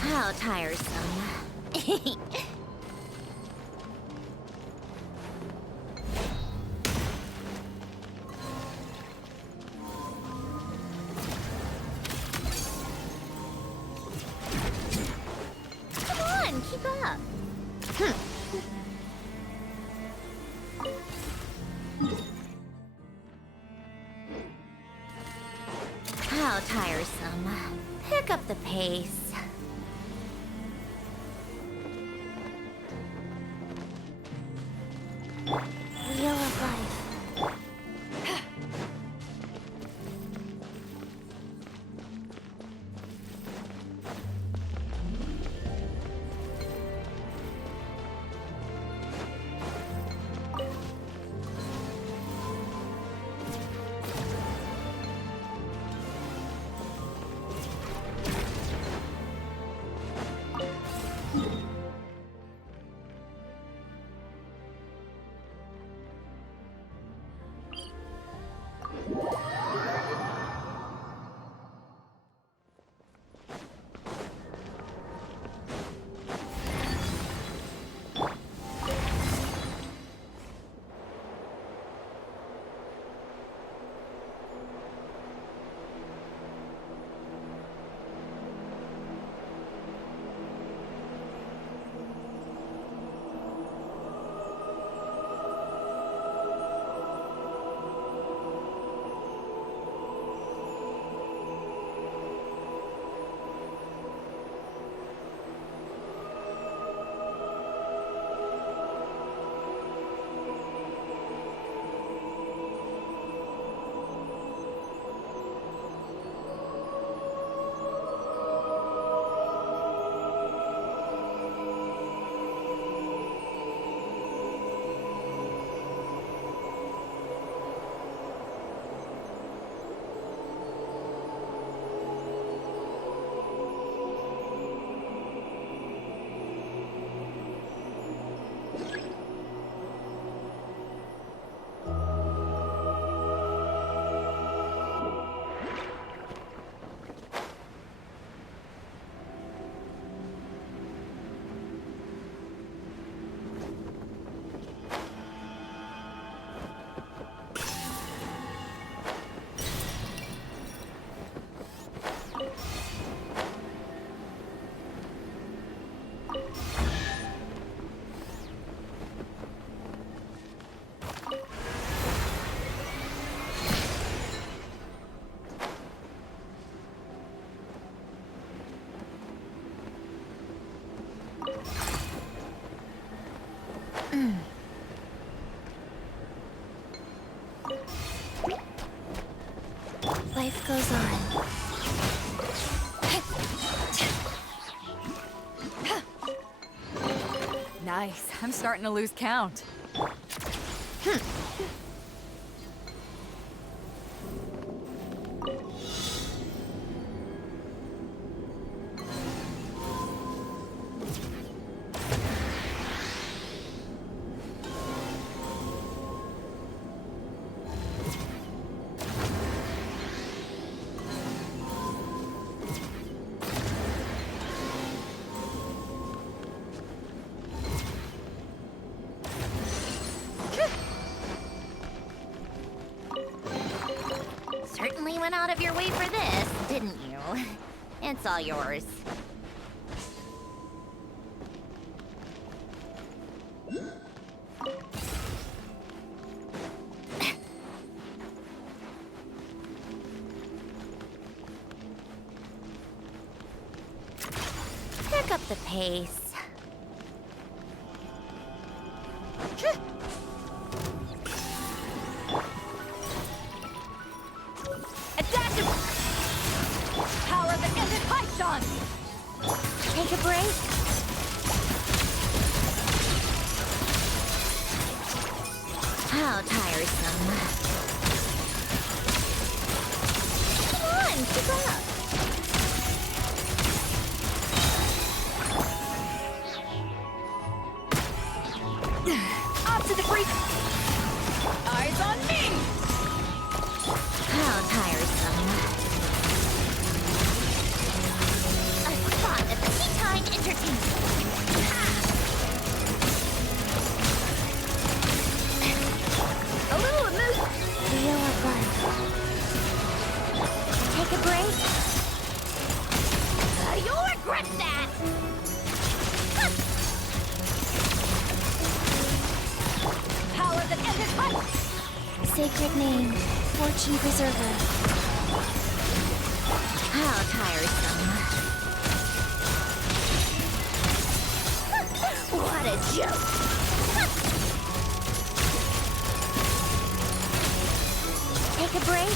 How tiresome. Come on, keep up. How tiresome. Pick up the pace. Wheel of life. Life goes on. Nice. I'm starting to lose count. Certainly went out of your way for this, didn't you? It's all yours. Pick up the pace. Power that ended Python! Take a break. How tiresome. Come on, keep up. Off to the freak! Eyes on me! How tiresome. A spot at the Tea Time Entertainment. A little amuse. Feel apart. Take a break. You'll regret that. Power that ended Python! Sacred name, Fortune Preserver. How tiresome. What a joke. Take a break.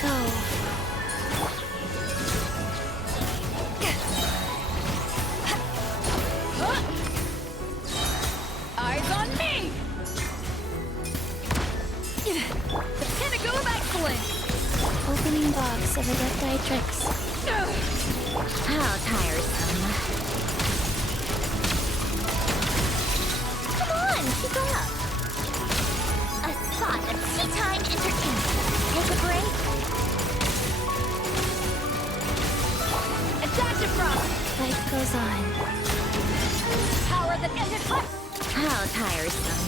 Go. Eyes on me! dueling! Opening box of Adepti tricks. How tiresome. Come on, keep up. A spot of tea time entertainment. Take a break. Attack across! Life goes on. Power that ended life! How tiresome.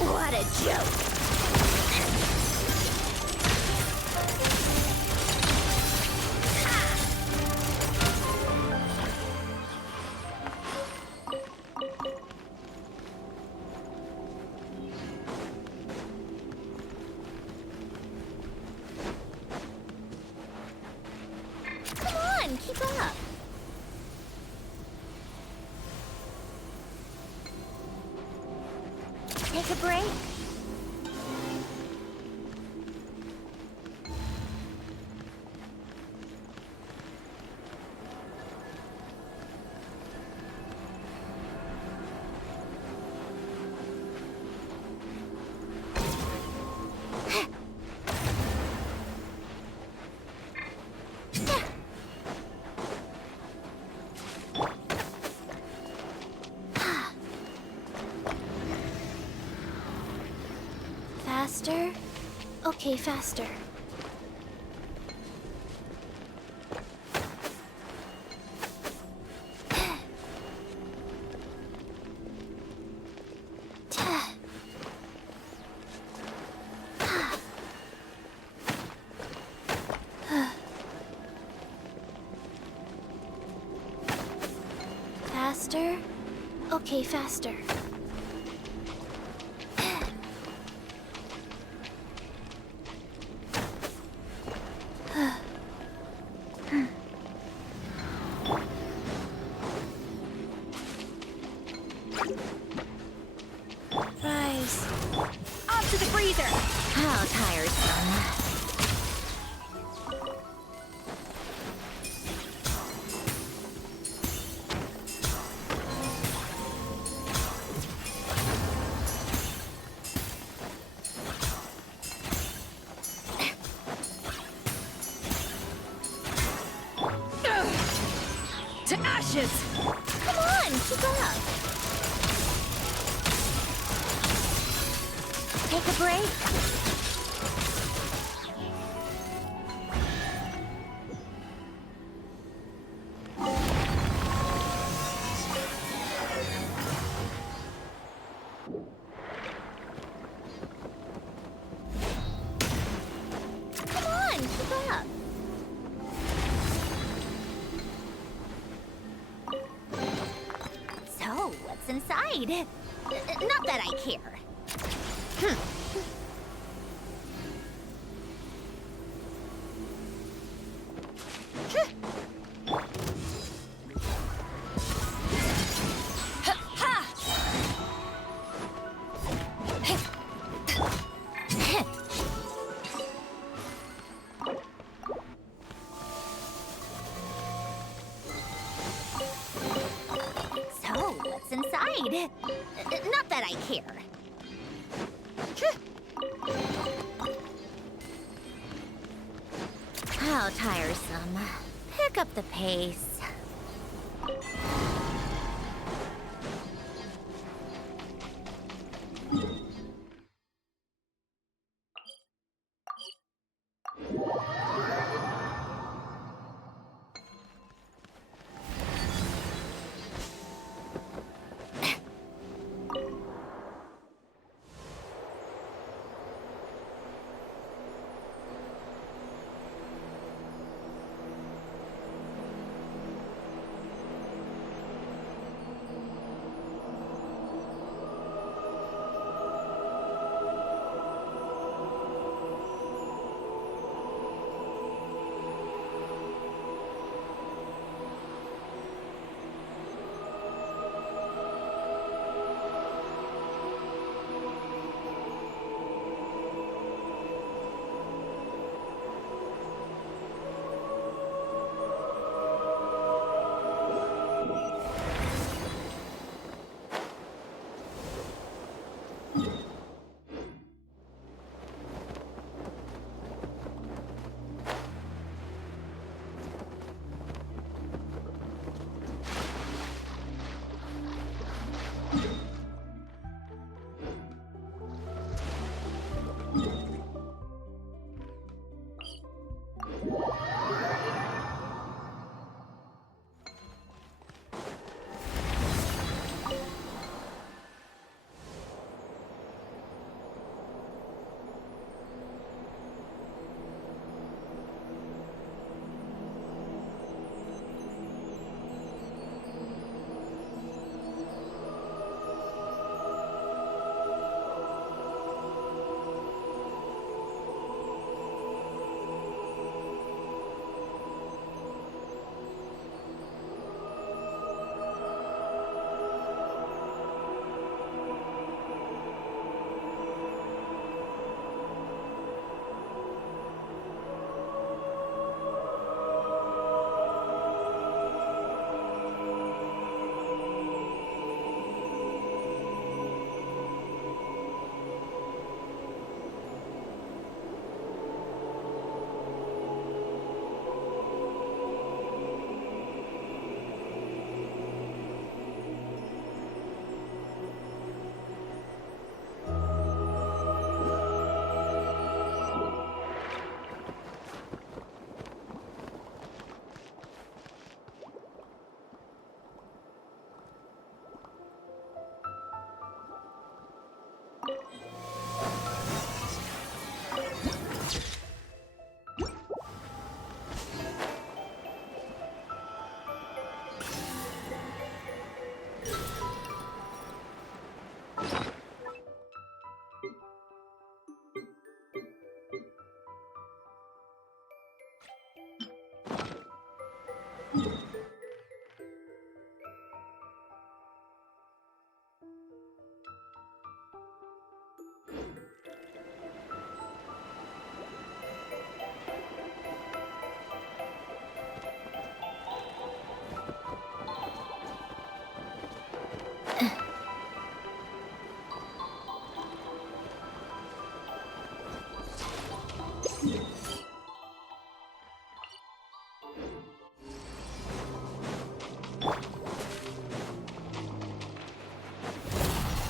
What a joke! Come on, keep up. Take a break. Faster? Okay, faster. Faster? Okay, faster. Rise. Off to the freezer! How tiresome. To ashes! Come on, keep up. Take a break. Come on, keep up. So, what's inside? Not that I care. So, what's inside? Not that I care. How tiresome. Pick up the pace.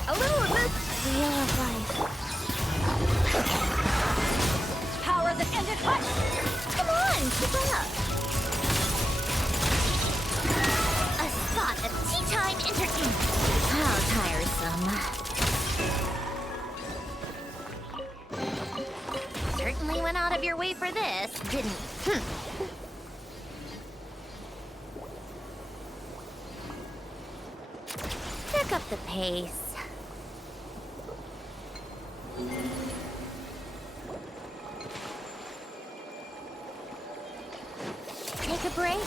A little of this wheel of life. Power that ended high. Come on, keep up. A spot of tea time entertainment. How tiresome. Certainly went out of your way for this, didn't you? Pick up the pace. Take a break.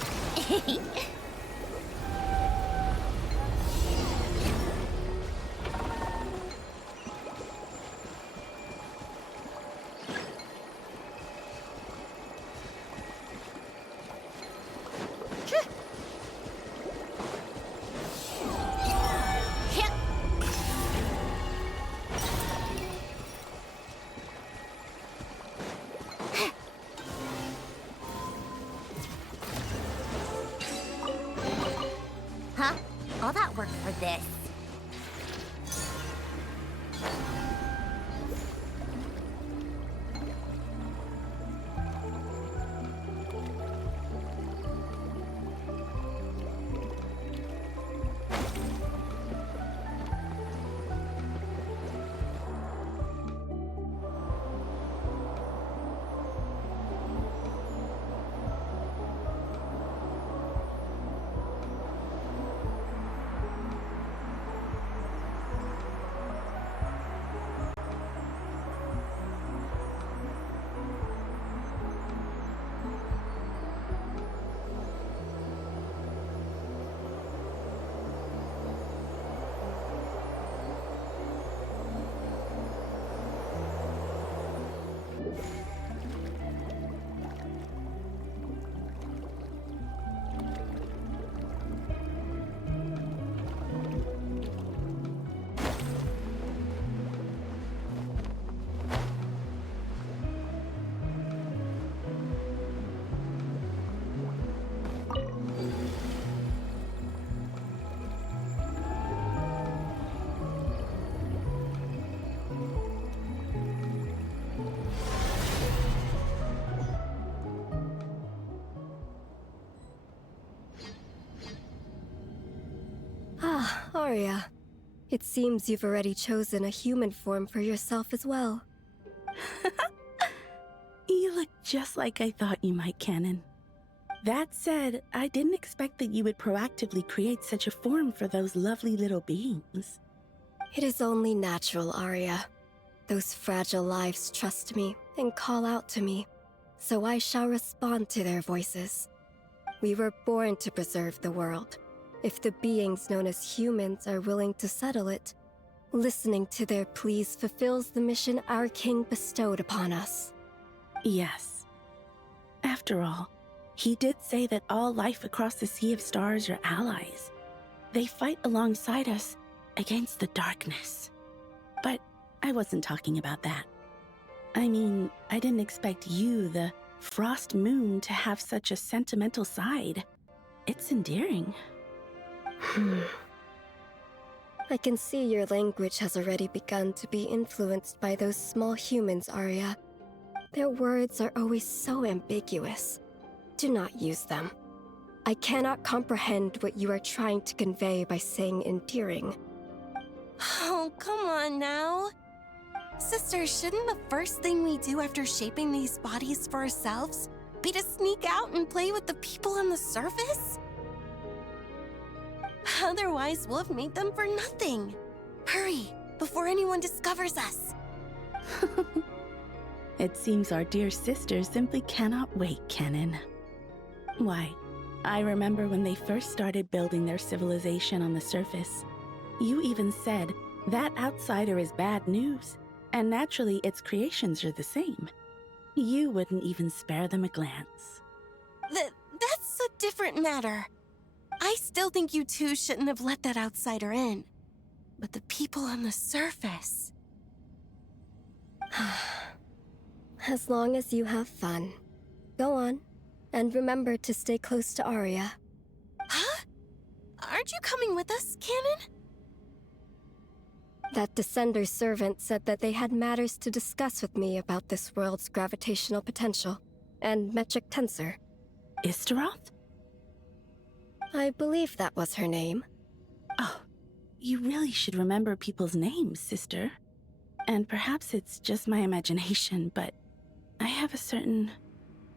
Huh? All that work for this. Ah, Arya. It seems you've already chosen a human form for yourself as well. You look just like I thought you might, Canon. That said, I didn't expect that you would proactively create such a form for those lovely little beings. It is only natural, Arya. Those fragile lives trust me and call out to me, so I shall respond to their voices. We were born to preserve the world. If the beings known as humans are willing to settle it, listening to their pleas fulfills the mission our king bestowed upon us. Yes. After all, he did say that all life across the Sea of Stars are allies. They fight alongside us against the darkness. But I wasn't talking about that. I mean, I didn't expect you, the Frost Moon, to have such a sentimental side. It's endearing. I can see your language has already begun to be influenced by those small humans, Arya. Their words are always so ambiguous. Do not use them. I cannot comprehend what you are trying to convey by saying endearing. Oh, come on now. Sister, shouldn't the first thing we do after shaping these bodies for ourselves be to sneak out and play with the people on the surface? Otherwise, we'll have made them for nothing. Hurry, before anyone discovers us. It seems our dear sister simply cannot wait, Canon. Why, I remember when they first started building their civilization on the surface. You even said, that outsider is bad news, and naturally its creations are the same. You wouldn't even spare them a glance. That's a different matter. I still think you two shouldn't have let that outsider in. But the people on the surface... As long as you have fun. Go on. And remember to stay close to Arya. Huh? Aren't you coming with us, Canon? That Descender's servant said that they had matters to discuss with me about this world's gravitational potential and metric tensor. Istaroth? I believe that was her name. Oh, you really should remember people's names, sister. And perhaps it's just my imagination, but I have a certain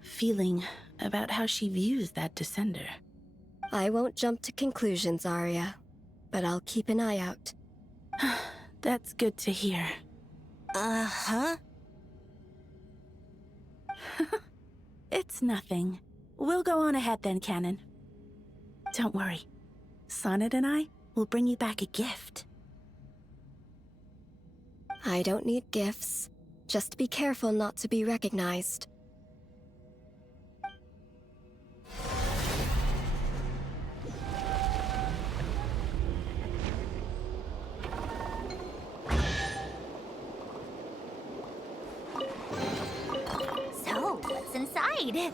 feeling about how she views that Descender. I won't jump to conclusions, Arya, but I'll keep an eye out. That's good to hear. Uh-huh. It's nothing. We'll go on ahead then, Canon. Don't worry. Sonnet and I will bring you back a gift. I don't need gifts. Just be careful not to be recognized. So, what's inside?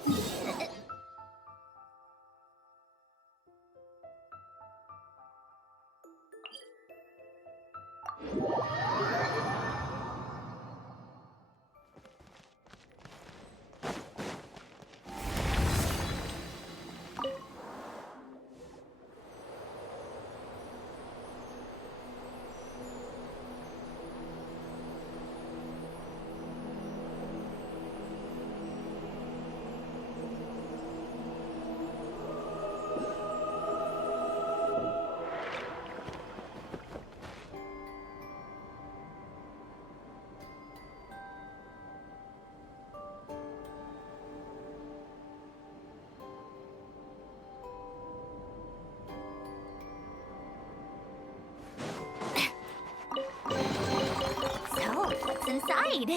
So, what's inside?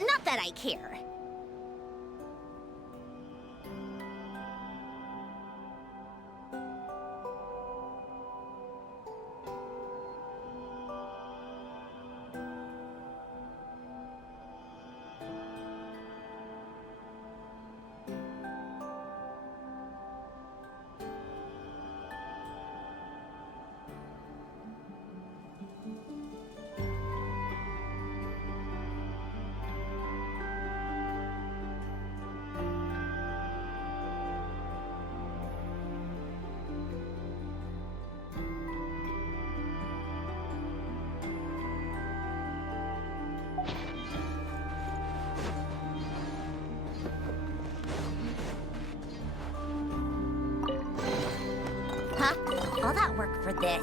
Not that I care. Huh? All that work for this?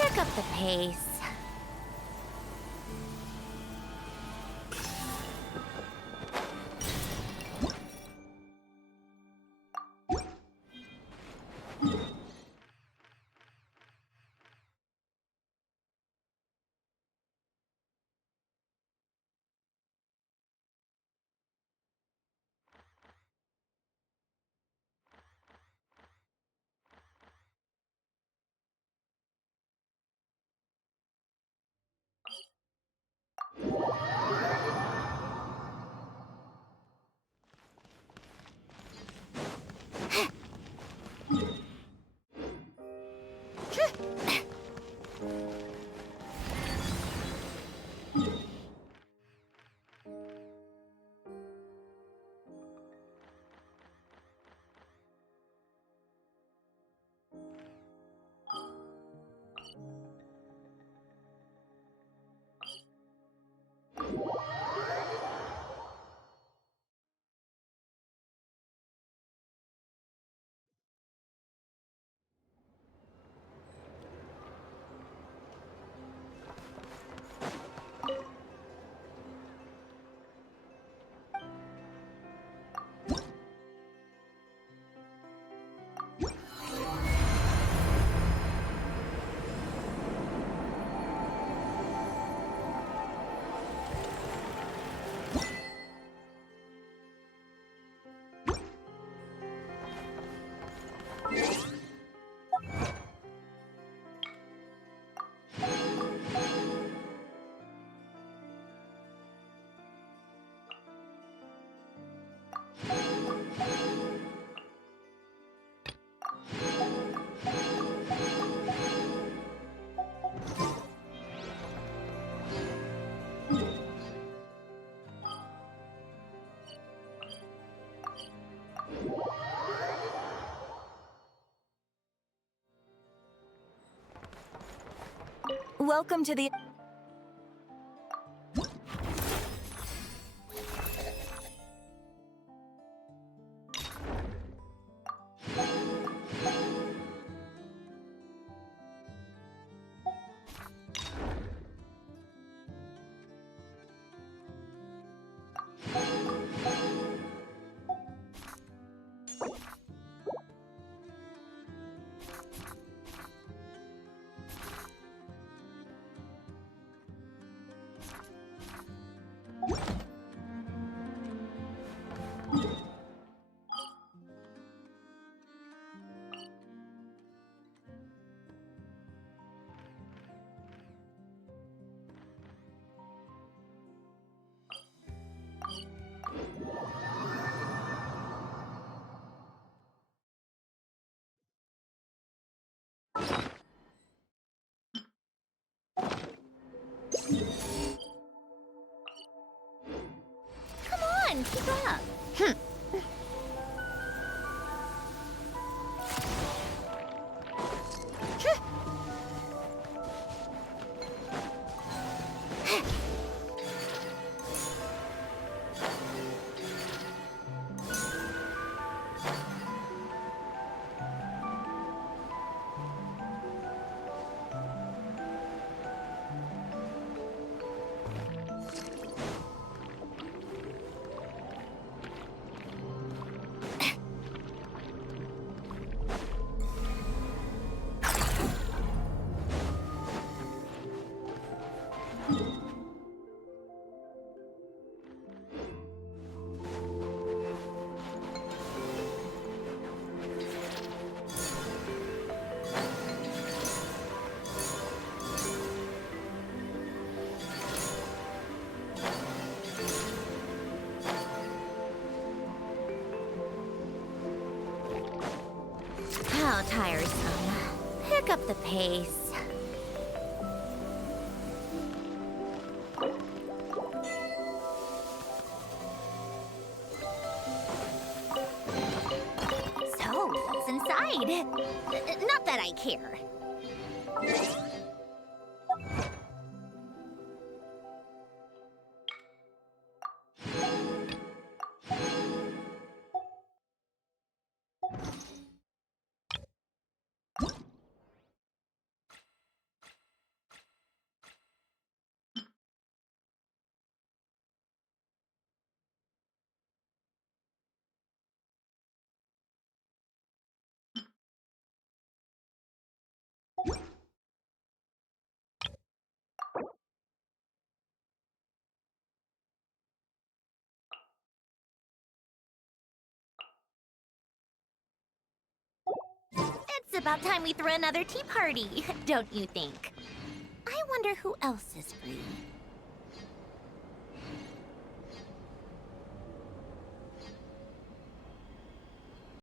Pick up the pace. Welcome to the... Come on, keep up. How tiresome. Pick up the pace. So, what's inside? Not that I care. It's about time we throw another tea party, don't you think? I wonder who else is free.